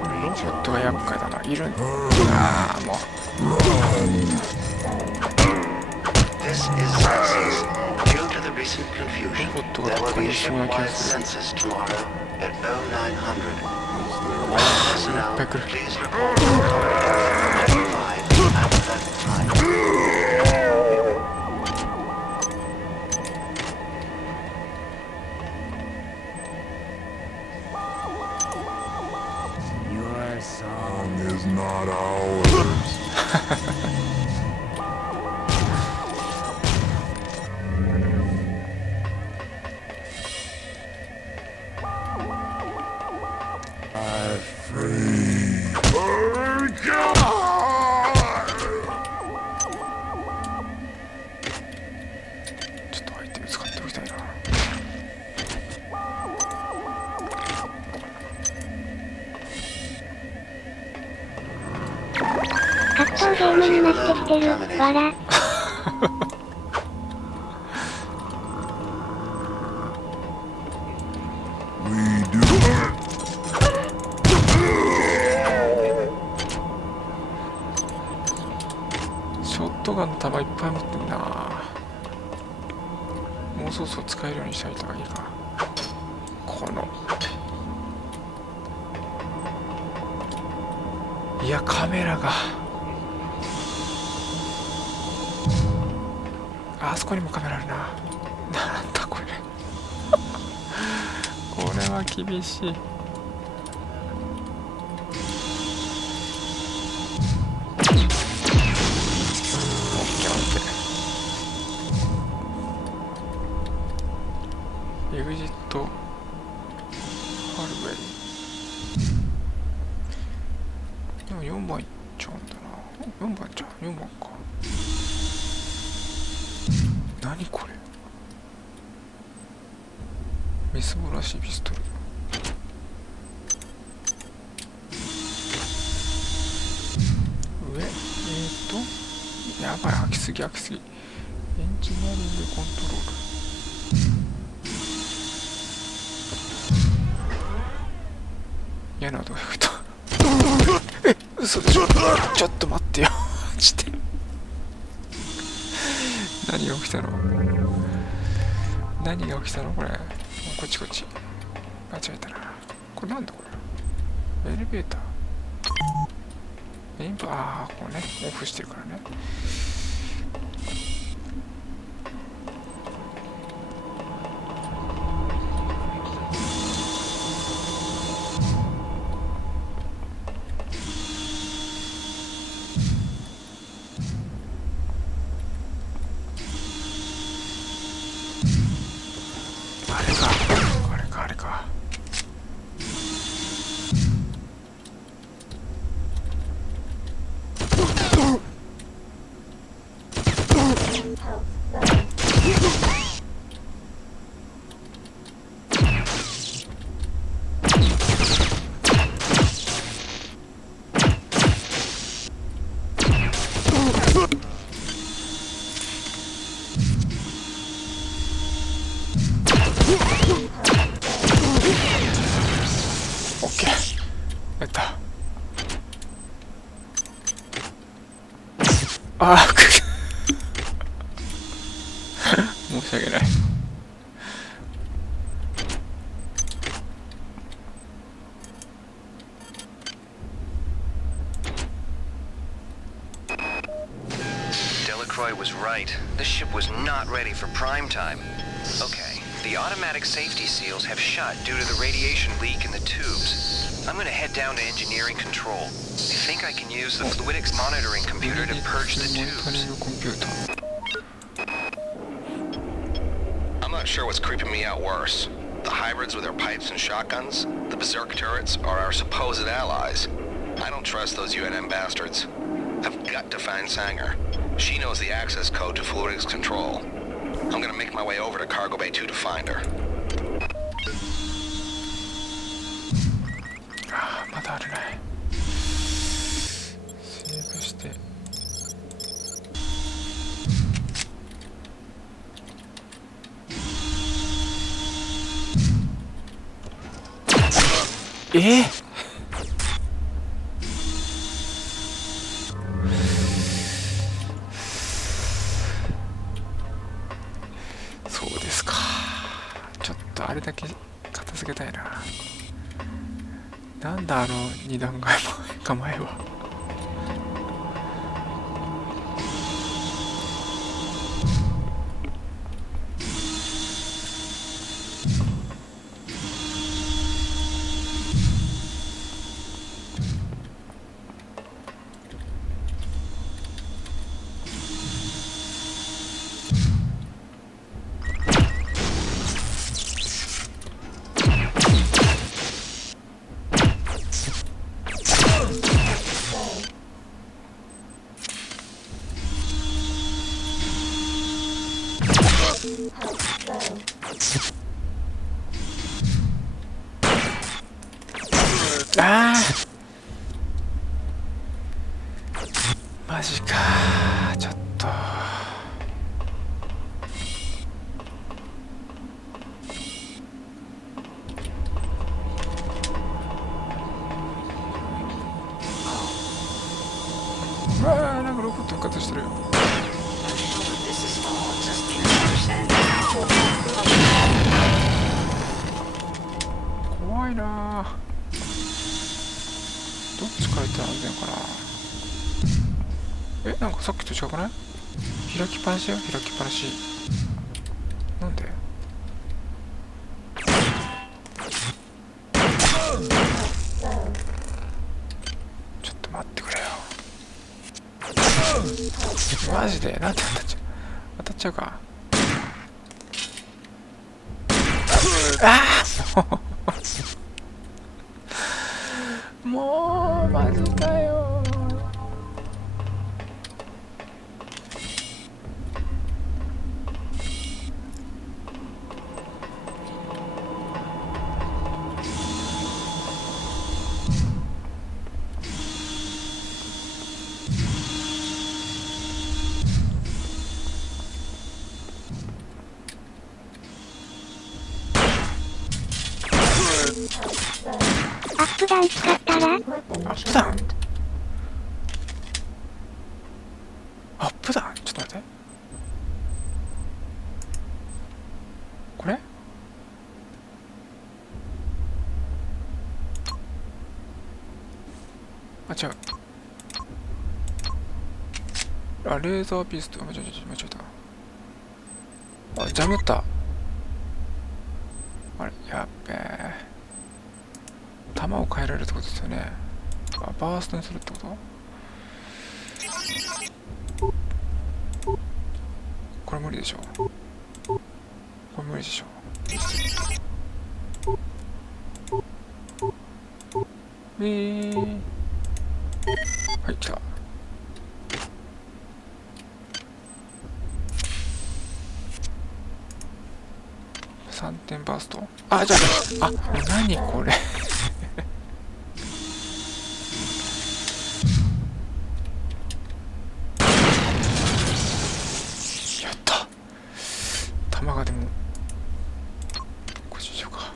ロボットが厄介だな。いるんだ。ああもうThis is Celsius. Due to the recent confusion, there will be a shipwide census tomorrow at 0900. All personnel, please report to Deck 5 at that time. Your song is not ours.格闘ゲームになってきてる。わら。ショットガンの弾いっぱい持ってんな。もうそろそろ使えるようにしたいとかいいか。このいやカメラがあそこにもカメラあるな。なんだこれこれは厳しい。エグジットハルウェイ。でも4番いっちゃうんだな。4番じゃん。4番か。何これ。メスボらしいピストル。上やばい。開きすぎ。エンジニアリングコントロール。嫌な音が聞こえた。え、嘘でしょ。ちょっと待ってよマジで何が起きたの。何が起きたのこれ。こっち間違えたな。ここれなんだこれ。エレベーター。インプ、ああ、こうね、オフしてるからね。あれか。オッケー。やった。ああ、申し訳ない。Delacroix was right. This ship was not ready for prime time. Okay, the automatic safety seals have shut due to the radiation leak in the tubes. I'm gonna head down to engineering control. I think I can use the fluidics monitoring computer to purge the tubes. I'm not sure what's creeping me out worse. The hybrids with their pipes and shotguns, the berserk turrets, or our supposed allies. I don't trust those UNM bastards. I've got to find Sanger. She knows the access code to fluidics control. I'm gonna make my way over to Cargo Bay 2 to find her. ああ、まだあるね。セーブして。そうですか。ちょっとあれだけ片付けたいな。なんだあの2段階構えは。あーマジかー。ちょっとうわー、なんかロボット復活してるよ。怖いなー。どっちから行ったら安全かな。なんかさっきと違くない？開きっぱなしよ、開きっぱなし。なんで？ちょっと待ってくれよ。マジでなんで当たっちゃうか。ああもうマジかよ。アップダウン使ったら？アップダウン？アップダウン？ちょっと待って。これ？違う。あ、レーザーピースト。間違えた。あ、ジャムった。あれ、やっべえ。弾を変えられるってことですよね。あ、バーストにするってこと？これ無理でしょ。これ無理でしょ。はい、来た。3点バースト。あ、じゃあ、あ、何これ。やった。弾がでもこっちでしょうか。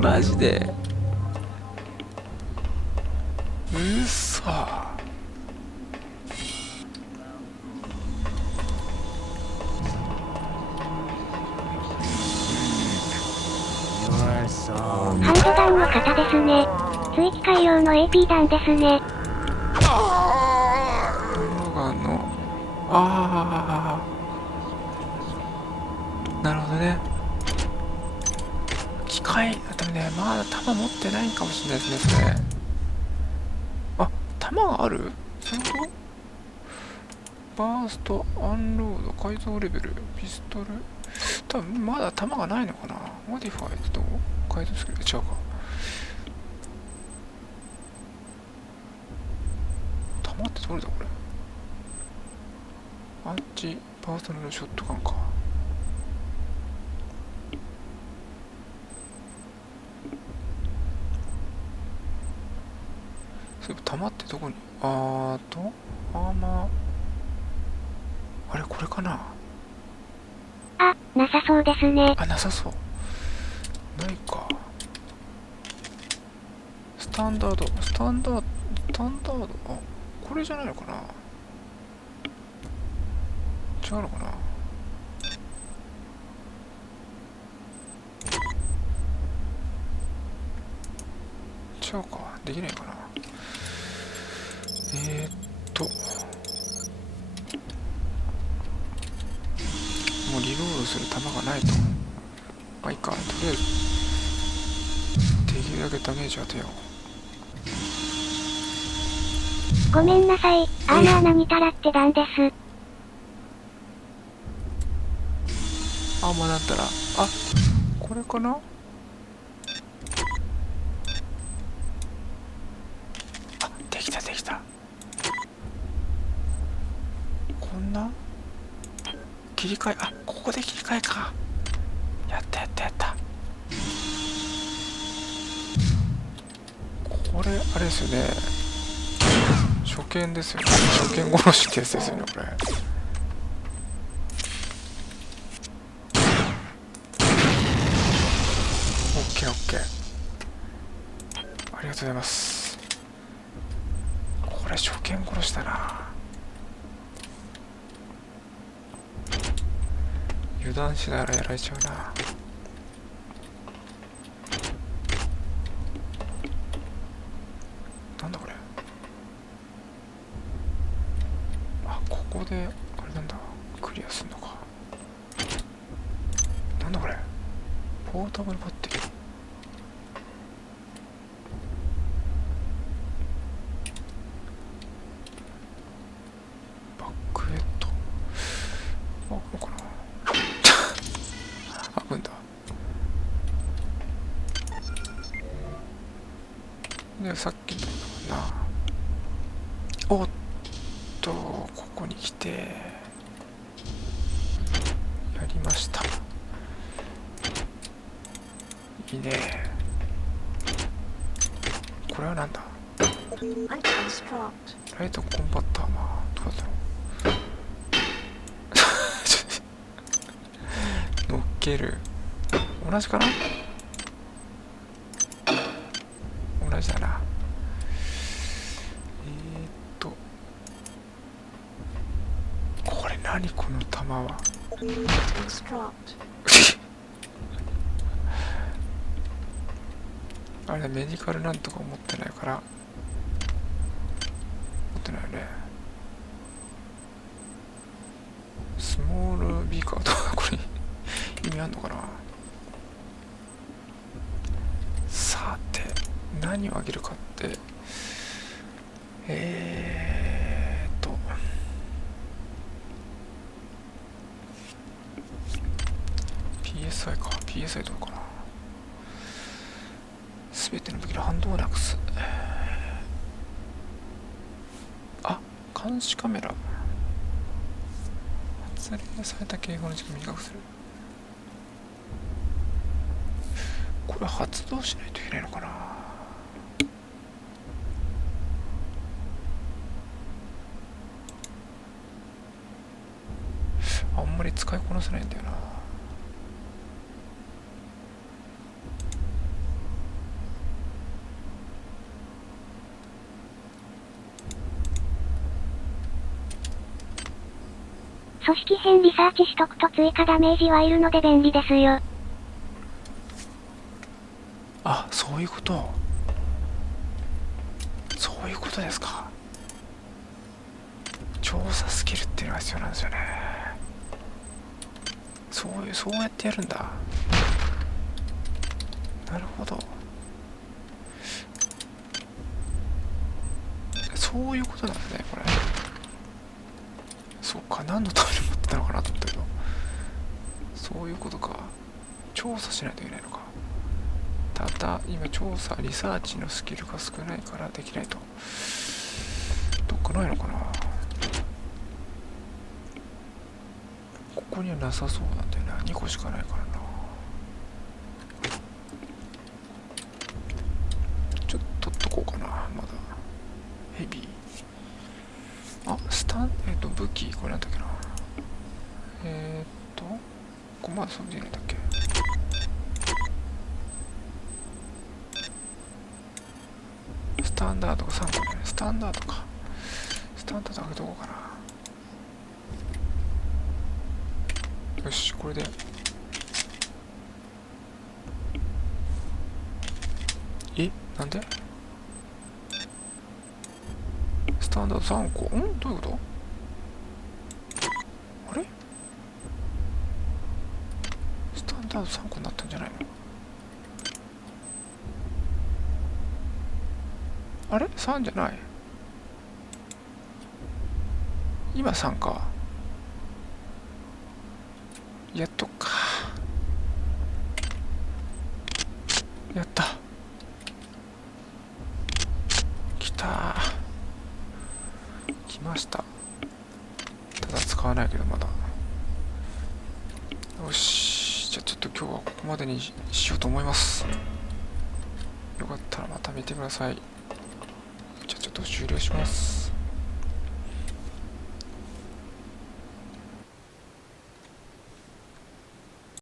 マジでうそ。ハンドガンの型ですね。追機械用の AP 弾ですね。ハンドガンの、なるほどね。機械多分ね、まだ弾持ってないかもしれないですね、それ。あ、弾がある？そういうこと？バースト、アンロード、改造レベル、ピストル。多分まだ弾がないのかな。モディファイと改造スキル、違うか。弾ってどれだこれ。アンチパーソナルショットガンか。そういえば弾ってどこに。アーマー。あれこれかな。あ、なさそうですね。あ、なさそう。ないか。スタンダード。あ、これじゃないのかな。違うのかな。違うか。できないかな。もうリロードする弾がないと。まあいいか。とりあえずできるだけダメージ当てよごめんなさい。アーマー何たらって弾です。アーマーなんたら。あ、これかな。あ、できた。こんな切り替え、あ、ここで切り替えか。やった。これあれですよね。初見ですよね。初見殺しってやつですよね、これ。オッケー。ありがとうございます。これ初見殺しだな。油断しながらやられちゃうな。なんだこれ。あ、ここであれなんだ、クリアすんのか。なんだこれ。ポータブルバッテリー。バックヘッド。あ、こうかな。開くんだ。で、さっきのな。おっと、ここに来てやりました。いいね。これはなんだ。ライトコンバッターマー。どうだろう。乗っける。同じかな。同じだな。何この弾は。あれメディカルなんとか持ってないから持ってないよね。スモールビーカーとかこれ意味あんのかな。さて何をあげるかってPSI か。 PSI どうかな。すべての武器の反動をなくす。あ、監視カメラ。発令された警報の時間を短くする。これ発動しないといけないのかな。あんまり使いこなせないんだよな。組織編リサーチしとくと追加ダメージはいるので便利ですよ。あ、そういうこと。そういうことですか。調査スキルっていうのが必要なんですよね。そうやってやるんだ。なるほど。そういうことなんだね、これ。そうか、何のために持ってたのかなと思ったけど、そういうことか。調査しないといけないのか。ただ今調査リサーチのスキルが少ないからできないと。どっかないのかな。ここにはなさそうなんだよな。2個しかないからな。ちょっと取っとこうかな。まだヘビー。あ、スタン武器これなんだっけな。ここまだそうじゃないんだっけ。スタンダードが3個ね。スタンダードか。スタンダード上げとこうかな。よし、これでなんでスタンダード3個。どういうこと。あれスタンダード3個になったんじゃないの。あれ3じゃない。今3か。やっとくか。やった。来た。来ました。ただ使わないけどまだ。よし、じゃあちょっと今日はここまでにしようと思います。よかったらまた見てください。じゃあちょっと終了します。